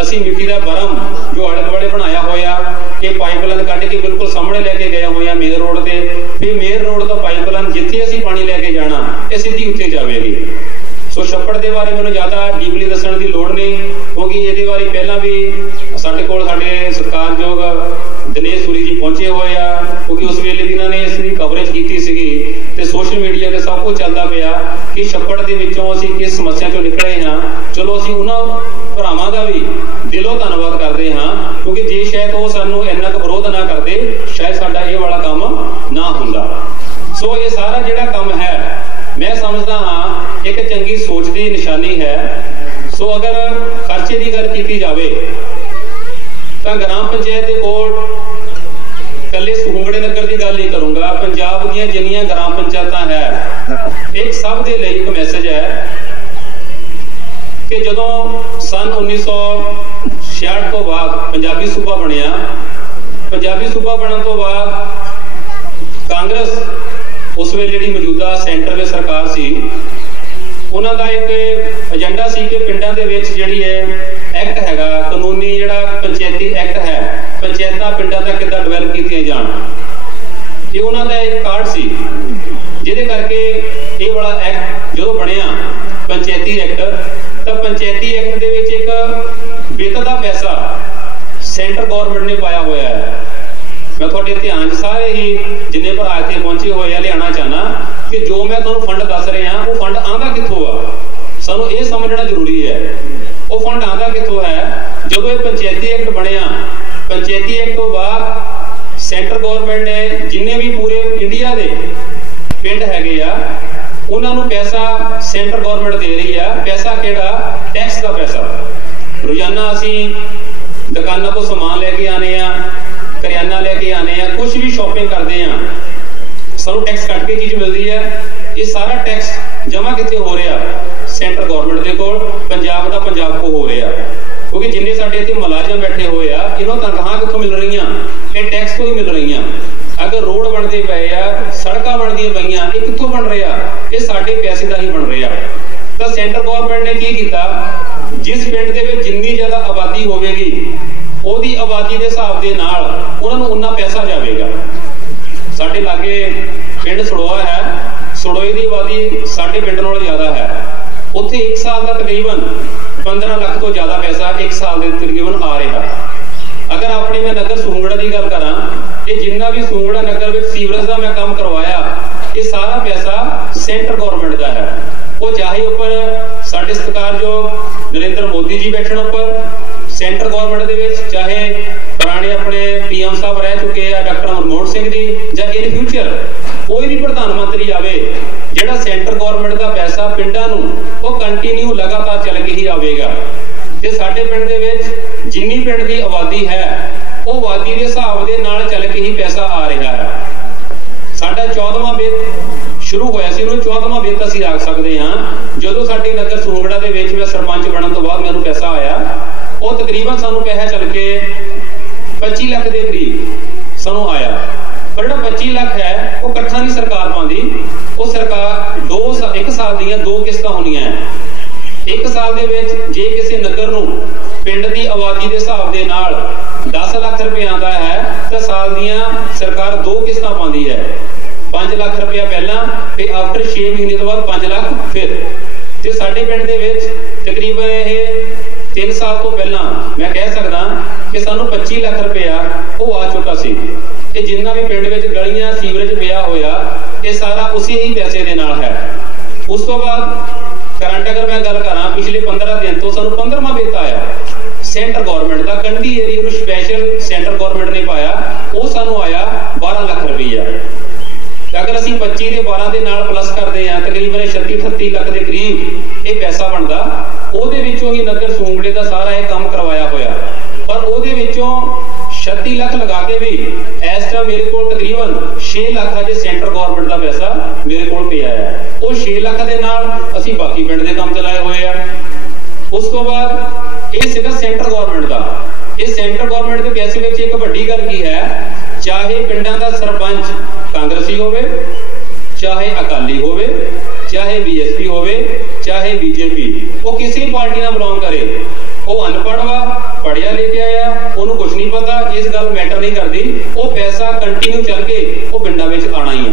ਅਸੀਂ ਮਿੱਟੀ ਦਾ ਬਰਮ ਜੋ ਆਲੇ ਦੁਆਲੇ ਬਣਾਇਆ ਹੋਇਆ, ਇਹ ਪਾਈਪਲਾਈਨ ਕੱਢ ਕੇ ਬਿਲਕੁਲ ਸਾਹਮਣੇ ਲੈ ਕੇ ਗਏ ਹੋਏ ਆ ਮੇਨ ਰੋਡ ਤੇ, ਫਿਰ ਮੇਨ ਰੋਡ ਤੋਂ ਪਾਈਪਲਾਈਨ ਜਿੱਥੇ ਅਸੀਂ ਪਾਣੀ ਲੈ ਕੇ ਜਾਣਾ ਇਹ ਸਿੱਧੀ ਉੱਥੇ ਜਾਵੇਗੀ। ਸੋ ਛੱਪੜ ਦੇ ਬਾਰੇ ਮੈਨੂੰ ਜ਼ਿਆਦਾ ਡੀਪਲੀ ਦੱਸਣ ਦੀ ਲੋੜ ਨਹੀਂ, ਕਿਉਂਕਿ ਇਹਦੇ ਬਾਰੇ ਪਹਿਲਾਂ ਵੀ ਸਾਡੇ ਕੋਲ ਸਾਡੇ ਸਤਿਕਾਰਯੋਗ ਦਿਨੇਸ਼ ਸੂਰੀ ਜੀ ਪਹੁੰਚੇ ਹੋਏ ਆ, ਕਿਉਂਕਿ ਉਸ ਵੇਲੇ ਇਹਨਾਂ ਨੇ ਇਸ ਦੀ ਕਵਰੇਜ ਕੀਤੀ ਸੀਗੀ ਤੇ ਸੋਸ਼ਲ ਮੀਡੀਆ ਤੇ ਸਭ ਕੁਝ ਚੱਲਦਾ ਪਿਆ ਕਿ ਛੱਪੜ ਦੇ ਵਿੱਚੋਂ ਅਸੀਂ ਕਿਸ ਸਮੱਸਿਆ ਚੋਂ ਨਿਕਲੇ ਹਾਂ। ਚਲੋ ਅਸੀਂ ਉਹਨਾਂ ਭਰਾਵਾਂ ਦਾ ਵੀ ਦਿਲੋਂ ਧੰਨਵਾਦ ਕਰਦੇ ਹਾਂ, ਕਿਉਂਕਿ ਜੇ ਸ਼ਾਇਦ ਉਹ ਸਾਨੂੰ ਇੰਨਾ ਕੁ ਵਿਰੋਧ ਨਾ ਕਰਦੇ ਸ਼ਾਇਦ ਸਾਡਾ ਇਹ ਵਾਲਾ ਕੰਮ ਨਾ ਹੁੰਦਾ। ਸੋ ਇਹ ਸਾਰਾ ਜਿਹੜਾ ਕੰਮ ਹੈ ਮੈਂ ਸਮਝਦਾ ਹਾਂ ਇੱਕ ਚੰਗੀ ਸੋਚ ਦੀ ਨਿਸ਼ਾਨੀ ਹੈ। ਸੋ ਅਗਰ ਖਰਚੇ ਦੀ ਗੱਲ ਕੀਤੀ ਜਾਵੇ ਤਾਂ ਗ੍ਰਾਮ ਪੰਚਾਇਤ ਦੇ ਕੋਲ ਕੱਲੇ ਸੁਹੰਗੜੇ ਨਗਰ ਦੀ ਗੱਲ ਨਹੀਂ ਕਰੂੰਗਾ, ਪੰਜਾਬ ਦੀਆਂ ਜਿੰਨੀਆਂ ਗ੍ਰਾਮ ਪੰਚਾਇਤਾਂ ਹੈ ਇੱਕ ਸਭ ਦੇ ਲਈ ਇੱਕ ਮੈਸੇਜ ਹੈ ਕਿ ਜਦੋਂ ਸਨ 1966 ਤੋਂ ਬਾਅਦ ਪੰਜਾਬੀ ਸੂਬਾ ਬਣਿਆ, ਪੰਜਾਬੀ ਸੂਬਾ ਬਣਨ ਤੋਂ ਬਾਅਦ ਕਾਂਗਰਸ ਉਸ ਵੇਲੇ ਜਿਹੜੀ ਮੌਜੂਦਾ ਸੈਂਟਰ ਵਿੱਚ ਸਰਕਾਰ ਸੀ ਉਹਨਾਂ ਦਾ ਇੱਕ ਏਜੰਡਾ ਸੀ ਕਿ ਪਿੰਡਾਂ ਦੇ ਵਿੱਚ ਜਿਹੜੀ ਹੈ ਐਕਟ ਹੈਗਾ ਕਾਨੂੰਨੀ ਜਿਹੜਾ ਪੰਚਾਇਤੀ ਐਕਟ ਹੈ, ਪੰਚਾਇਤਾਂ ਪਿੰਡਾਂ ਤੱਕ ਕਿੱਦਾਂ ਡਿਵੈਲਪ ਕੀਤੀਆਂ ਜਾਣ, ਇਹ ਉਹਨਾਂ ਦਾ ਇੱਕ ਕਾਰਡ ਸੀ ਜਿਹਦੇ ਕਰਕੇ ਇਹ ਵਾਲਾ ਐਕਟ ਜਦੋਂ ਬਣਿਆ ਪੰਚਾਇਤੀ ਐਕਟ, ਤਾਂ ਪੰਚਾਇਤੀ ਐਕਟ ਦੇ ਵਿੱਚ ਇੱਕ ਵਿੱਤ ਦਾ ਪੈਸਾ ਸੈਂਟਰ ਗਵਰਨਮੈਂਟ ਨੇ ਪਾਇਆ ਹੋਇਆ ਹੈ। ਮੈਂ ਤੁਹਾਡੇ ਧਿਆਨ 'ਚ ਸਾਰੇ ਹੀ ਜਿੰਨੇ ਭਰਾ ਇੱਥੇ ਪਹੁੰਚੇ ਹੋਏ ਆ ਲਿਆਉਣਾ ਚਾਹਨਾ ਕਿ ਜੋ ਮੈਂ ਤੁਹਾਨੂੰ ਫੰਡ ਦੱਸ ਰਿਹਾ ਉਹ ਫੰਡ ਆਉਂਦਾ ਕਿੱਥੋਂ ਆ, ਸਾਨੂੰ ਇਹ ਸਮਝਣਾ ਜ਼ਰੂਰੀ ਹੈ। ਉਹ ਫੰਡ ਆਉਂਦਾ ਕਿੱਥੋਂ ਹੈ? ਜਦੋਂ ਇਹ ਪੰਚਾਇਤੀ ਐਕਟ ਬਣਿਆ, ਪੰਚਾਇਤੀ ਐਕਟ ਤੋਂ ਬਾਅਦ ਸੈਂਟਰ ਗਵਰਨਮੈਂਟ ਨੇ ਜਿੰਨੇ ਵੀ ਪੂਰੇ ਇੰਡੀਆ ਦੇ ਪਿੰਡ ਹੈਗੇ ਆ ਉਹਨਾਂ ਨੂੰ ਪੈਸਾ ਸੈਂਟਰ ਗਵਰਨਮੈਂਟ ਦੇ ਰਹੀ ਆ। ਪੈਸਾ ਕਿਹੜਾ? ਟੈਕਸ ਦਾ ਪੈਸਾ। ਰੋਜ਼ਾਨਾ ਅਸੀਂ ਦੁਕਾਨਾਂ ਤੋਂ ਸਮਾਨ ਲੈ ਕੇ ਆਨੇ ਆ, ਕਰਿਆਨਾ ਲੈ ਕੇ ਆਨੇ ਆ, ਕੁਝ ਵੀ ਸ਼ਾਪਿੰਗ ਕਰਦੇ ਆ, ਸਾਨੂੰ ਟੈਕਸ ਕੱਟ ਕੇ ਚੀਜ਼ ਮਿਲਦੀ ਹੈ। ਇਹ ਸਾਰਾ ਟੈਕਸ ਜਮ੍ਹਾਂ ਕਿੱਥੇ ਹੋ ਰਿਹਾ? ਸੈਂਟਰ ਗਵਰਨਮੈਂਟ ਦੇ ਕੋਲ, ਪੰਜਾਬ ਦਾ ਪੰਜਾਬ ਕੋ ਹੋ ਰਿਹਾ। ਕਿਉਂਕਿ ਜਿੰਨੇ ਸਾਡੇ ਇੱਥੇ ਮੁਲਾਜ਼ਮ ਬੈਠੇ ਹੋਏ ਆ ਇਹਨਾਂ ਤਨਖਾਹਾਂ ਕਿੱਥੋਂ ਮਿਲ ਰਹੀਆਂ? ਇਹ ਟੈਕਸ ਤੋਂ ਹੀ ਮਿਲ ਰਹੀਆਂ। ਅਗਰ ਰੋਡ ਬਣਦੇ ਪਏ ਆ, ਸੜਕਾਂ ਬਣਦੀਆਂ ਪਈਆਂ, ਇਹ ਕਿੱਥੋਂ ਬਣ ਰਿਹਾ? ਇਹ ਸਾਡੇ ਪੈਸੇ ਦਾ ਹੀ ਬਣ ਰਿਹਾ। ਤਾਂ ਸੈਂਟਰ ਗਵਰਨਮੈਂਟ ਨੇ ਕੀ ਕੀਤਾ? ਜਿਸ ਪਿੰਡ ਦੇ ਵਿੱਚ ਜਿੰਨੀ ਜ਼ਿਆਦਾ ਆਬਾਦੀ ਹੋਵੇਗੀ ਉਹਦੀ ਆਬਾਦੀ ਦੇ ਹਿਸਾਬ ਦੇ ਨਾਲ ਉਹਨਾਂ ਨੂੰ ਉਨਾ ਪੈਸਾ ਜਾਵੇਗਾ। ਸਾਡੇ ਲਾਗੇ ਪਿੰਡ ਸੜੋਆ ਹੈ, ਸੜੋਏ ਦੀ ਆਬਾਦੀ ਸਾਡੇ ਪਿੰਡ ਨਾਲੋਂ ਜ਼ਿਆਦਾ ਹੈ। ਉੱਥੇ 1 ਸਾਲ ਦਾ ਤਕਰੀਬਨ 15 ਲੱਖ ਤੋਂ ਜ਼ਿਆਦਾ ਪੈਸਾ 1 ਸਾਲ ਦੇ ਤਕਰੀਬਨ ਆ ਰਿਹਾ। ਅਗਰ ਆਪਣੀ ਮੈਂ ਨਗਰ ਸੁਹੰਗੜਾ ਦੀ ਗੱਲ ਕਰਾਂ, ਇਹ ਜਿੰਨਾ ਵੀ ਸੁਹੰਗੜਾ ਨਗਰ ਵਿੱਚ ਸੀਵਰੇਜ ਦਾ ਮੈਂ ਕੰਮ ਕਰਵਾਇਆ ਇਹ ਸਾਰਾ ਪੈਸਾ ਸੈਂਟਰ ਗਵਰਨਮੈਂਟ ਦਾ ਹੈ। ਉਹ ਚਾਹੇ ਉੱਪਰ ਸਾਡੇ ਸਤਿਕਾਰਯੋਗ ਨਰਿੰਦਰ ਮੋਦੀ ਜੀ ਬੈਠਣ ਉੱਪਰ ਸੈਂਟਰ ਗਵਰਨਮੈਂਟ ਦੇ ਵਿੱਚ, ਚਾਹੇ ਪੁਰਾਣੇ ਆਪਣੇ PM ਸਾਹਿਬ ਰਹਿ ਚੁੱਕੇ ਆ ਡਾਕਟਰ ਮਨਮੋਹਨ ਸਿੰਘ ਜੀ, ਜਾਂ ਇਨ ਫਿਊਚਰ ਕੋਈ ਵੀ ਪ੍ਰਧਾਨ ਮੰਤਰੀ ਆਵੇ, ਜਿਹੜਾ ਸੈਂਟਰ ਗਵਰਨਮੈਂਟ ਦਾ ਪੈਸਾ ਪਿੰਡਾਂ ਨੂੰ ਉਹ ਕੰਟੀਨਿਊ ਲਗਾਤਾਰ ਚੱਲ ਕੇ ਹੀ ਆਵੇਗਾ। ਤੇ ਸਾਡੇ ਪਿੰਡ ਦੇ ਵਿੱਚ ਜਿੰਨੀ ਪਿੰਡ ਦੀ ਆਬਾਦੀ ਹੈ ਉਹ ਆਬਾਦੀ ਦੇ ਹਿਸਾਬ ਦੇ ਨਾਲ ਚੱਲ ਕੇ ਹੀ ਪੈਸਾ ਆ ਰਿਹਾ ਹੈ। ਸਾਡਾ 14ਵਾਂ ਵਿੱਤ ਸ਼ੁਰੂ ਹੋਇਆ ਸੀ, ਉਹਨੂੰ 14ਵਾਂ ਵਿੱਤ ਅਸੀਂ ਆਖ ਸਕਦੇ ਹਾਂ। ਜਦੋਂ ਸਾਡੇ ਨਗਰ ਸੁਹੰਗੜਾ ਦੇ ਵਿੱਚ ਮੈਂ ਸਰਪੰਚ ਬਣਨ ਤੋਂ ਬਾਅਦ ਮੈਨੂੰ ਪੈਸਾ ਆਇਆ, ਉਹ ਤਕਰੀਬਨ ਸਾਨੂੰ ਪੈਸਾ ਚੱਲ ਕੇ 25 ਲੱਖ ਦੇ ਕਰੀਬ ਸਾਨੂੰ ਆਇਆ। ਪਰ ਜਿਹੜਾ 25 ਲੱਖ ਹੈ ਉਹ ਇਕੱਠਾ ਨਹੀਂ ਸਰਕਾਰ ਪਾਉਂਦੀ, ਉਹ ਸਰਕਾਰ 1 ਸਾਲ ਦੀਆਂ 2 ਕਿਸ਼ਤਾਂ ਹੋਣੀਆਂ। 1 ਸਾਲ ਦੇ ਵਿੱਚ ਜੇ ਕਿਸੇ ਨਗਰ ਨੂੰ ਪਿੰਡ ਦੀ ਆਬਾਦੀ ਦੇ ਹਿਸਾਬ ਦੇ ਨਾਲ 10 ਲੱਖ ਰੁਪਏ ਆਉਂਦਾ ਹੈ ਤਾਂ ਸਾਲ ਦੀਆਂ ਸਰਕਾਰ 2 ਕਿਸ਼ਤਾਂ ਪਾਉਂਦੀ ਹੈ। 5 ਲੱਖ ਰੁਪਇਆ ਪਹਿਲਾਂ ਤੇ ਆਫਟਰ 6 ਮਹੀਨੇ ਤੋਂ ਬਾਅਦ 5 ਲੱਖ ਫਿਰ। ਤੇ ਸਾਡੇ ਪਿੰਡ ਦੇ ਵਿੱਚ ਤਕਰੀਬਨ ਇਹ 3 ਸਾਲ ਤੋਂ ਪਹਿਲਾਂ ਮੈਂ ਕਹਿ ਸਕਦਾ ਕਿ ਸਾਨੂੰ 25 ਲੱਖ ਰੁਪਇਆ ਉਹ ਆ ਚੁੱਕਾ ਸੀ। ਇਹ ਜਿੰਨਾ ਵੀ ਪਿੰਡ ਵਿੱਚ ਗਲੀਆਂ ਸੀਵਰੇਜ ਪਿਆ ਹੋਇਆ ਇਹ ਸਾਰਾ ਉਸੇ ਹੀ ਪੈਸੇ ਦੇ ਨਾਲ ਹੈ। ਉਸ ਤੋਂ ਬਾਅਦ ਕਰੰਟ ਅਗਰ ਮੈਂ ਗੱਲ ਕਰਾਂ, ਪਿਛਲੇ 15 ਦਿਨ ਤੋਂ ਸਾਨੂੰ 15ਵਾਂ ਵਿੱਤ ਆਇਆ ਸੈਂਟਰ ਗਵਰਨਮੈਂਟ ਦਾ। ਕੰਢੀ ਏਰੀਆ ਨੂੰ ਸਪੈਸ਼ਲ ਸੈਂਟਰ ਗਵਰਨਮੈਂਟ ਨੇ ਪਾਇਆ, ਉਹ ਸਾਨੂੰ ਆਇਆ 12 ਲੱਖ ਰੁਪਈਆ। ਅਗਰ ਅਸੀਂ 25 ਦੇ 12 ਦੇ ਨਾਲ ਪਲੱਸ ਕਰਦੇ ਆ ਤਕਰੀਬਨ 36-38 ਲੱਖ ਦੇ ਕਰੀਬ ਇਹ ਪੈਸਾ ਬਣਦਾ। ਉਹਦੇ ਵਿੱਚੋਂ ਹੀ ਨਗਰ ਸੁਹੰਗੜੇ ਦਾ ਸਾਰਾ ਇਹ ਕੰਮ ਕਰਵਾਇਆ ਹੋਇਆ। ਪਰ ਉਹਦੇ ਵਿੱਚੋਂ 36 ਲੱਖ ਲਗਾ ਕੇ ਵੀ ਇਸ ਟਾਈਮ ਮੇਰੇ ਕੋਲ ਤਕਰੀਬਨ 6 ਲੱਖ ਅਜੇ ਸੈਂਟਰ ਗਵਰਨਮੈਂਟ ਦਾ ਪੈਸਾ ਮੇਰੇ ਕੋਲ ਪਿਆ ਹੈ। ਉਹ 6 ਲੱਖ ਦੇ ਨਾਲ ਅਸੀਂ ਬਾਕੀ ਪਿੰਡ ਦੇ ਕੰਮ ਚਲਾਏ ਹੋਏ ਆ। ਉਸ ਤੋਂ ਬਾਅਦ ਇਹ ਸੀਗਾ ਸੈਂਟਰ ਗਵਰਨਮੈਂਟ ਦਾ। ਇਹ ਸੈਂਟਰ ਗਵਰਨਮੈਂਟ ਦੇ ਪੈਸੇ ਵਿੱਚ ਇੱਕ ਵੱਡੀ ਗੱਲ ਕੀ ਹੈ, ਚਾਹੇ ਪਿੰਡਾਂ ਦਾ ਸਰਪੰਚ ਕਾਂਗਰਸੀ ਹੋਵੇ, ਚਾਹੇ ਅਕਾਲੀ ਹੋਵੇ, ਚਾਹੇ ਬੀਐਸਪੀ ਹੋਵੇ, ਚਾਹੇ ਬੀਜੇਪੀ, ਉਹ ਕਿਸੇ ਪਾਰਟੀ ਨਾਲ ਬਿਲੋਂਗ ਕਰੇ, ਉਹ ਅਨਪੜ੍ਹ ਵਾ, ਪੜ੍ਹਿਆ ਲਿਖਿਆ ਆ, ਉਹਨੂੰ ਕੁਝ ਨਹੀਂ ਪਤਾ, ਇਸ ਗੱਲ ਮੈਟਰ ਨਹੀਂ ਕਰਦੀ, ਉਹ ਪੈਸਾ ਕੰਟੀਨਿਊ ਚੱਲ ਕੇ ਉਹ ਪਿੰਡਾਂ ਵਿੱਚ ਆਣਾ ਹੀ ਹੈ।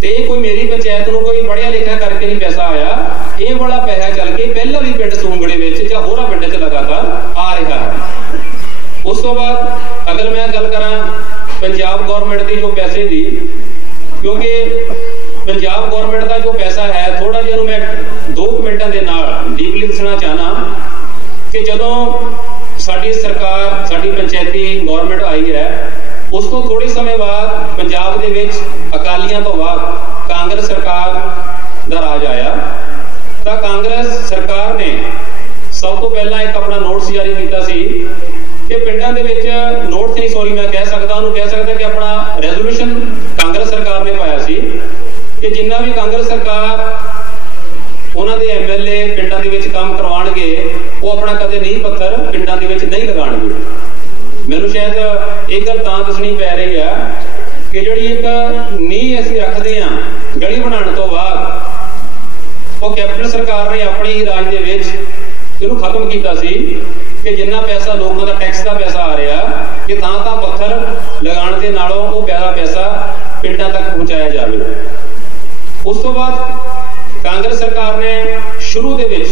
ਤੇ ਇਹ ਕੋਈ ਮੇਰੀ ਪੰਚਾਇਤ ਨੂੰ ਕੋਈ ਪੜ੍ਹਿਆ ਲਿਖਿਆ ਕਰਕੇ ਨਹੀਂ ਪੈਸਾ ਆਇਆ, ਇਹ ਵਾਲਾ ਪੈਸਾ ਚੱਲ ਕੇ ਪਹਿਲਾਂ ਵੀ ਪਿੰਡ ਸੂੰਗੜੇ ਵਿੱਚ ਜਾਂ ਹੋਰਾਂ ਪਿੰਡਾਂ 'ਚ ਲਗਾਤਾਰ ਆ ਰਿਹਾ ਹੈ। ਉਸ ਤੋਂ ਬਾਅਦ ਅਗਰ ਮੈਂ ਗੱਲ ਕਰਾਂ ਪੰਜਾਬ ਗਵਰਨਮੈਂਟ ਦੀ ਜੋ ਪੈਸੇ ਦੀ, ਕਿਉਂਕਿ ਪੰਜਾਬ ਗਵਰਨਮੈਂਟ ਦਾ ਜੋ ਪੈਸਾ ਹੈ ਥੋੜਾ ਜਿਹਾ ਨੂੰ ਮੈਂ 2 ਮਿੰਟਾਂ ਦੇ ਨਾਲ ਡੀਪਲੀ ਦੱਸਣਾ ਚਾਹਨਾ ਕਿ ਜਦੋਂ ਸਾਡੀ ਸਰਕਾਰ, ਸਾਡੀ ਪੰਚਾਇਤੀ ਗਵਰਨਮੈਂਟ ਆਈ ਹੈ, ਉਸ ਤੋਂ ਥੋੜੇ ਸਮੇਂ ਬਾਅਦ ਪੰਜਾਬ ਦੇ ਵਿੱਚ ਅਕਾਲੀਆਂ ਤੋਂ ਬਾਅਦ ਕਾਂਗਰਸ ਸਰਕਾਰ ਦਾ ਰਾਜ ਆਇਆ। ਤਾਂ ਕਾਂਗਰਸ ਸਰਕਾਰ ਨੇ ਸਭ ਤੋਂ ਪਹਿਲਾਂ ਇੱਕ ਆਪਣਾ ਨੋਟਿਸ ਜਾਰੀ ਕੀਤਾ ਸੀ ਕਿ ਪਿੰਡਾਂ ਦੇ ਵਿੱਚ ਨੋਟਿਸ ਨਹੀਂ, ਸੌਰੀ ਮੈਂ ਕਹਿ ਸਕਦਾ, ਉਹਨੂੰ ਕਹਿ ਸਕਦਾ ਕਿ ਆਪਣਾ ਰੈਜ਼ੋਲੂਸ਼ਨ ਕਾਂਗਰਸ ਸਰਕਾਰ ਨੇ ਪਾਇਆ ਸੀ ਕਿ ਜਿੰਨਾ ਵੀ ਕਾਂਗਰਸ ਸਰਕਾਰ ਉਹਨਾਂ ਦੇ ਐਮਐਲਏ ਪਿੰਡਾਂ ਦੇ ਵਿੱਚ ਕੰਮ ਕਰਵਾਉਣਗੇ, ਉਹ ਆਪਣਾ ਕਦੇ ਨੀਂਹ ਪੱਥਰ ਪਿੰਡਾਂ ਦੇ ਵਿੱਚ ਨਹੀਂ ਲਗਾਉਣਗੇ। ਮੈਨੂੰ ਸ਼ਾਇਦ ਇਹ ਗੱਲ ਤਾਂ ਦੱਸਣੀ ਪੈ ਰਹੀ ਆ ਕਿ ਜਿਹੜੀ ਇੱਕ ਨੀਂਹ ਅਸੀਂ ਰੱਖਦੇ ਹਾਂ ਗਲੀ ਬਣਾਉਣ ਤੋਂ ਬਾਅਦ, ਉਹ ਕੈਪਟਨ ਸਰਕਾਰ ਨੇ ਆਪਣੇ ਹੀ ਰਾਜ ਦੇ ਵਿੱਚ ਇਹਨੂੰ ਖਤਮ ਕੀਤਾ ਸੀ ਕਿ ਜਿੰਨਾ ਪੈਸਾ ਲੋਕਾਂ ਦਾ ਟੈਕਸ ਦਾ ਪੈਸਾ ਆ ਰਿਹਾ ਕਿ ਤਾਂ ਪੱਥਰ ਲਗਾਉਣ ਦੇ ਨਾਲੋਂ ਉਹ ਪੈਸਾ ਪਿੰਡਾਂ ਤੱਕ ਪਹੁੰਚਾਇਆ ਜਾਵੇ। ਉਸ ਤੋਂ ਬਾਅਦ ਕਾਂਗਰਸ ਸਰਕਾਰ ਨੇ ਸ਼ੁਰੂ ਦੇ ਵਿੱਚ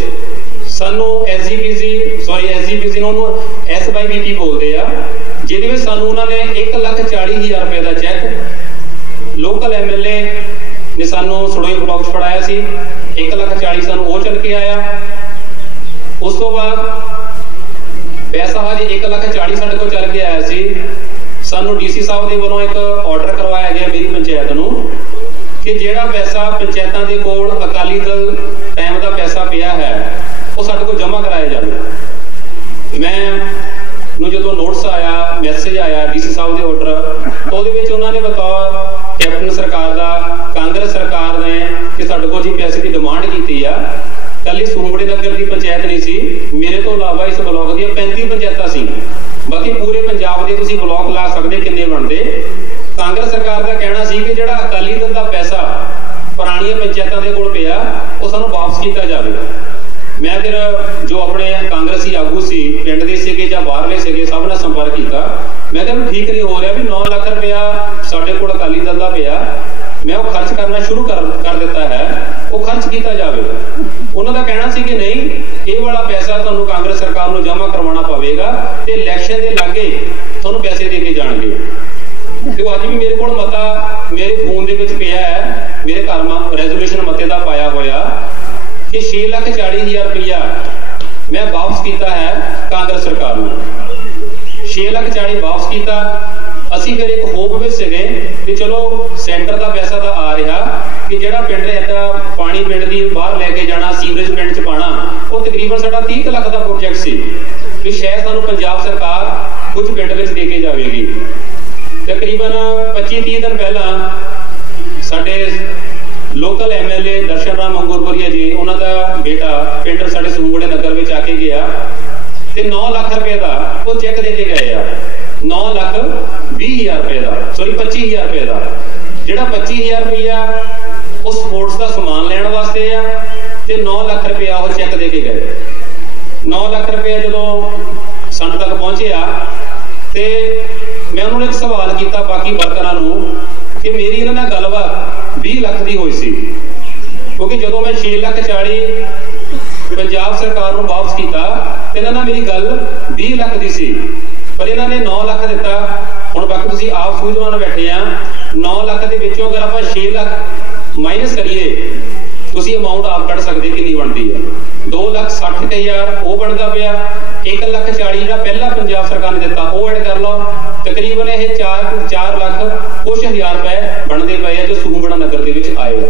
ਸਾਨੂੰ ਐਸਜੀਪੀਸੀ ਨੂੰ SYBP ਬੋਲਦੇ ਆ, ਜਿਹਦੇ ਵਿੱਚ ਸਾਨੂੰ ਉਹਨਾਂ ਨੇ 1,40,000 ਰੁਪਏ ਦਾ ਚੈੱਕ ਲੋਕਲ ਐਮਐਲਏ ਨੇ ਸਾਨੂੰ ਸੜੋਈ ਬਲਾਕ 'ਚ ਫੜਾਇਆ ਸੀ। 1,40,000 ਸਾਨੂੰ ਉਹ ਚੱਲ ਕੇ ਆਇਆ। ਉਸ ਤੋਂ ਬਾਅਦ ਪੈਸਾ ਹਜੇ 1,40,000 ਸਾਡੇ ਕੋਲ ਚੱਲ ਕੇ ਆਇਆ ਸੀ। ਸਾਨੂੰ ਡੀਸੀ ਸਾਹਿਬ ਦੇ ਵੱਲੋਂ ਇੱਕ ਆਰਡਰ ਕਰਵਾਇਆ ਗਿਆ ਮੇਰੀ ਪੰਚਾਇਤ ਨੂੰ ਕਿ ਜਿਹੜਾ ਪੈਸਾ ਪੰਚਾਇਤਾਂ ਦੇ ਕੋਲ ਅਕਾਲੀ ਦਲ ਟਾਈਮ ਦਾ ਪੈਸਾ ਪਿਆ ਹੈ ਉਹ ਸਾਡੇ ਕੋਲ ਜਮ੍ਹਾਂ ਕਰਾਇਆ ਜਾਵੇ। ਮੈਂ ਜਦੋਂ ਨੋਟਿਸ ਆਇਆ, ਮੈਸੇਜ ਆਇਆ ਡੀਸੀ ਸਾਹਿਬ ਦੇ ਆਰਡਰ, ਉਹਦੇ ਵਿੱਚ ਉਹਨਾਂ ਨੇ ਬਤੌਰ ਕੈਪਟਨ ਸਰਕਾਰ ਦਾ, ਕਾਂਗਰਸ ਸਰਕਾਰ ਨੇ ਕਿ ਸਾਡੇ ਕੋਲ ਜੀ ਪੈਸੇ ਦੀ ਡਿਮਾਂਡ ਕੀਤੀ ਆ। ਕੱਲੀ ਸੂੰਬੜੇ ਨਗਰ ਦੀ ਪੰਚਾਇਤ ਨਹੀਂ ਸੀ, ਮੇਰੇ ਤੋਂ ਇਲਾਵਾ ਇਸ ਬਲਾਕ ਦੀਆਂ 35 ਪੰਚਾਇਤਾਂ ਸੀ। ਬਾਕੀ ਪੂਰੇ ਪੰਜਾਬ ਦੇ ਤੁਸੀਂ ਬਲਾਕ ਲਾ ਸਕਦੇ ਕਿੰਨੇ ਬਣਦੇ। ਕਾਂਗਰਸ ਸਰਕਾਰ ਦਾ ਕਹਿਣਾ ਸੀ ਕਿ ਜਿਹੜਾ ਅਕਾਲੀ ਦਲ ਦਾ ਪੈਸਾ ਪੁਰਾਣੀਆਂ ਪੰਚਾਇਤਾਂ ਦੇ ਕੋਲ ਪਿਆ ਉਹ ਸਾਨੂੰ ਵਾਪਸ ਕੀਤਾ ਜਾਵੇ। ਮੈਂ ਫਿਰ ਜੋ ਆਪਣੇ ਕਾਂਗਰਸੀ ਆਗੂ ਸੀ, ਪਿੰਡ ਦੇ ਸੀਗੇ ਜਾਂ ਬਾਹਰਲੇ ਸੀਗੇ, ਸਭ ਨਾਲ ਸੰਪਰਕ ਕੀਤਾ। ਮੈਂ ਕਿਹਾ ਵੀ ਠੀਕ ਨਹੀਂ ਹੋ ਰਿਹਾ ਵੀ 9 ਲੱਖ ਰੁਪਇਆ ਸਾਡੇ ਕੋਲ ਅਕਾਲੀ ਦਲ ਦਾ ਪਿਆ, ਮੈਂ ਉਹ ਖਰਚ ਕਰਨਾ ਸ਼ੁਰੂ ਕਰ ਦਿੱਤਾ ਹੈ, ਉਹ ਖਰਚ ਕੀਤਾ ਜਾਵੇ। ਉਹਨਾਂ ਦਾ ਕਹਿਣਾ ਸੀ ਕਿ ਨਹੀਂ, ਇਹ ਵਾਲਾ ਪੈਸਾ ਤੁਹਾਨੂੰ ਕਾਂਗਰਸ ਸਰਕਾਰ ਨੂੰ ਜਮ੍ਹਾਂ ਕਰਵਾਉਣਾ ਪਵੇਗਾ ਤੇ ਇਲੈਕਸ਼ਨ ਦੇ ਲਾਗੇ ਤੁਹਾਨੂੰ ਪੈਸੇ ਦੇ ਕੇ ਜਾਣਗੇ। ਤੇ ਅੱਜ ਵੀ ਮੇਰੇ ਕੋਲ ਮਤਾ ਮੇਰੇ ਫੋਨ ਦੇ ਵਿੱਚ ਪਿਆ ਹੈ, ਮੇਰੇ ਘਰ ਰੈਜ਼ੋਲੂਸ਼ਨ ਮਤੇ ਦਾ ਪਾਇਆ ਹੋਇਆ ਕਿ 6,40,000 ਰੁਪਇਆ ਮੈਂ ਵਾਪਸ ਕੀਤਾ ਹੈ ਕਾਂਗਰਸ ਸਰਕਾਰ ਨੂੰ। 6,40,000 ਵਾਪਸ ਕੀਤਾ। ਅਸੀਂ ਫਿਰ ਇੱਕ ਹੋਪ ਵਿੱਚ ਸੀਗੇ ਕਿ ਚਲੋ ਸੈਂਟਰ ਦਾ ਪੈਸਾ ਤਾਂ ਆ ਰਿਹਾ ਕਿ ਜਿਹੜਾ ਪਿੰਡ ਰਹਿੰਦਾ ਪਾਣੀ ਪਿੰਡ ਦੀ ਬਾਹਰ ਲੈ ਕੇ ਜਾਣਾ, ਸੀਵਰੇਜ ਪਿੰਡ 'ਚ ਪਾਣਾ, ਉਹ ਤਕਰੀਬਨ ਸਾਡਾ 30 ਲੱਖ ਦਾ ਪ੍ਰੋਜੈਕਟ ਸੀ ਵੀ ਸ਼ਾਇਦ ਸਾਨੂੰ ਪੰਜਾਬ ਸਰਕਾਰ ਕੁਝ ਪਿੰਡ ਵਿੱਚ ਦੇ ਕੇ ਜਾਵੇਗੀ। ਤਕਰੀਬਨ 25-30 ਦਿਨ ਪਹਿਲਾਂ ਸਾਡੇ ਲੋਕਲ ਐਮਐਲਏ ਦਰਸ਼ਨ ਰਾਮ ਮੰਗੂਰਪੁਰੀਆ ਜੀ, ਉਹਨਾਂ ਦਾ ਬੇਟਾ ਪਿੰਡ ਸਾਡੇ ਸੂੰਬੜੇ ਨਗਰ ਵਿੱਚ ਆ ਕੇ ਗਿਆ ਤੇ 9 ਲੱਖ ਰੁਪਏ ਦਾ ਉਹ ਚੈੱਕ ਦੇ ਕੇ ਗਏ ਆ। 9,20,000 ਰੁਪਏ ਦਾ, ਸੌਰੀ 25,000 ਰੁਪਏ ਦਾ। ਜਿਹੜਾ 25,000 ਰੁਪਇਆ ਉਹ ਸਪੋਰਟਸ ਦਾ ਸਮਾਨ ਲੈਣ ਵਾਸਤੇ ਆ ਤੇ 9 ਲੱਖ ਰੁਪਇਆ ਉਹ ਚੈੱਕ ਦੇ ਕੇ ਗਏ। 9 ਲੱਖ ਰੁਪਇਆ ਜਦੋਂ ਸਾਡੇ ਤੱਕ ਪਹੁੰਚਿਆ ਤੇ ਮੈਂ ਉਹਨਾਂ ਨੂੰ ਇੱਕ ਸਵਾਲ ਕੀਤਾ ਬਾਕੀ ਵਰਕਰਾਂ ਨੂੰ ਕਿ ਮੇਰੀ ਇਹਨਾਂ ਨਾਲ ਗੱਲਬਾਤ 20 ਲੱਖ ਦੀ ਹੋਈ ਸੀ, ਕਿਉਂਕਿ ਜਦੋਂ ਮੈਂ 6,40,000 ਪੰਜਾਬ ਸਰਕਾਰ ਨੂੰ ਵਾਪਸ ਕੀਤਾ ਤੇ ਇਹਨਾਂ ਨਾਲ ਮੇਰੀ ਗੱਲ 20 ਲੱਖ ਦੀ ਸੀ, ਪਰ ਇਹਨਾਂ ਨੇ 9 ਲੱਖ ਦਿੱਤਾ। ਹੁਣ ਬਾਕੀ ਤੁਸੀਂ ਆਪ ਸੂਝਵਾਨ ਬੈਠੇ ਆ, 9 ਲੱਖ ਦੇ ਵਿੱਚੋਂ ਅਗਰ ਆਪਾਂ 6 ਲੱਖ ਮਾਈਨਸ ਕਰੀਏ ਤੁਸੀਂ ਅਮਾਊਂਟ ਆਪ ਕੱਢ ਸਕਦੇ ਕਿੰਨੀ ਬਣਦੀ ਹੈ। 2,60,000 ਉਹ ਬਣਦਾ ਪਿਆ। 1,40,000 ਜਿਹੜਾ ਪਹਿਲਾਂ ਪੰਜਾਬ ਸਰਕਾਰ ਨੇ ਦਿੱਤਾ ਉਹ ਐਡ ਕਰ ਲਓ, ਤਕਰੀਬਨ ਇਹ 4 ਲੱਖ ਕੁਛ ਹਜ਼ਾਰ ਰੁਪਏ ਬਣਦੇ ਪਏ ਆ ਜੋ ਸੂੰਬੜਾ ਨਗਰ ਦੇ ਵਿੱਚ ਆਏ।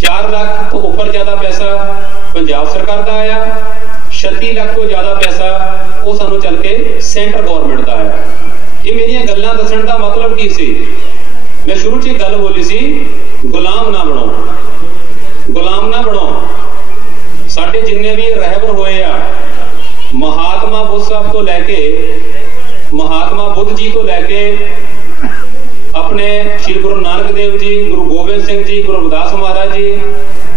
4 ਲੱਖ ਤੋਂ ਉੱਪਰ ਜ਼ਿਆਦਾ ਪੈਸਾ ਪੰਜਾਬ ਸਰਕਾਰ ਦਾ ਆਇਆ। 36 ਲੱਖ ਤੋਂ ਜ਼ਿਆਦਾ ਪੈसा ਉਹ ਸਾਨੂੰ ਚੱਲ ਕੇ ਸੈਂਟਰ ਗਵਰਨਮੈਂਟ ਦਾ ਆਇਆ। ਇਹ ਮੇਰੀਆਂ ਗੱਲਾਂ ਦੱਸਣ ਦਾ ਮਤਲਬ ਕੀ ਸੀ? ਮੈਂ ਸ਼ੁਰੂ 'ਚ ਇੱਕ ਗੱਲ ਬੋਲੀ ਸੀ, ਗੁਲਾਮ ਨਾ ਬਣੋ, ਗੁਲਾਮ ਨਾ ਬਣੋ। ਸਾਡੇ ਜਿੰਨੇ ਵੀ ਰਹਿਬਰ ਹੋਏ ਆ, ਮਹਾਤਮਾ ਬੁੱਧ ਸਾਹਿਬ ਤੋਂ ਲੈ ਕੇ, ਮਹਾਤਮਾ ਬੁੱਧ ਜੀ ਤੋਂ ਲੈ ਕੇ ਆਪਣੇ ਸ਼੍ਰੀ ਗੁਰੂ ਨਾਨਕ ਦੇਵ ਜੀ, ਗੁਰੂ ਗੋਬਿੰਦ ਸਿੰਘ ਜੀ, ਗੁਰੂ ਰਵਿਦਾਸ ਮਹਾਰਾਜ ਜੀ,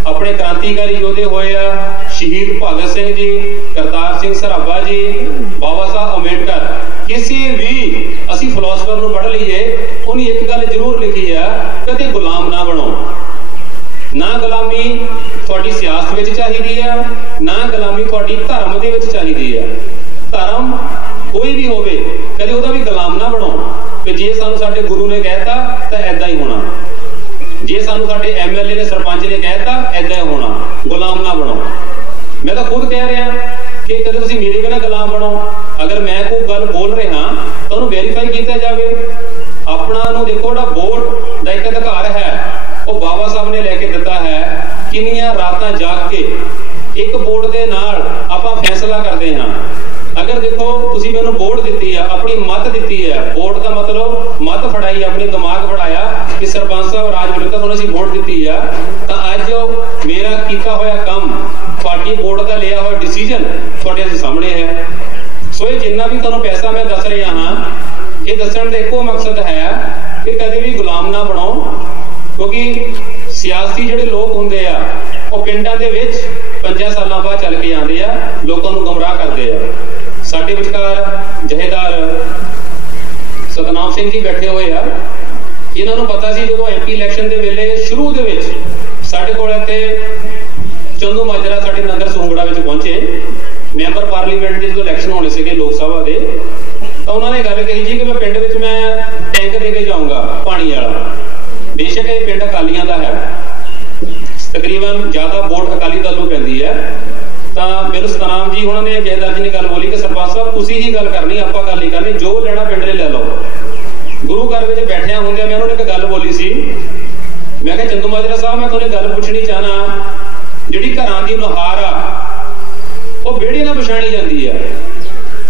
ਆਪਣੇ ਕ੍ਰਾਂਤੀਕਾਰੀ ਯੋਧੇ ਹੋਏ ਆ, ਸ਼ਹੀਦ ਭਗਤ ਸਿੰਘ ਜੀ, ਕਰਤਾਰ ਸਿੰਘ ਸਰਾਭਾ ਜੀ, ਬਾਬਾ ਸਾਹਿਬ ਅੰਬੇਡਕਰ, ਕਿਸੇ ਵੀ ਅਸੀਂ ਫਿਲਾਸਫਰ ਨੂੰ ਪੜ੍ਹ ਲਈਏ, ਉਹਨੇ ਇੱਕ ਗੱਲ ਜ਼ਰੂਰ ਲਿਖੀ ਆ, ਕਦੇ ਗੁਲਾਮ ਨਾ ਬਣੋ। ਨਾ ਗੁਲਾਮੀ ਤੁਹਾਡੀ ਸਿਆਸਤ ਵਿੱਚ ਚਾਹੀਦੀ ਆ, ਨਾ ਗੁਲਾਮੀ ਤੁਹਾਡੀ ਧਰਮ ਦੇ ਵਿੱਚ ਚਾਹੀਦੀ ਆ। ਧਰਮ ਕੋਈ ਵੀ ਹੋਵੇ, ਕਦੇ ਉਹਦਾ ਵੀ ਗੁਲਾਮ ਨਾ ਬਣੋ ਕਿ ਜੇ ਸਾਨੂੰ ਸਾਡੇ ਗੁਰੂ ਨੇ ਕਹਿਤਾ ਤਾਂ ਐਦਾਂ ਹੀ ਹੋਣਾ, ਜੇ ਸਾਨੂੰ ਸਾਡੇ MLA ਨੇ, ਸਰਪੰਚ ਨੇ ਕਹਿਤਾ ਐਦਾਂ ਹੀ ਹੋਣਾ। ਗੁਲਾਮ ਨਾ ਬਣੋ। ਮੈਂ ਤਾਂ ਖੁਦ ਕਹਿ ਰਿਹਾ ਕਿ ਕਦੇ ਤੁਸੀਂ ਮੇਰੇ ਬਿਨਾਂ ਗੁਲਾਮ ਬਣੋ। ਅਗਰ ਮੈਂ ਕੋਈ ਗੱਲ ਬੋਲ ਰਿਹਾ ਤਾਂ ਉਹਨੂੰ ਵੈਰੀਫਾਈ ਕੀਤਾ ਜਾਵੇ। ਆਪਣਾ ਨੂੰ ਦੇਖੋ, ਜਿਹੜਾ ਵੋਟ ਦਾ ਇੱਕ ਅਧਿਕਾਰ ਹੈ ਉਹ ਬਾਬਾ ਸਾਹਿਬ ਨੇ ਲੈ ਕੇ ਦਿੱਤਾ ਹੈ। ਕਿੰਨੀਆਂ ਰਾਤਾਂ ਜਾਗ ਕੇ ਇੱਕ ਵੋਟ ਦੇ ਨਾਲ ਆਪਾਂ ਫੈਸਲਾ ਕਰਦੇ ਹਾਂ। ਅਗਰ ਦੇਖੋ ਤੁਸੀਂ ਮੈਨੂੰ ਵੋਟ ਦਿੱਤੀ ਆ, ਆਪਣੀ ਮਤ ਦਿੱਤੀ ਹੈ, ਵੋਟ ਦਾ ਮਤਲਬ ਮਤ ਫੜਾਈ, ਆਪਣੇ ਦਿਮਾਗ ਫੜਾਇਆ ਕਿ ਸਰਪੰਚ ਸਾਹਿਬ ਰਾਜਵਿੰਦਰ ਤੁਹਾਨੂੰ ਅਸੀਂ ਵੋਟ ਦਿੱਤੀ ਆ, ਤਾਂ ਅੱਜ ਮੇਰਾ ਕੀਤਾ ਹੋਇਆ ਕੰਮ, ਪਾਰਟੀ ਵੋਟ ਦਾ ਲਿਆ ਹੋਇਆ ਡਿਸੀਜਨ ਤੁਹਾਡੇ ਸਾਹਮਣੇ ਹੈ। ਸੋ ਇਹ ਜਿੰਨਾ ਵੀ ਤੁਹਾਨੂੰ ਪੈਸਾ ਮੈਂ ਦੱਸ ਰਿਹਾ ਹਾਂ, ਇਹ ਦੱਸਣ ਦਾ ਇੱਕੋ ਮਕਸਦ ਹੈ ਕਿ ਕਦੇ ਵੀ ਗੁਲਾਮ ਨਾ ਬਣੋ, ਕਿਉਂਕਿ ਸਿਆਸੀ ਜਿਹੜੇ ਲੋਕ ਹੁੰਦੇ ਆ ਉਹ ਪਿੰਡਾਂ ਦੇ ਵਿੱਚ 5 ਸਾਲਾਂ ਬਾਅਦ ਚੱਲ ਕੇ ਆਉਂਦੇ ਆ, ਲੋਕਾਂ ਨੂੰ ਗੁੰਮਰਾਹ ਕਰਦੇ ਆ। ਸਾਡੇ ਵਿਚਕਾਰ ਜਹੇਦਾਰ ਸਤਨਾਮ ਸਿੰਘ ਜੀ ਬੈਠੇ ਹੋਏ ਆ। ਇਹਨਾਂ ਨੂੰ ਪਤਾ ਸੀ ਜਦੋਂ MP ਇਲੈਕਸ਼ਨ ਦੇ ਵੇਲੇ ਸ਼ੁਰੂ ਦੇ ਵਿੱਚ ਸਾਡੇ ਕੋਲ ਇੱਥੇ ਚੰਦੂ ਮਾਜਰਾ ਸਾਡੇ ਨਗਰ ਸੋਂਗੜਾ ਵਿੱਚ ਪਹੁੰਚੇ, ਮੈਂਬਰ ਪਾਰਲੀਮੈਂਟ ਦੇ ਜਦੋਂ ਇਲੈਕਸ਼ਨ ਹੋਣੇ ਸੀਗੇ ਲੋਕ ਸਭਾ ਦੇ, ਤਾਂ ਉਹਨਾਂ ਨੇ ਗੱਲ ਕਹੀ ਜੀ ਕਿ ਮੈਂ ਪਿੰਡ ਵਿੱਚ ਮੈਂ ਟੈਂਕ ਦੇ ਕੇ ਜਾਊਂਗਾ ਪਾਣੀ ਵਾਲਾ। ਬੇਸ਼ੱਕ ਇਹ ਪਿੰਡ ਅਕਾਲੀਆਂ ਦਾ ਹੈ, ਤਕਰੀਬਨ ਜ਼ਿਆਦਾ ਵੋਟ ਅਕਾਲੀ ਦਲ ਨੂੰ ਪੈਂਦੀ ਹੈ। ਤਾਂ ਮੈਨੂੰ ਸਤਨਾਮ ਜੀ ਉਹਨਾਂ ਨੇ, ਜੈਦਾਰ ਜੀ ਨੇ ਗੱਲ ਬੋਲੀ ਕਿ ਸਰਪੰਚ ਸਾਹਿਬ ਤੁਸੀਂ ਹੀ ਗੱਲ ਕਰਨੀ, ਆਪਾਂ ਗੱਲ ਨਹੀਂ ਕਰਨੀ, ਜੋ ਲੈਣਾ ਪਿੰਡ ਦੇ ਲੈ ਲਓ। ਗੁਰੂ ਘਰ ਵਿੱਚ ਬੈਠਿਆ ਹੁੰਦਿਆਂ ਮੈਂ ਉਹਨਾਂ ਨੂੰ ਇੱਕ ਗੱਲ ਬੋਲੀ ਸੀ, ਮੈਂ ਕਿਹਾ ਚੰਦੂ ਮਾਜਰਾ ਸਾਹਿਬ, ਮੈਂ ਤੁਹਾਨੂੰ ਗੱਲ ਪੁੱਛਣੀ ਚਾਹਨਾ, ਜਿਹੜੀ ਘਰਾਂ ਦੀ ਨੁਹਾਰ ਆ ਉਹ ਵਿਹੜੇ ਨਾਲ ਪਛਾਣੀ ਜਾਂਦੀ ਹੈ।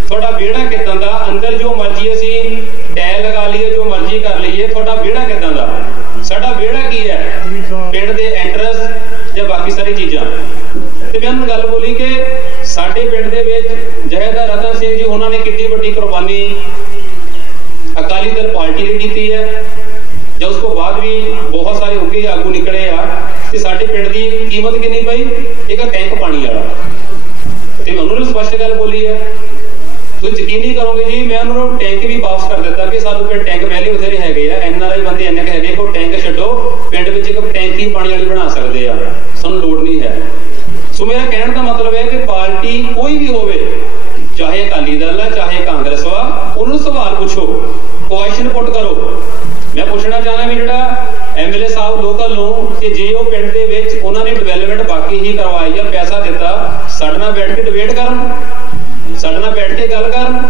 ਤੁਹਾਡਾ ਵਿਹੜਾ ਕਿੱਦਾਂ ਦਾ, ਅੰਦਰ ਜੋ ਮਰਜ਼ੀ ਅਸੀਂ ਟੈਲ ਲਗਾ ਲਈਏ, ਜੋ ਮਰਜ਼ੀ ਕਰ ਲਈਏ, ਤੁਹਾਡਾ ਵਿਹੜਾ ਕਿੱਦਾਂ ਦਾ? ਸਾਡਾ ਵਿਹੜਾ ਕੀ ਹੈ? ਪਿੰਡ ਦੇ ਐਂਟਰਸ ਜਾਂ ਬਾਕੀ ਸਾਰੀ ਚੀਜ਼ਾਂ। ਤੇ ਮੈਂ ਉਹਨੂੰ ਗੱਲ ਬੋਲੀ ਕਿ ਸਾਡੇ ਪਿੰਡ ਦੇ ਵਿੱਚ ਜਹੇਦਾਰ ਰਤਨ ਸਿੰਘ ਜੀ ਉਹਨਾਂ ਨੇ ਕਿੰਨੀ ਵੱਡੀ ਕੁਰਬਾਨੀ ਅਕਾਲੀ ਦਲ ਪਾਰਟੀ ਲਈ ਕੀਤੀ ਹੈ, ਜਾਂ ਉਸ ਤੋਂ ਬਾਅਦ ਵੀ ਬਹੁਤ ਸਾਰੇ ਉੱਗੇ ਆਗੂ ਨਿਕਲੇ ਆ। ਤੇ ਸਾਡੇ ਪਿੰਡ ਦੀ ਕੀਮਤ ਕਿੰਨੀ ਪਈ? ਇੱਕ ਟੈਂਕ ਪਾਣੀ ਵਾਲਾ। ਤੇ ਮੈਂ ਉਹਨਾਂ ਨੂੰ ਸਪਸ਼ਟ ਗੱਲ ਬੋਲੀ ਹੈ, ਤੁਸੀਂ ਯਕੀਨ ਨਹੀਂ ਕਰੋਗੇ ਜੀ, ਮੈਂ ਉਹਨਾਂ ਨੂੰ ਟੈਂਕ ਵੀ ਵਾਪਸ ਕਰ ਦਿੱਤਾ ਕਿ ਸਾਨੂੰ ਪਿੰਡ ਟੈਂਕ ਪਹਿਲੇ ਬਥੇਰੇ ਹੈਗੇ ਆ, NRI ਬੰਦੇ ਇੰਨੇ ਹੈਗੇ, ਕੋਈ ਟੈਂਕ ਛੱਡੋ, ਪਿੰਡ ਵਿੱਚ ਇੱਕ ਟੈਂਕੀ ਪਾਣੀ ਵਾਲੀ ਬਣਾ ਸਕਦੇ ਆ, ਸਾਨੂੰ ਲੋੜ ਨਹੀਂ ਹੈ। ਸੋ ਮੇਰਾ ਕਹਿਣ ਦਾ ਮਤਲਬ ਹੈ ਕਿ ਪਾਰਟੀ ਕੋਈ ਵੀ ਹੋਵੇ, ਚਾਹੇ ਅਕਾਲੀ ਦਲ ਹੈ ਚਾਹੇ ਕਾਂਗਰਸ ਵਾ, ਉਹਨਾਂ ਨੂੰ ਸਵਾਲ ਪੁੱਛੋ, ਕੁਐਸਚਨ ਪੁੱਟ ਕਰੋ। ਮੈਂ ਪੁੱਛਣਾ ਚਾਹੁੰਦਾ ਵੀ ਜਿਹੜਾ MLA ਸਾਹਿਬ ਲੋਕਲ ਨੂੰ, ਕਿ ਜੇ ਉਹ ਪਿੰਡ ਦੇ ਵਿੱਚ ਉਹਨਾਂ ਨੇ ਡਿਵੈਲਪਮੈਂਟ ਬਾਕੀ ਹੀ ਕਰਵਾਈ ਆ, ਪੈਸਾ ਦਿੱਤਾ, ਸਾਡੇ ਨਾਲ ਬੈਠ ਕੇ ਡਿਬੇਟ ਕਰਨ, ਸਾਡੇ ਨਾਲ ਬੈਠ ਕੇ ਗੱਲ ਕਰਨ।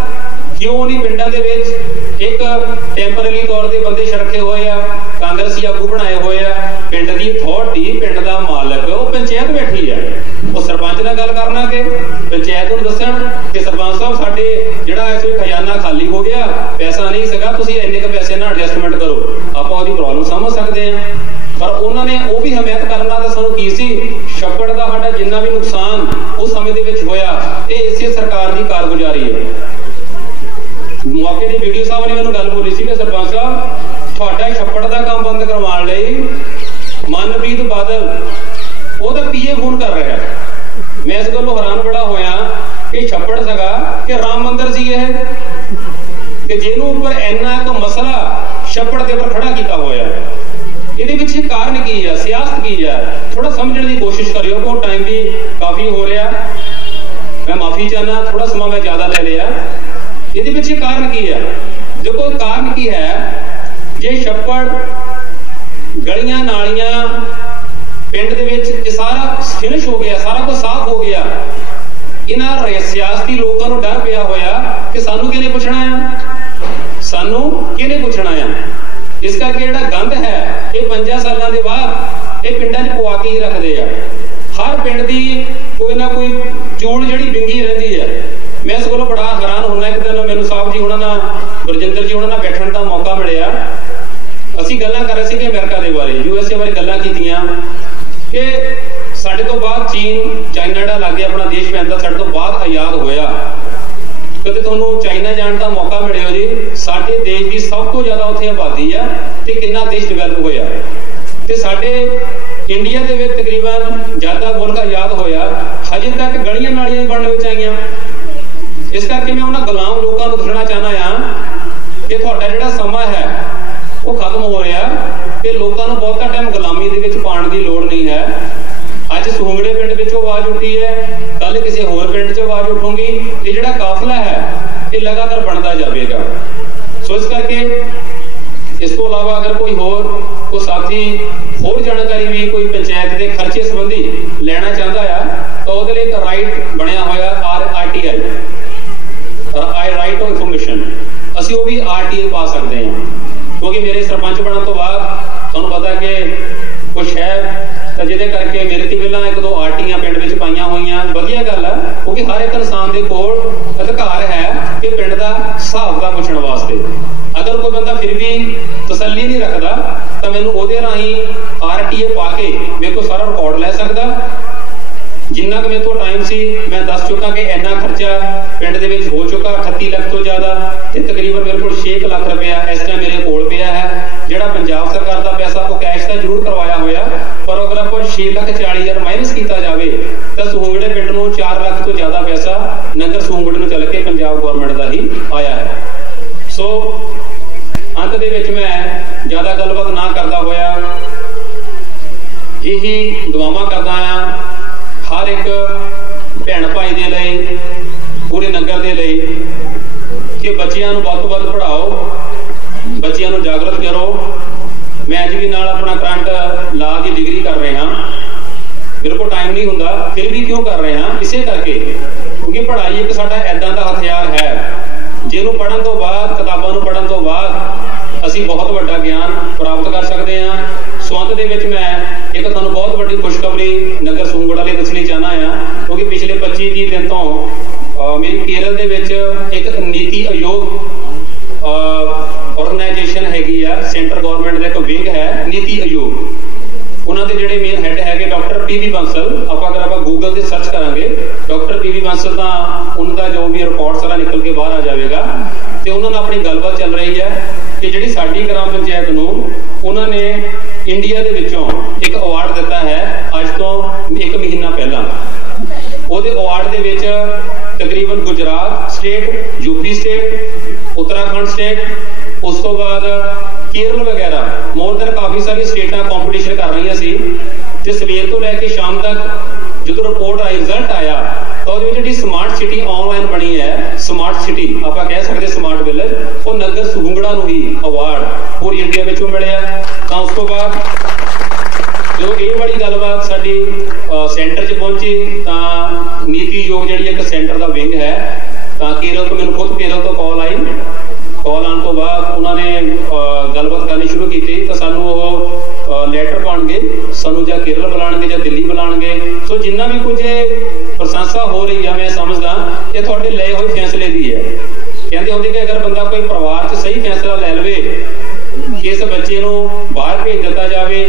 ਕਿਉਂ ਨਹੀਂ ਪਿੰਡਾਂ ਦੇ ਵਿੱਚ ਇੱਕ ਟੈਂਪਰੇਰੀ ਤੌਰ ਤੇ ਬੰਦੇ ਰੱਖੇ ਹੋਏ ਆ, ਕਾਂਗਰਸੀ ਆਗੂ ਬਣਾਏ ਹੋਏ ਆ, ਪਿੰਡ ਦੀ ਅਥਾਰਟੀ, ਪਿੰਡ ਦਾ ਮਾਲਕ ਉਹ ਪੰਚਾਇਤ ਬੈਠੀ ਆ, ਉਹ ਸਰਪੰਚ ਨਾਲ ਗੱਲ ਕਰਨਾ ਕਿ ਪੰਚਾਇਤ ਨੂੰ ਦੱਸਣ ਕਿ ਸਰਪੰਚ ਸਾਹਿਬ ਸਾਡੇ ਜਿਹੜਾ ਇਸ ਖਜ਼ਾਨਾ ਖਾਲੀ ਹੋ ਗਿਆ, ਪੈਸਾ ਨਹੀਂ ਸੀਗਾ, ਤੁਸੀਂ ਇੰਨੇ ਕੁ ਪੈਸੇ ਨਾਲ ਐਡਜਸਟਮੈਂਟ ਕਰੋ, ਆਪਾਂ ਉਹਦੀ ਪ੍ਰੋਬਲਮ ਸਮਝ ਸਕਦੇ ਹਾਂ। ਪਰ ਉਹਨਾਂ ਨੇ ਉਹ ਵੀ ਹਮਾਇਤ ਕਰਨਾ ਤਾਂ ਸਾਨੂੰ ਕੀ ਸੀ, ਛੱਪੜ ਦਾ ਸਾਡਾ ਜਿੰਨਾ ਵੀ ਨੁਕਸਾਨ ਉਸ ਸਮੇਂ ਦੇ ਵਿੱਚ ਹੋਇਆ, ਇਹ ਇਸੇ ਸਰਕਾਰ ਦੀ ਕਾਰਗੁਜ਼ਾਰੀ ਹੈ। ਮੌਕੇ ਦੀ ਵੀਡੀਓ ਸਾਹਿਬ ਨੇ ਮੈਨੂੰ ਗੱਲ ਬੋਲੀ ਸੀ ਕਿ ਸਰਪੰਚ ਸਾਹਿਬ ਤੁਹਾਡਾ ਛੱਪੜ ਦਾ ਕੰਮ ਬੰਦ ਕਰਵਾਉਣ ਲਈ ਮਨਪ੍ਰੀਤ ਬਾਦਲ ਉਹਦਾ PA ਫੋਨ ਕਰ ਰਿਹਾ। ਮੈਂ ਇਸ ਗੱਲੋਂ ਹੈਰਾਨ ਬੜਾ ਹੋਇਆ ਕਿ ਛੱਪੜ ਸੀਗਾ ਕਿ ਰਾਮ ਮੰਦਿਰ ਸੀ ਇਹ, ਕਿ ਜਿਹਨੂੰ ਉੱਪਰ ਇੰਨਾ ਇੱਕ ਮਸਲਾ ਛੱਪੜ ਦੇ ਉੱਪਰ ਖੜਾ ਕੀਤਾ ਹੋਇਆ। ਇਹਦੇ ਪਿੱਛੇ ਕਾਰਨ ਕੀ ਹੈ, ਸਿਆਸਤ ਕੀ ਹੈ, ਥੋੜਾ ਸਮਝਣ ਦੀ ਕੋਸ਼ਿਸ਼ ਕਰਿਓ। ਕੋ ਟਾਈਮ ਵੀ ਕਾਫੀ ਹੋ ਰਿਹਾ, ਮੈਂ ਮਾਫੀ ਚਾਹਨਾ, ਥੋੜਾ ਸਮਾਂ ਮੈਂ ਜ਼ਿਆਦਾ ਲੈ ਲਿਆ। ਇਹਦੇ ਪਿੱਛੇ ਕਾਰਨ ਕੀ ਹੈ? ਦੇਖੋ ਕਾਰਨ ਕੀ ਹੈ, ਜੇ ਛੱਪੜ, ਗਲੀਆਂ, ਨਾਲੀਆਂ ਪਿੰਡ ਦੇ ਵਿੱਚ ਇਹ ਸਾਰਾ ਫਿਨਿਸ਼ ਹੋ ਗਿਆ, ਸਾਰਾ ਕੁਝ ਸਾਫ਼ ਹੋ ਗਿਆ, ਇਹਨਾਂ ਸਿਆਸਤੀ ਲੋਕਾਂ ਨੂੰ ਡਰ ਪਿਆ ਹੋਇਆ ਕਿ ਸਾਨੂੰ ਕਿਹਨੇ ਪੁੱਛਣਾ ਆ, ਸਾਨੂੰ ਕਿਹਨੇ ਪੁੱਛਣਾ ਆ। ਇਸ ਕਰਕੇ ਜਿਹੜਾ ਗੰਦ ਹੈ ਇਹ 5 ਸਾਲਾਂ ਦੇ ਬਾਅਦ ਇਹ ਪਿੰਡਾਂ 'ਚ ਪਵਾ ਕੇ ਹੀ ਰੱਖਦੇ ਆ। हर पिंड की कोई ना कोई चूल जिहड़ी विंगी रहिंदी है। मैं इस कोलों बड़ा हैरान होना। एक दिन मैनूं साहब जी हुणां नाल गुरजिंदर जी हुणां नाल बैठण दा मौका मिलिया। असीं गल्लां कर रहे सी अमेरिका दे बारे, USA बारे गल्लां कीतियां कि साडे तो बाद चीन चाइना जिहड़ा लागे अपना देश पैंदा, साडे तो बाद आज़ाद होया। कदे तुहानूं चाइना जाण दा मौका मिलियो जी, साडे देश की सब तो ज़्यादा उत्थे आबादी आ ते किन्ना देश डिवेलप होया। ते साडे इंडिया दे विच तकरीबन ज़्यादा मुल्क आज़ाद होया, हजे तक गलियां नालियां ही बनने विच आईयां। इस करके मैं उन्हां गुलाम लोकां नूं दसना चाहना आ कि तुहाडा जिहड़ा समां है वो खत्म हो रहा कि लोगों को बहुता टाइम गुलामी दे विच पाउण दी लोड़ नहीं है। अज सूंगड़े पिंड विचों आवाज़ उठी है, कल किसी होर पिंड च आवाज़ उठूगी। ये जिहड़ा काफिला है ये लगातार बनता जाएगा। सो इस करके इस तो इलावा अगर कोई साथी होर जानकारी भी कोई पंचायत के खर्चे संबंधी लेना चाहता है तो वो एक राइट बनया होया RTI, राइट ऑफ इंफॉर्मेशन। असी वो भी RTA पा सकते हैं, क्योंकि मेरे सरपंच बनने तो बाद तुहानूं पता कि कुछ है जिहदे करके मेरे ते पहलां एक दो RTआं पिंड विच पाईआं होईआं। वधिया गल है, क्योंकि हर एक इंसान दे कोल अधिकार है कि पिंड दा हिसाब दा पुछण वास्ते। अगर कोई बंदा फिर भी तसल्ली नहीं रखता तो मैनूं उहदे राहीं RTA पा के मेरे को सारा रिकॉर्ड लै सकदा। जिन्ना कि मेरे तो टाइम सी मैं दस चुका कि इन्ना खर्चा पिंड दे विच हो चुका 38 लाख तो ज़्यादा, ते तकरीबन मेरे को 6 लाख रुपया इस टाइम मेरे कोल पिया है। जिहड़ा पंजाब सरकार का पैसा वो कैश का जरूर करवाया होया, पर अगर आप 6,40,000 माइनस किया जाए तो सूंगड़े पिंड नूं 4 लाख तो ज़्यादा पैसा नगर सूंगड़ नूं चल के पंजाब गौरमेंट का ही आया है। सो अंत दे विच मैं ज़्यादा गलबात ना करदा होया यही दुआवां करदा आ हर एक भैन भाई दे लई, पूरे नगर दे लई कि बच्चियां नूं वध तो वध पढ़ाओ, बच्चियां नूं जागृत करो। मैं अज भी नाल अपना करंट ला की डिग्री कर रहा, मेरे को टाइम नहीं हुंदा, फिर भी क्यों कर रहे हैं? इसे करके क्योंकि पढ़ाई एक साडा ऐदां दा हथियार है जिहनूं पढ़न तो बाद, किताबां नूं पढ़न तो बाद असीं बहुत वड्डा ज्ञान प्राप्त कर सकते हैं। सुअंत दे विच मैं एक तुहानूं बहुत वड्डी खुशखबरी नगर सूंगड़ वाले दसनी चाहना है, क्योंकि पिछले 25-30 दिन तो मेरी केरल दे विच एक नीति आयोग ऑर्गेनाइजेशन हैगी आ, सेंटर गवर्नमेंट का एक विंग है नीति आयोग। उन्होंने जिहड़े मेन हैड है डॉक्टर PV बंसल। अगर आप गूगल से सर्च करांगे डॉक्टर PV बंसल का उनका जो भी रिकॉर्ड सारा निकल के बाहर आ जाएगा। तो उन्होंने अपनी गलबात चल रही है कि जिहड़ी साडी ग्राम पंचायत नूं उन्होंने इंडिया दे विचों एक अवार्ड दिता है अज तो 1 महीना पहला। उहदे अवार्ड दे विच तकरीबन Gujarat state, UP state, Uttarakhand state, उस तो बाद केरल वगैरह मोर देन काफ़ी सारी स्टेटां कॉम्पीटिशन कर रही सी। ते सवेर तो लैके शाम तक जो रिपोर्ट आई, रिजल्ट आया तो जी स्मार्ट सिटी ऑनलाइन बनी है, स्मार्ट सिटी आप कह सकते स्मार्ट विलेज, वो नगर सूंगड़ा नूं ही अवार्ड पूरी इंडिया में मिलिया। तो उस तो बाद जो ये बड़ी गलबात साडी सेंटर च पहुंची तो नीति योग जी एक सेंटर का विंग है। तो केरल तो मैंने खुद केरल तो कॉल आई, कॉल आने तो बाद उन्होंने गलबात करनी शुरू की तो सानू वो लैटर पाएंगे, सानू जा केरल बुलाएंगे या दिल्ली बुलाएंगे। सो जिन्ना भी कुछ प्रशंसा हो रही है मैं समझदा ये थोड़े लए हुए फैसले की है। कहते होंगे कि अगर बंदा कोई परिवार से सही फैसला लै लवे कि इस बच्चे को बाहर भेज दिता जाए,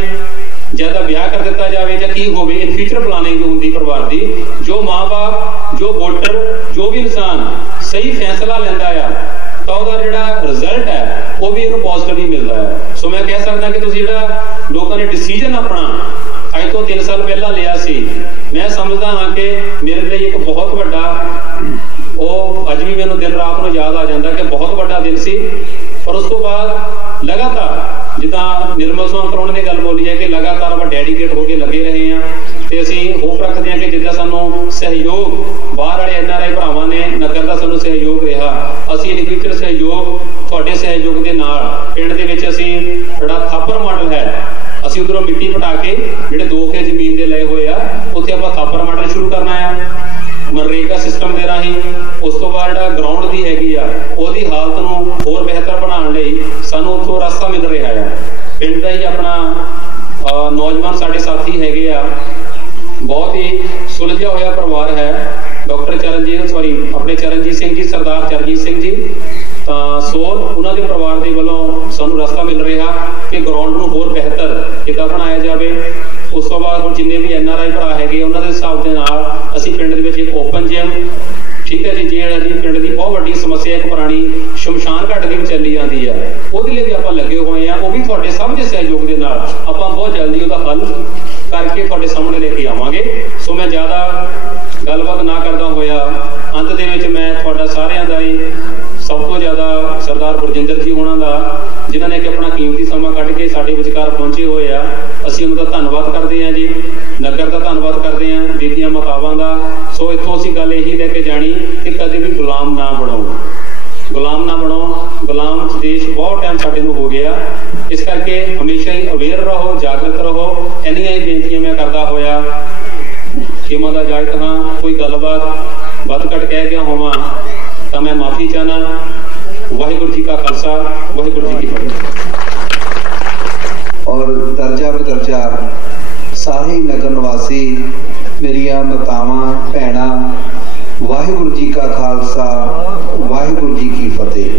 ज्यादा ब्याह कर दिता जाए या की हो इन फ्यूचर प्लानिंग जो होंगी परिवार की, जो माँ बाप, जो वोटर, जो भी इंसान सही फैसला लेंदा है तो उसका जिहड़ा रिजल्ट है वो भी इन्हूं पॉजिटिव ही मिलता है। सो मैं कह सकता कि तुसीं जिहड़ा लोगों ने डिसीजन अपना अज तो 3 साल पहला लिया सी, मैं समझदा हाँ कि मेरे लिए एक बहुत वड्डा वो अज भी मैनूं दिन रात को याद आ जाता कि बहुत वड्डा दिन सी। पर उस तो बाद लगातार जिदा निर्मल सोहन करोड़ ने गल बोली है कि लगातार आप डेडीकेट होकर लगे रहे हैं तो असीं होप रखते हैं कि जिदा सानूं सहयोग बाहर वाले NRI भरावां ने नगर का सानूं सहयोग रहा, असीं इन फ्यूचर सहयोग तुहाडे सहयोग के नाल पिंड दे विच असीं जिहड़ा थापर मॉडल है असीं उधरों मिट्टी पटा के जिहड़े 2 खे जमीन दे लए होए आ उत्थे आपां थापर मॉडल शुरू करना है मनरेगा सिस्टम के राही। उस तो बाद जिहड़ा ग्राउंड की हैगी आ उहदी हालत नूं होर बेहतर बनाउण लई सानूं उत्थों रास्ता मिल रहा है। पिंड दा ही अपना नौजवान साडे साथी हैगे आ बहुत ही सुलझा होया परिवार है। डॉक्टर चरणजीत सिंह जी, सरदार चरणजीत सिंह जी सोल, उन्होंने परिवार के वालों सानू रस्ता मिल रहा कि ग्राउंड में होर बेहतर किदा बनाया जाए। उस तो बाद जिन्ने भी NRI भरा है उन्होंने हिसाब के नाल असीं पिंड दे विच एक ओपन जिम, ठीक है जी, ਜਿਹੜਾ जी पिंड की बहुत वड्डी समस्या एक पुरानी शमशान घाट की भी चली जाती है, ਉਹਦੇ ਲਈ भी आप लगे हुए हैं। वो भी तुहाडे सब दे सहयोग के नाल आपां बहुत जल्दी उसका हल करके तुहाडे सामने लेके आवांगे। सो मैं ज़्यादा गलबात ना करदा होया अंत दे विच मैं तुहाडा सारिਆਂ ਦਾ ही सब तो ज़्यादा सरदार गुरजिंदर जी होना का, जिन्होंने कि अपना कीमती समा कढ़ के साडे विचकार पहुंचे हुए आ, असीं उन्हां दा धन्नवाद करते हैं जी, नगर का धन्नवाद करते हैं, बीबियां मातावां दा। सो इत्थों असीं गल यही लैके जानी कि कदे भी गुलाम ना बनो, गुलाम ना बनो। गुलाम देश बहुत टाइम साडे नूं हो गया, इस करके हमेशा ही अवेयर रहो, जागृत रहो। इन्नियां ही बेनतियां मैं करदा होया खेमा दा इजाजत हाँ। कोई गलबात वध घट कह गया होवां तो मैं माफ़ी चाहना। वाहिगुरू जी का खालसा, वाहिगुरू जी की फतेह। और दर्जा बदर्जा सारे नगर निवासी मेरिया मातावां भैणां, वाहिगुरू जी का खालसा, वाहिगुरू जी की फतेह।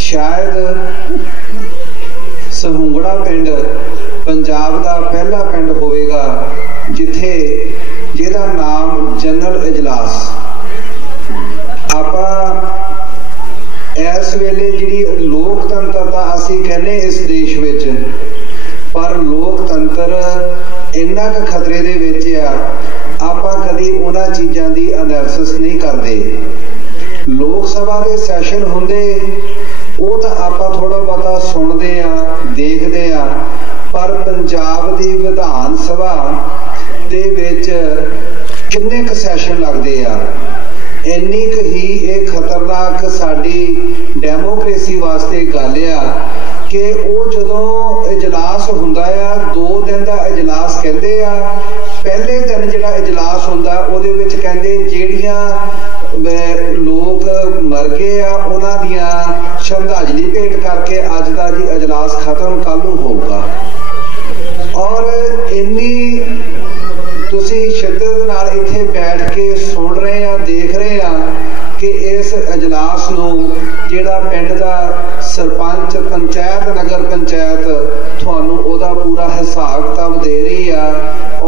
शायद सहूंगड़ा पिंड पंजाब का पहला पिंड होवेगा जिथे जिहदा नाम जनरल इजलास आपां इस वेले जिहड़ी लोकतंत्रता असीं कहने इस देश विच, पर लोकतंत्र इन्ना क खतरे दे विच आ, आपां कदी उन्हां चीज़ां दी एनालिसिस नहीं करदे। लोक सभा दे सैशन हुंदे वो तो आपां थोड़ा बहुता सुनदे आ, देखदे आ, पर पंजाब दी विधान सभा दे विच किन्ने क सैशन लगदे आ, इन्नी क ही ये खतरनाक साडी डेमोक्रेसी वास्ते गल आ कि वो जदों इजलास हुंदा आ, 2 दिन का इजलास कहंदे आ। पहले दिन जिहड़ा इजलास हुंदा ਉਹਦੇ ਵਿੱਚ ਕਹਿੰਦੇ ਜਿਹੜੀਆਂ लोग मर गए आ उन्हां दियां श्रद्धांजलि भेंट करके अज दा जी इजलास खत्म कल नूं होऊगा। और इन्नी तुसीं शिद्दत नाल इत्थे बैठ के सुन रहे आ, देख रहे आ कि इस इजलास नूं जिहड़ा पिंड दा सरपंच, पंचायत, नगर पंचायत तुहानूं ओहदा पूरा हिसाब किताब दे रही आ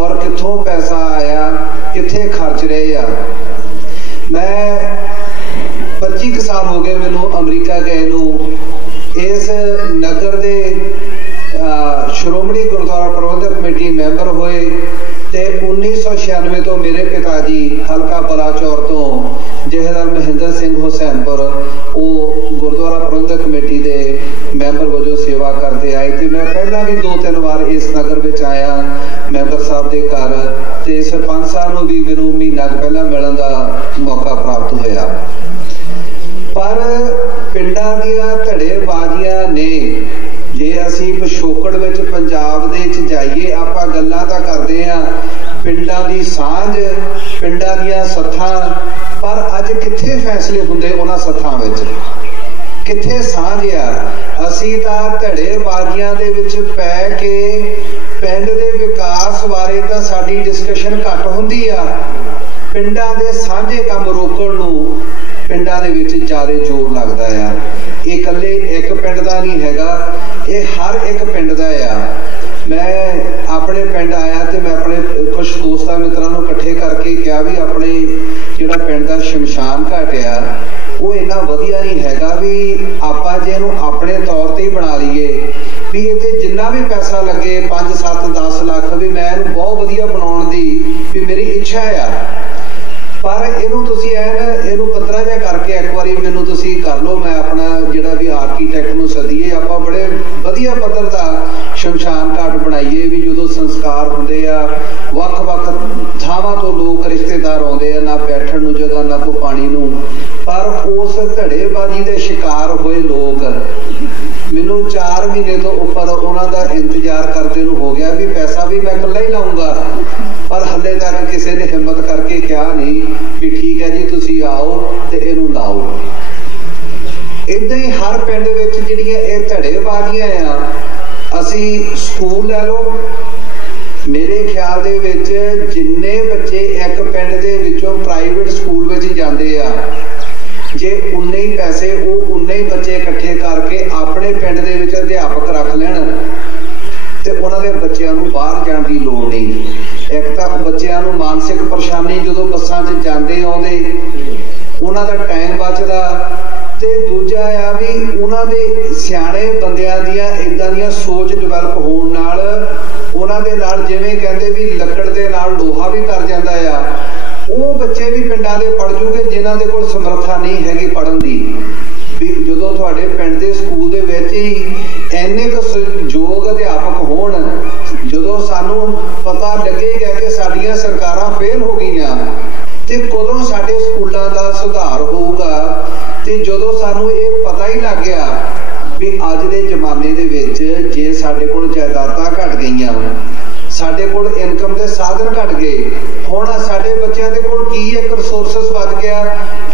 और कित्थों पैसा आया, कित्थे खर्च रहे आ। मैं 25 साल हो गए मैनू अमरीका गए नूं। इस नगर दे श्रोमणी गुरुद्वारा प्रबंधक कमेटी मैंबर होए ते 1996 तो मेरे पिता जी हल्का बलाचौर तो जहेदार महेंद्र सिंह हुसैनपुर वो गुरुद्वारा प्रबंधक कमेटी के मैंबर वजों सेवा करते आए। तो मैं पहला भी 2-3 बार इस नगर में आया मैंबर साहब के घर, तो सरपंच साहब को भी मैनू महीना पहला मिलने का मौका प्राप्त होया। पर पिंडां दियां धड़ेबाजियां ने जे असीं पिछोकड़ विच पंजाब दे विच जाइए आपां गल्लां तां करदे आ पिंडां दी सांझ, पिंडां दियां सत्थां, पर अज कित्थे फैसले हुंदे उन्हां सत्थां विच, कित्थे सांझ आ। असीं तां धड़ेबाजियां दे विच पै के पिंड दे विकास बारे तां साडी डिस्कशन घट हुंदी आ, पिंडां दे सांझे काम रोकण नूं पिंडां दे विच ज़्यादा जोर लगदा आ। ये कल्ले एक पिंड दा नहीं हैगा, ये हर एक पिंड दा आ। मैं अपने पिंड आया तो मैं अपने कुछ दोस्तां मित्रां नूं इकट्ठे करके क्या भी अपने जिहड़ा पिंड दा शमशान घाट आ वो इन्ना वधिया नहीं हैगा भी आपां जे इहनूं अपने तौर ते ही बना लीए भी इत्थे जिन्ना भी पैसा लगे 5, 7, 10 लाख भी मैं इहनूं बहुत वधिया बनाउण दी भी मेरी इच्छा आ। पर इहनूं तुसीं इहनूं पत्तरा जिहा करके एक बारी मैनूं तुसीं कर लो, मैं अपना जिहड़ा भी आर्कीटैक्ट नूं सदीए आपां बड़े वधिया पੱਧਰ दा शमशान घाट बनाइए भी जदों संस्कार हुंदे आ वख-वख थावां तो लोग रिश्तेदार आउंदे आ, ना बैठण नूं जगह ना कोई पानी नूं, पर उस धड़ेबाजी दे शिकार होए लोग मैनूं 4 महीने तो उपर उन्हां दा इंतजार करदे नूं हो गया भी पैसा भी मैं इकल्ला ही लाऊंगा, पर हले तक किसी ने हिम्मत करके क्या नहीं भी ठीक है जी तुसीं आओ ते इहनूं लाओ। इदां ही हर पिंड विच जिहड़ियां इह धड़ेबाजियां आ, असीं स्कूल लै लो, मेरे ख्याल दे विच जिन्ने बच्चे एक पिंड दे विचों प्राइवेट स्कूल विच जांदे आ, जे उन्ने ही पैसे वो उन्ने ही बच्चे इकट्ठे करके अपने पिंड दे विच अध्यापक रख लैण ते उन्हां दे बच्चिआं नूं बाहर जाण दी लोड़ नहीं। एक तां बच्चिआं नूं मानसिक परेशानी जदों बसां 'च जांदे आउंदे उन्हां दा टाइम बचदा ते दूजा आ भी उन्हां दे सियाणे बंदियां दियां इदां दियां सोच डिवेलप होण नाल उन्हां दे नाल जिवें कहंदे भी लकड़ दे नाल लोहा भी कर जांदा आ, वो बच्चे भी पिंडां दे पढ़ जूगे जिन्हां दे कोल समर्था नहीं हैगी पढ़न दी। भी जदों तुहाडे पिंड दे स्कूल दे विच ही इन्ने क योग अध्यापक होण, जदों सानूं पता लगेगा कि साडीआं सरकारां फेल हो गईआं ते कदों साडे स्कूलां दा सुधार होऊगा ते जदों सानूं ये पता ही लग गया भी अज दे जमाने दे विच जे साडे कोल जायदादां घट गईआं, साडे कोल इनकम दे साधन घट गए, हुण साडे बच्चों दे कोल की एक रिसोर्सिस वध गया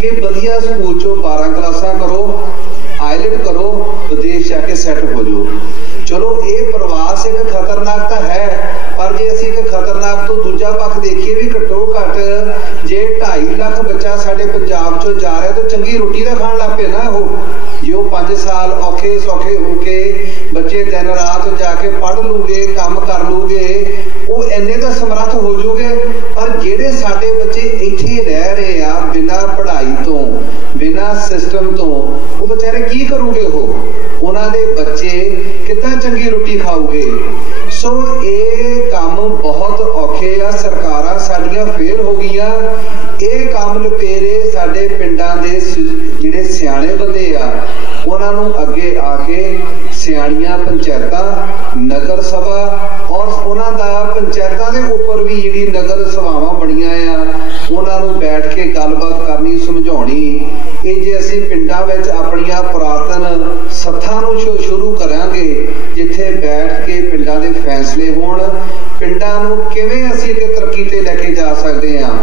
कि वधिया स्कूल चों 12 क्लासां करो, आईलेट करो, विदेश जाके सैट हो जाओ। चलो ये प्रवास एक खतरनाक तो है, पर जे असीं एक खतरनाक तो दूजा पक्ष देखिए भी घट्टो घट जे 2.5 लाख बच्चा साडे पंजाब चों जा रहा तो चंगी रोटी तो खाण लग पे ना। वो जो 5 साल औखे सौखे होके बच्चे दिन रात जाके पढ़ लूगे, काम कर लूगे, वो इन्ने तो समर्थ हो जूगे। पर जेडे साडे बच्चे इत्थे रह रहे आ बिना पढ़ाई तो बिना सिस्टम तो वो बेचारे की करूगे, हो उन्हां दे बच्चे कितना चंगी रोटी खाओगे। सो ये काम बहुत औखे आ, सरकारां साडियां फेल हो गईयां। ये काम लपेरे साडे पिंडां दे जिहड़े सियाणे बंदे आ उन्हां नूं अगे आके सियाणियां पंचायतां नगर सभा और उन्हां दा पंचायतां दे उपर भी जिहड़ी नगर सभावां बणीआं आ उन्हां नूं बैठ के गलबात करनी समझाउणी। ये जे असीं पिंडां विच अपणियां पुरातन सत्थां नूं शुरू करांगे जिथे बैठ के पिंडां दे फैसले होण, पिंडां नूं किवें असीं अगे तरक्की ते लैके जा सकदे हां।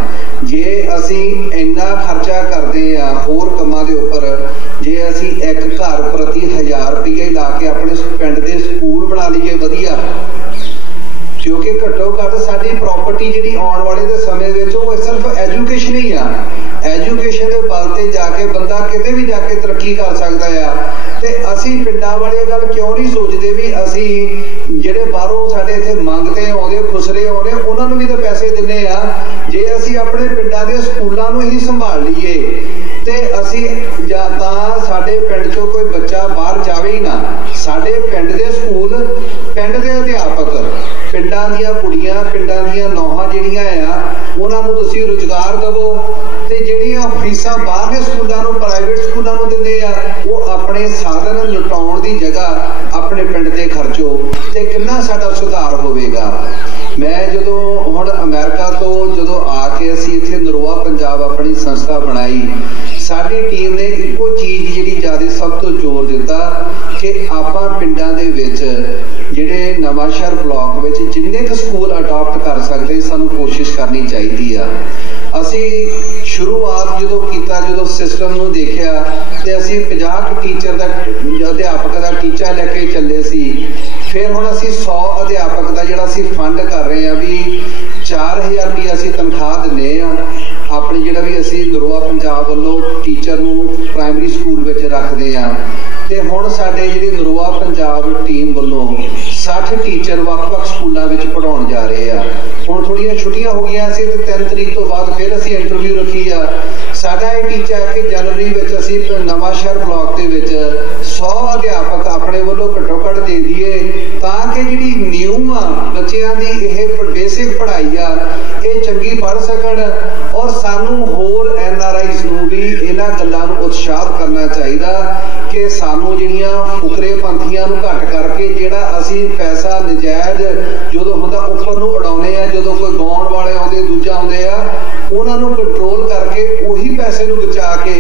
जे असीं इन्ना खर्चा करदे आ होर कमां दे उपर, जे असीं एक घर प्रति 1000 रुपया ला के अपने पिंड दे स्कूल बना लीए वधिया, क्योंकि घट्टो घट साडी प्रॉपर्टी जिहड़ी आउण वाले दे समय विच वो सिर्फ एजुकेशन ही आ। एजुकेशन दे बल ते जाके बंदा किते भी जाके तरक्की कर सकदा आ। ते असीं पिंडां वाले गल क्यों नहीं सोचदे भी असीं जिहड़े बाहरों साडे इत्थे मंगते आउंदे खुसरे आउंदे उन्हां नूं भी तां पैसे दिंदे आ। जे असीं अपने पिंडां दे स्कूलां नूं ही संभाल लीए ते असीं जां तां साडे पिंड चों कोई बच्चा बाहर जावे ही ना। साडे पिंड दे स्कूल, पिंड दे अध्यापक, पिंडां दीयां कुड़ियां, पिंडां दीयां नौहां जिहड़ियां आ उन्हां नूं तुसीं रुजगार देवो ते जिहड़ियां फीसां बाहरले स्कूलां नूं प्राइवेट स्कूलां नूं दिंदे आ वो अपने साधन लुटाउण दी जगह अपने पिंड ते खर्चो ते किन्ना साडा सुधार होवेगा। मैं जदों हुण अमेरिका तो जदों आके असीं इत्थे नरोआ पंजाब अपनी संस्था बनाई, साडी टीम ने इक्को चीज़ जिहड़ी ज़्यादा सब तो जोर दिता कि आपां पिंडां दे विच जिहड़े नवांशहर ब्लॉक विच जिन्ने क स्कूल अडॉप्ट कर सकदे सानूं कोशिश करनी चाहिदी आ। असीं शुरुआत जदों कीता, जदों सिस्टम नूं देखिआ ते असीं 50 टीचर दा अध्यापक दा टीचा लैके चले सी। फिर हुण असीं 100 अध्यापक दा जिहड़ा असीं फंड कर रहे हैं भी 4000 रुपया असीं तनख्वाह दिंदे आ। अपने जिहड़ा भी असीं नरोआ पंजाब वल्लों टीचर नूं प्राइमरी स्कूल विच रखदे आ ते हुण साडे जिहड़ी नरोआ पंजाब टीम वल्लों 60 टीचर वक्-वक् स्कूलों में पढ़ाउण जा रहे हैं। हुण थोड़ियां छुट्टियां हो गईआं सी ते 3 तरीक तो बाद फिर असीं इंटरव्यू रखी आ। साडा ये टीचा है कि जनवरी विच असीं नवांशहर ब्लॉक दे विच 100 अध्यापक अपने वल्लों घट्टो घट दे दईए ताकि जिहड़ी न्यू आ बच्चिआं दी इह बेसिक पढ़ाई आ ये चंगी पढ़ सकण और सानू होर NRIs नूं भी इन्हां गल्लां नूं उत्साहित करना चाहिदा कि सानू जिहड़ियां फुकरे पंथियां नूं घट करके जिहड़ा असीं पैसा नजायज जदों हुंदा उपर नूं उड़ाउने आ, जदों कोई गाउण वाले आउंदे दूजा आउंदे आ उन्हां नूं कंट्रोल करके उही पैसे नूं बचा के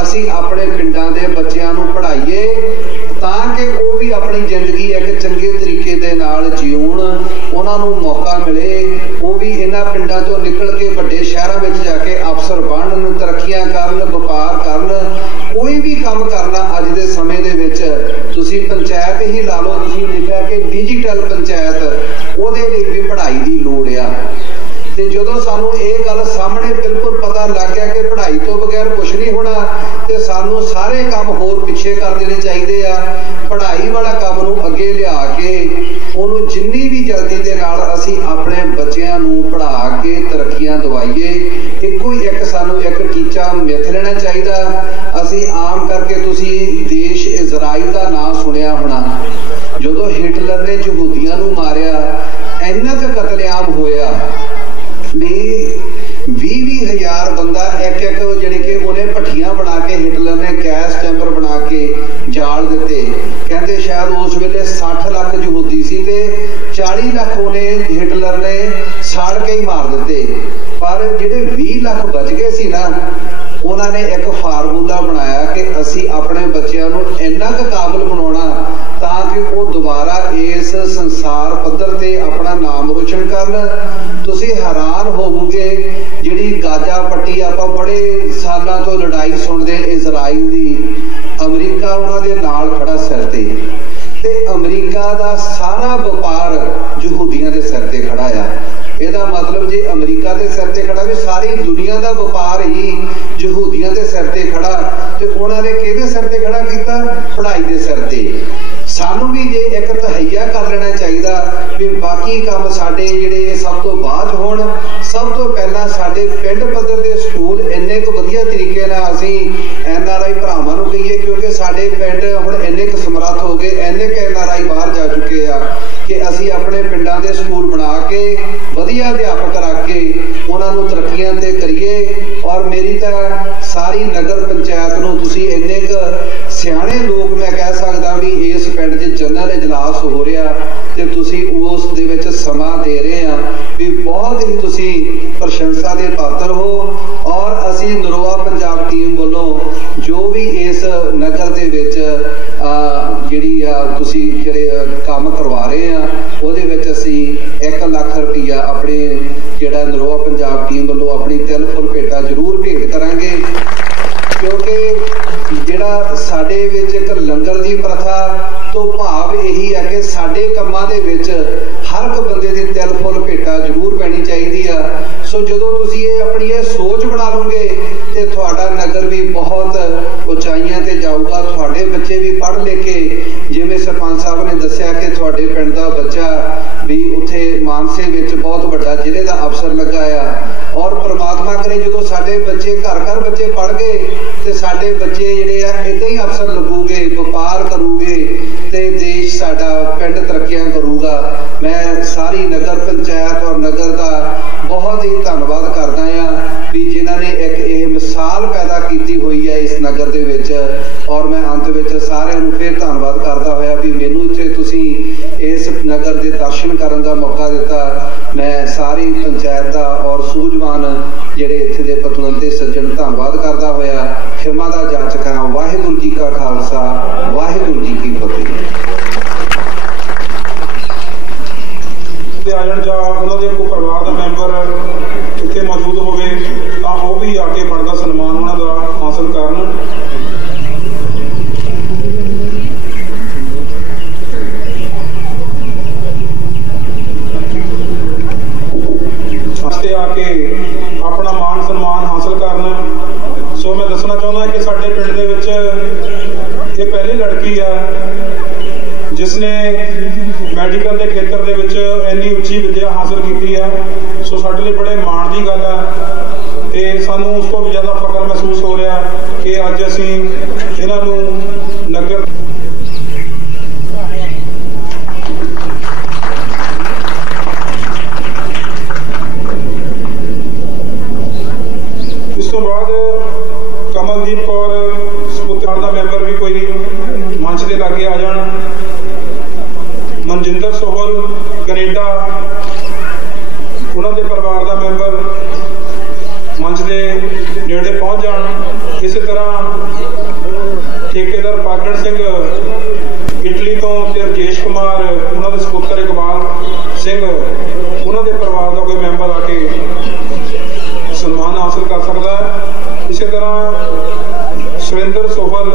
असीं अपने पिंडां दे बच्चिआं नूं पढ़ाईए ताकि वो भी अपनी जिंदगी एक चंगे तरीके दे नाल जीउण, उन्हां नूं मौका मिले, वो भी इन्हां पिंडां तो निकल के वड्डे शहरां विच जाके अफसर बनन, तरक्कियां करन, व्यापार करन, कोई भी काम करना अज दे समय दे विच ਤੁਸੀਂ ਪੰਚਾਇਤ ਹੀ ਲਾ ਲਓ, ਤੁਸੀਂ ਲਿਖਿਆ ਕਿ ਡਿਜੀਟਲ ਪੰਚਾਇਤ, ਉਹਦੇ ਲਈ ਵੀ ਪੜ੍ਹਾਈ ਦੀ ਲੋੜ ਆ। ਤੇ ਜਦੋਂ ਸਾਨੂੰ ਇਹ ਗੱਲ ਸਾਹਮਣੇ ਬਿਲਕੁਲ ਪਤਾ ਲੱਗ ਗਿਆ ਕਿ ਪੜ੍ਹਾਈ ਤੋਂ ਬਗੈਰ ਕੁਝ ਨਹੀਂ ਹੋਣਾ, ਤੇ ਸਾਨੂੰ ਸਾਰੇ ਕੰਮ ਹੋਰ ਪਿੱਛੇ ਕਰ ਦੇਣੇ ਚਾਹੀਦੇ ਆ। ਪੜ੍ਹਾਈ ਵਾਲਾ ਕੰਮ ਨੂੰ ਅੱਗੇ ਲਿਆ ਕੇ ਉਹਨੂੰ ਜਿੰਨੀ ਵੀ ਜਲਦੀ ਦੇ ਨਾਲ ਅਸੀਂ ਆਪਣੇ ਬੱਚਿਆਂ ਨੂੰ ਪੜ੍ਹਾ ਕੇ ਤਰੱਕੀਆਂ ਦਵਾਈਏ। ਇੱਕੋ ਹੀ ਇੱਕ ਸਾਨੂੰ ਇੱਕ ਟੀਚਾ ਮਿੱਥ ਲੈਣਾ ਚਾਹੀਦਾ। ਅਸੀਂ ਆਮ ਕਰਕੇ ਤੁਸੀਂ ਦੇਸ਼ ਇਜ਼ਰਾਈਲ ਦਾ ਨਾਂ ਸੁਣਿਆ ਹੋਣਾ। ਜਦੋਂ ਹਿਟਲਰ ਨੇ ਯਹੂਦੀਆਂ ਨੂੰ ਮਾਰਿਆ, ਇੰਨਾ ਕੁ ਕਤਲੇਆਮ ਹੋਇਆ ਵੀ 20,000 ਬੰਦਾ ਇੱਕ ਜਾਣੀ ਕਿ ਉਹਨੇ ਭੱਠੀਆਂ ਬਣਾ ਕੇ, ਹਿਟਲਰ ਨੇ ਗੈਸ ਚੈਂਬਰ ਬਣਾ ਕੇ ਜਾਲ ਦਿੱਤੇ। ਕਹਿੰਦੇ ਸ਼ਾਇਦ ਉਸ ਵੇਲੇ 60 ਲੱਖ ਯਹੂਦੀ ਸੀ ਤੇ 40 ਲੱਖ ਉਹਨੇ ਹਿਟਲਰ ਨੇ ਸਾੜ ਕੇ ਹੀ ਮਾਰ ਦਿੱਤੇ। ਪਰ ਜਿਹੜੇ 20 ਲੱਖ ਬਚ ਗਏ ਸੀ ਨਾ, ਉਹਨਾਂ ਨੇ ਇੱਕ ਫਾਰਮੂਲਾ ਬਣਾਇਆ ਕਿ ਅਸੀਂ ਆਪਣੇ ਬੱਚਿਆਂ ਨੂੰ ਇੰਨਾ ਕੁ ਕਾਬਲ ਬਣਾਉਣਾ ਤਾਂ ਕਿ ਉਹ ਦੁਬਾਰਾ ਇਸ ਸੰਸਾਰ ਪੱਧਰ ਤੇ ਆਪਣਾ ਨਾਮ ਰੋਸ਼ਨ ਕਰਨ। ਤੁਸੀਂ ਹੈਰਾਨ ਹੋਵੋਗੇ, ਜਿਹੜੀ ਗਾਜ਼ਾ ਪੱਟੀ ਆਪਾਂ ਬੜੇ ਸਾਲਾਂ ਤੋਂ ਲੜਾਈ ਸੁਣਦੇ ਇਜ਼ਰਾਈਲ ਦੀ, ਅਮਰੀਕਾ ਉਹਨਾਂ ਦੇ ਨਾਲ ਖੜਾ ਸਿਰ ਤੇ ਅਮਰੀਕਾ ਦਾ ਸਾਰਾ ਵਪਾਰ ਯਹੂਦੀਆਂ ਦੇ ਸਿਰ ਤੇ ਖੜਾ ਆ। ਇਹਦਾ ਮਤਲਬ ਜੇ ਅਮਰੀਕਾ ਦੇ ਸਿਰ ਤੇ ਖੜਾ ਵੀ ਸਾਰੀ ਦੁਨੀਆ ਦਾ ਵਪਾਰ ਹੀ ਯਹੂਦੀਆਂ ਦੇ ਸਿਰ ਤੇ ਖੜਾ, ਤੇ ਉਹਨਾਂ ਨੇ ਕਿਹਦੇ ਸਿਰ ਤੇ ਖੜਾ ਕੀਤਾ? ਪੜ੍ਹਾਈ ਦੇ ਸਿਰ ਤੇ। ਸਾਨੂੰ ਵੀ ਜੇ ਇੱਕ ਤਹਈਆ ਕਰ ਲੈਣਾ ਚਾਹੀਦਾ ਵੀ ਬਾਕੀ ਕੰਮ ਸਾਡੇ ਜਿਹੜੇ ਸਭ ਤੋਂ ਬਾਅਦ ਹੋਣ। ਸਭ ਤੋਂ ਪਹਿਲਾਂ ਸਾਡੇ ਪਿੰਡ ਪੱਧਰ ਦੇ ਸਕੂਲ ਇੰਨੇ ਕੁ ਵਧੀਆ ਤਰੀਕੇ ਨਾਲ ਅਸੀਂ NRI ਭਰਾਵਾਂ ਨੂੰ ਕਹੀਏ, ਕਿਉਂਕਿ ਸਾਡੇ ਪਿੰਡ ਹੁਣ ਇੰਨੇ ਕੁ ਸਮਰੱਥ ਹੋ ਗਏ, ਇੰਨੇ ਕੁ NRI ਬਾਹਰ ਜਾ ਚੁੱਕੇ ਆ ਕਿ ਅਸੀਂ ਆਪਣੇ ਪਿੰਡਾਂ ਦੇ ਸਕੂਲ ਬਣਾ ਕੇ ਵਧੀਆ ਅਧਿਆਪਕ ਰੱਖ ਕੇ ਉਹਨਾਂ ਨੂੰ ਤਰੱਕੀਆਂ ਤੇ ਕਰੀਏ। ਔਰ ਮੇਰੀ ਤਾਂ ਸਾਰੀ ਨਗਰ ਪੰਚਾਇਤ ਨੂੰ, ਤੁਸੀਂ ਇੰਨੇ ਕੁ ਸਿਆਣੇ ਲੋਕ, ਮੈਂ ਕਹਿ ਸਕਦਾ ਵੀ ਇਸ ਪਿੰਡ 'ਚ ਜਨਰਲ ਇਜਲਾਸ ਹੋ ਰਿਹਾ ਤੇ ਤੁਸੀਂ ਉਸ ਦੇ ਵਿੱਚ ਸਮਾਂ ਦੇ ਰਹੇ ਆ, ਵੀ ਬਹੁਤ ਹੀ ਤੁਸੀਂ ਪ੍ਰਸ਼ੰਸਾ ਦੇ ਪਾਤਰ ਹੋ। ਔਰ ਅਸੀਂ ਨਰੋਆ ਪੰਜਾਬ ਟੀਮ ਵੱਲੋਂ ਜੋ ਵੀ ਇਸ ਨਗਰ ਦੇ ਵਿੱਚ ਜਿਹੜੀ ਤੁਸੀਂ ਜਿਹੜੇ ਕੰਮ ਕਰਵਾ ਰਹੇ ਆ, ਉਹਦੇ ਵਿੱਚ ਅਸੀਂ 1 ਲੱਖ ਰੁਪਈਆ ਆਪਣੇ ਜਿਹੜਾ ਨਰੋਆ ਪੰਜਾਬ ਟੀਮ ਵੱਲੋਂ ਆਪਣੀ ਤਿਲ ਫੁੱਲ ਭੇਟਾ ਜ਼ਰੂਰ ਭੇਟ ਕਰਾਂਗੇ। ਕਿਉਂਕਿ ਜਿਹੜਾ ਸਾਡੇ ਵਿੱਚ ਇੱਕ ਲੰਗਰ ਦੀ ਪ੍ਰਥਾ ਤੋਂ ਭਾਵ ਇਹੀ ਹੈ ਕਿ ਸਾਡੇ ਕੰਮਾਂ ਦੇ ਵਿੱਚ ਹਰ ਇੱਕ ਬੰਦੇ ਦੀ ਤਿਲ ਫੁੱਲ ਭੇਟਾ ਜ਼ਰੂਰ ਪੈਣੀ ਚਾਹੀਦੀ ਆ। ਸੋ ਜਦੋਂ ਤੁਸੀਂ ਇਹ ਆਪਣੀ ਇਹ ਸੋਚ ਬਣਾ ਲਓਗੇ ਤੇ ਤੁਹਾਡਾ ਨਗਰ ਵੀ ਬਹੁਤ ਉਚਾਈਆਂ ਤੇ ਜਾਊਗਾ। ਤੁਹਾਡੇ ਬੱਚੇ ਵੀ ਪੜ੍ਹ ਲਿਖ ਕੇ, ਜਿਵੇਂ ਸਰਪੰਚ ਸਾਹਿਬ ਨੇ ਦੱਸਿਆ ਕਿ ਤੁਹਾਡੇ ਪਿੰਡ ਦਾ ਬੱਚਾ ਵੀ ਉੱਥੇ ਮਾਨਸੇ ਵਿੱਚ ਬਹੁਤ ਵੱਡਾ ਜ਼ਿਲ੍ਹੇ ਦਾ ਅਫਸਰ ਲੱਗਾ ਆ। ਔਰ ਪ੍ਰਮਾਤਮਾ ਕਰੇ ਜਦੋਂ ਸਾਡੇ ਬੱਚੇ ਘਰ ਬੱਚੇ ਪੜ੍ਹ ਗਏ ਤੇ ਸਾਡੇ ਬੱਚੇ ਜਿਹੜੇ ਆ ਇੱਦਾਂ ਹੀ ਅਫਸਰ ਲੱਗੂਗੇ, ਵਪਾਰ ਕਰੂਗੇ ਤੇ ਦੇਸ਼ ਸਾਡਾ ਪਿੰਡ ਤਰੱਕੀਆਂ ਕਰੂਗਾ। ਮੈਂ ਸਾਰੀ ਨਗਰ ਪੰਚਾਇਤ ਔਰ ਨਗਰ ਦਾ ਬਹੁਤ ਹੀ ਧੰਨਵਾਦ ਕਰਦਾ ਆ ਵੀ ਜਿਨ੍ਹਾਂ ਨੇ ਇੱਕ ਇਹ ਮਿਸਾਲ ਪੈਦਾ ਕੀਤੀ ਹੋਈ ਹੈ ਇਸ ਨਗਰ ਦੇ ਵਿੱਚ। ਔਰ ਮੈਂ ਅੰਤ ਵਿੱਚ ਸਾਰਿਆਂ ਨੂੰ ਫਿਰ ਧੰਨਵਾਦ ਕਰਦਾ ਹੋਇਆ ਵੀ ਮੈਨੂੰ ਇੱਥੇ ਤੁਸੀਂ ਇਸ ਨਗਰ ਦੇ ਦਰਸ਼ਨ ਕਰਨ ਦਾ ਮੌਕਾ ਦਿੱਤਾ। ਮੈਂ ਸਾਰੀ ਪੰਚਾਇਤ ਦਾ ਔਰ ਸੂਝਵਾਨ ਜਿਹੜੇ ਇੱਥੇ ਦੇ ਪਤਵੰਤੇ ਸੱਜਣ ਧੰਨਵਾਦ ਕਰਦਾ ਹੋਇਆ ਖਿਮਾ ਦਾ ਜਾਚਕ ਹਾਂ। ਵਾਹਿਗੁਰੂ ਜੀ ਕਾ ਖਾਲਸਾ, ਵਾਹਿਗੁਰੂ ਜੀ ਕੀ ਫਤਿਹ। ਤੇ ਆ ਜਾਣ ਜਾਂ ਉਹਨਾਂ ਦੇ ਕੋਈ ਪਰਿਵਾਰ ਦਾ ਮੈਂਬਰ ਇੱਥੇ ਮੌਜੂਦ ਹੋਵੇ ਤਾਂ ਉਹ ਵੀ ਆ ਕੇ ਬਣਦਾ ਸਨਮਾਨ ਉਹਨਾਂ ਦਾ ਹਾਸਲ ਕਰਨ। ਤੇ ਆ ਕੇ ਆਪਣਾ ਮਾਣ ਸਨਮਾਨ ਹਾਸਲ ਕਰਨ। ਸੋ ਮੈਂ ਦੱਸਣਾ ਚਾਹੁੰਦਾ ਕਿ ਸਾਡੇ ਪਿੰਡ ਦੇ ਵਿੱਚ ਇਹ ਪਹਿਲੀ ਲੜਕੀ ਆ ਜਿਸ ਨੇ ਮੈਡੀਕਲ ਦੇ ਖੇਤਰ ਦੇ ਵਿੱਚ ਇੰਨੀ ਉੱਚੀ ਵਿੱਦਿਆ ਹਾਸਲ ਕੀਤੀ ਆ। ਸੋ ਸਾਡੇ ਲਈ ਬੜੇ ਮਾਣ ਦੀ ਗੱਲ ਆ ਤੇ ਸਾਨੂੰ ਉਸ ਤੋਂ ਵੀ ਜ਼ਿਆਦਾ ਫਖਰ ਮਹਿਸੂਸ ਹੋ ਰਿਹਾ ਕਿ ਅੱਜ ਅਸੀਂ ਇਹਨਾਂ ਨੂੰ ਨਗਰ ਤੋਂ ਬਾਅਦ ਕਮਲਦੀਪ ਕੌਰ ਸਪੁੱਤਰ ਦਾ ਮੈਂਬਰ ਵੀ ਕੋਈ ਮੰਚ ਦੇ ਲਾਗੇ ਆ ਜਾਣ। ਮਨਜਿੰਦਰ ਸੋਹਲ ਕੈਨੇਡਾ, ਉਹਨਾਂ ਦੇ ਪਰਿਵਾਰ ਦਾ ਮੈਂਬਰ ਮੰਚ ਦੇ ਨੇੜੇ ਪਹੁੰਚ ਜਾਣ। ਇਸੇ ਤਰ੍ਹਾਂ ਠੇਕੇਦਾਰ ਪਾਗੜ ਸਿੰਘ ਇਟਲੀ ਤੋਂ ਤੇ ਰਜੇਸ਼ ਕੁਮਾਰ, ਉਹਨਾਂ ਦੇ ਸਪੁੱਤਰ ਇਕਬਾਲ ਸਿੰਘ, ਉਹਨਾਂ ਦੇ ਪਰਿਵਾਰ ਦਾ ਕੋਈ ਮੈਂਬਰ ਆ ਕੇ ਸਨਮਾਨ ਹਾਸਲ ਕਰ ਸਕਦਾ ਹੈ। ਇਸੇ ਤਰ੍ਹਾਂ ਸੁਰਿੰਦਰ ਸੋਹਲ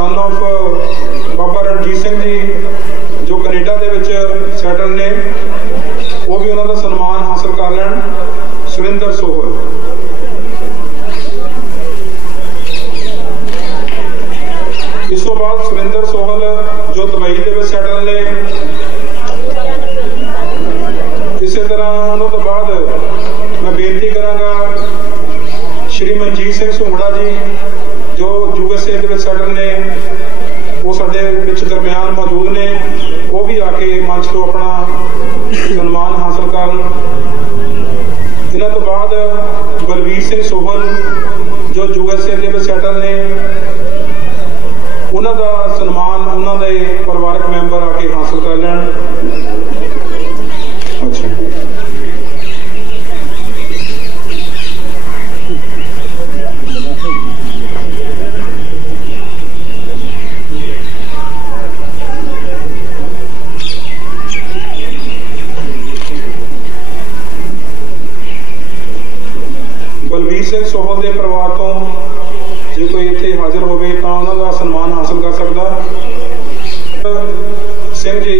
सन ऑफ बाबा रणजीत सिंह जी जो कनेडा दे विच सैटल ने, वो भी उन्होंने सन्मान हासिल कर लैन। सुरिंदर सोहल, इस तो बाद सुरिंदर सोहल जो दुबई दे विच सैटल ने। इस तरह उन्होंने तो बाद मैं बेनती करांगा श्री मनजीत सिंह सूंगड़ा जी जो USA के सैटल ने, वो साडे विच दरम्यान मौजूद ने, वो भी आके मंच तो अपना सन्मान हासिल कर। इन्हों तो बाद बलवीर सिंह सोहल जो USA के सैटल ने, उन्होंने सन्मान उन्होंने परिवारक मैंबर आके हासिल कर लैन। अच्छा, बलवीर सिंह सोहल के परिवार तो जो कोई इत्थे हाजिर हो तो उन्होंने सन्मान हासिल कर सकता। सिंह जी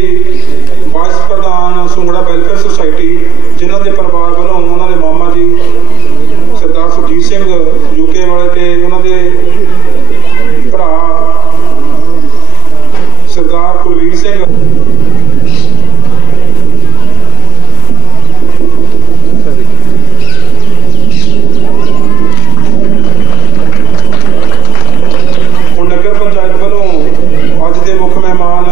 वाइस प्रधान सूंगड़ा वेलफेयर सोसाइटी, जिन्हों के परिवार वालों उन्होंने मामा जी सरदार सुरजीत सिंह UK वाले ते उन्होंने भरा सरदार कुलवीर सिंह नगर पंचायत वालों अज के मुख्य मेहमान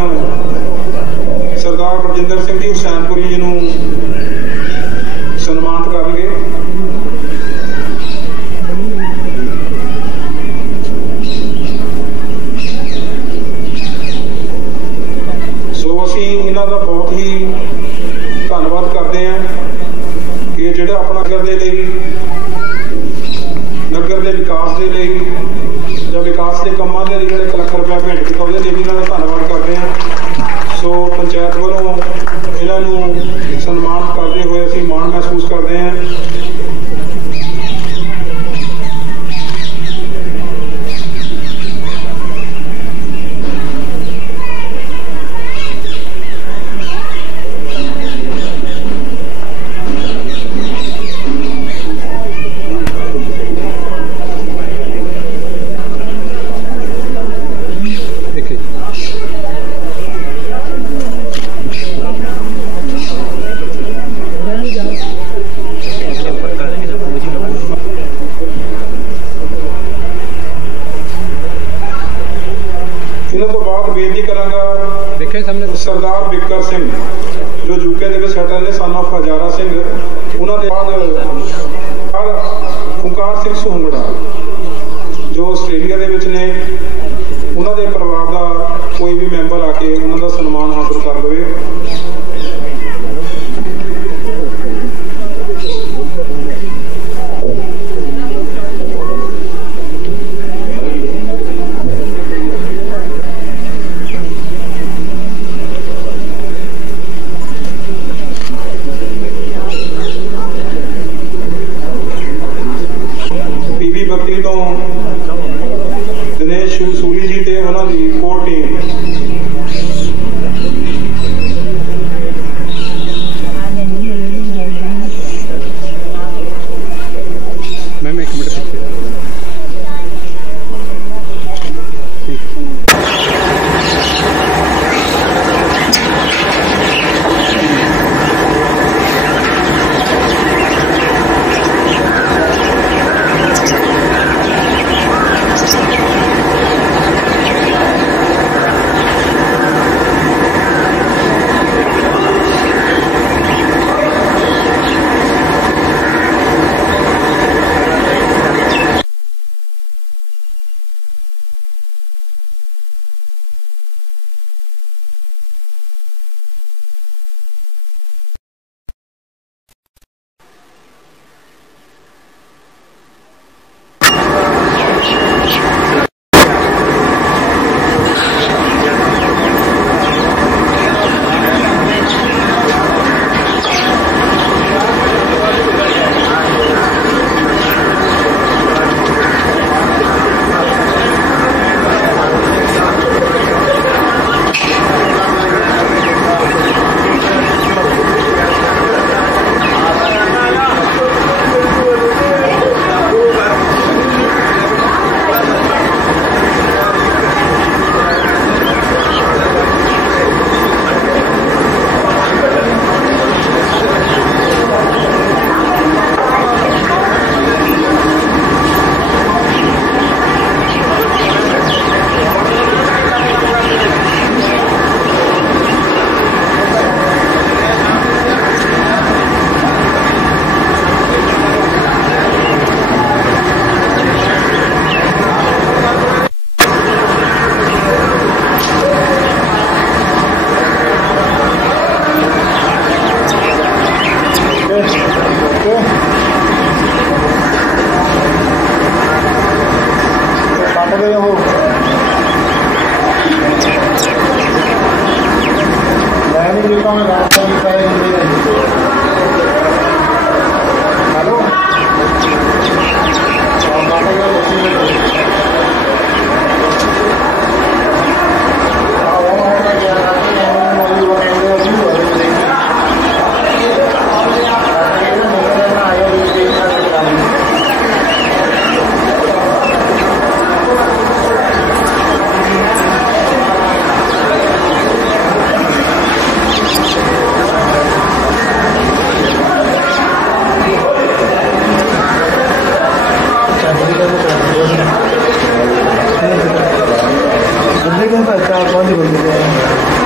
सरदार बरजिंदर सिंह जी हुसैनपुरी जी को सन्मानित करेंगे। सो असी इन्हों का बहुत ही धन्यवाद करते हैं कि जोड़ा अपना नगर के लिए, नगर के विकास के लिए या विकास के कामों के लिए ₹1 लाख भेंट किया, वो भी इन्हों का धन्यवाद करते हैं। सो पंचायत वालों इन्हों सन्मान करते हुए असी माण महसूस करते हैं। इन्हों तो बाद बेनती करांगा सरदार बिक्कर सिंह जो UK के सैटल ने, सन ऑफ हजारा सिंह। उन्होंने बाद ओंकार सिंह सूंगड़ा जो आस्ट्रेलिया के ने, उन्होंने परिवार का कोई भी मैंबर आके उन्होंने सन्मान हासिल कर लवे। PB बत्ती तो दिनेश सूरी जी ते उन्होंने कोर टीम। मैम एक मिनट पीछे। कौन सी बोल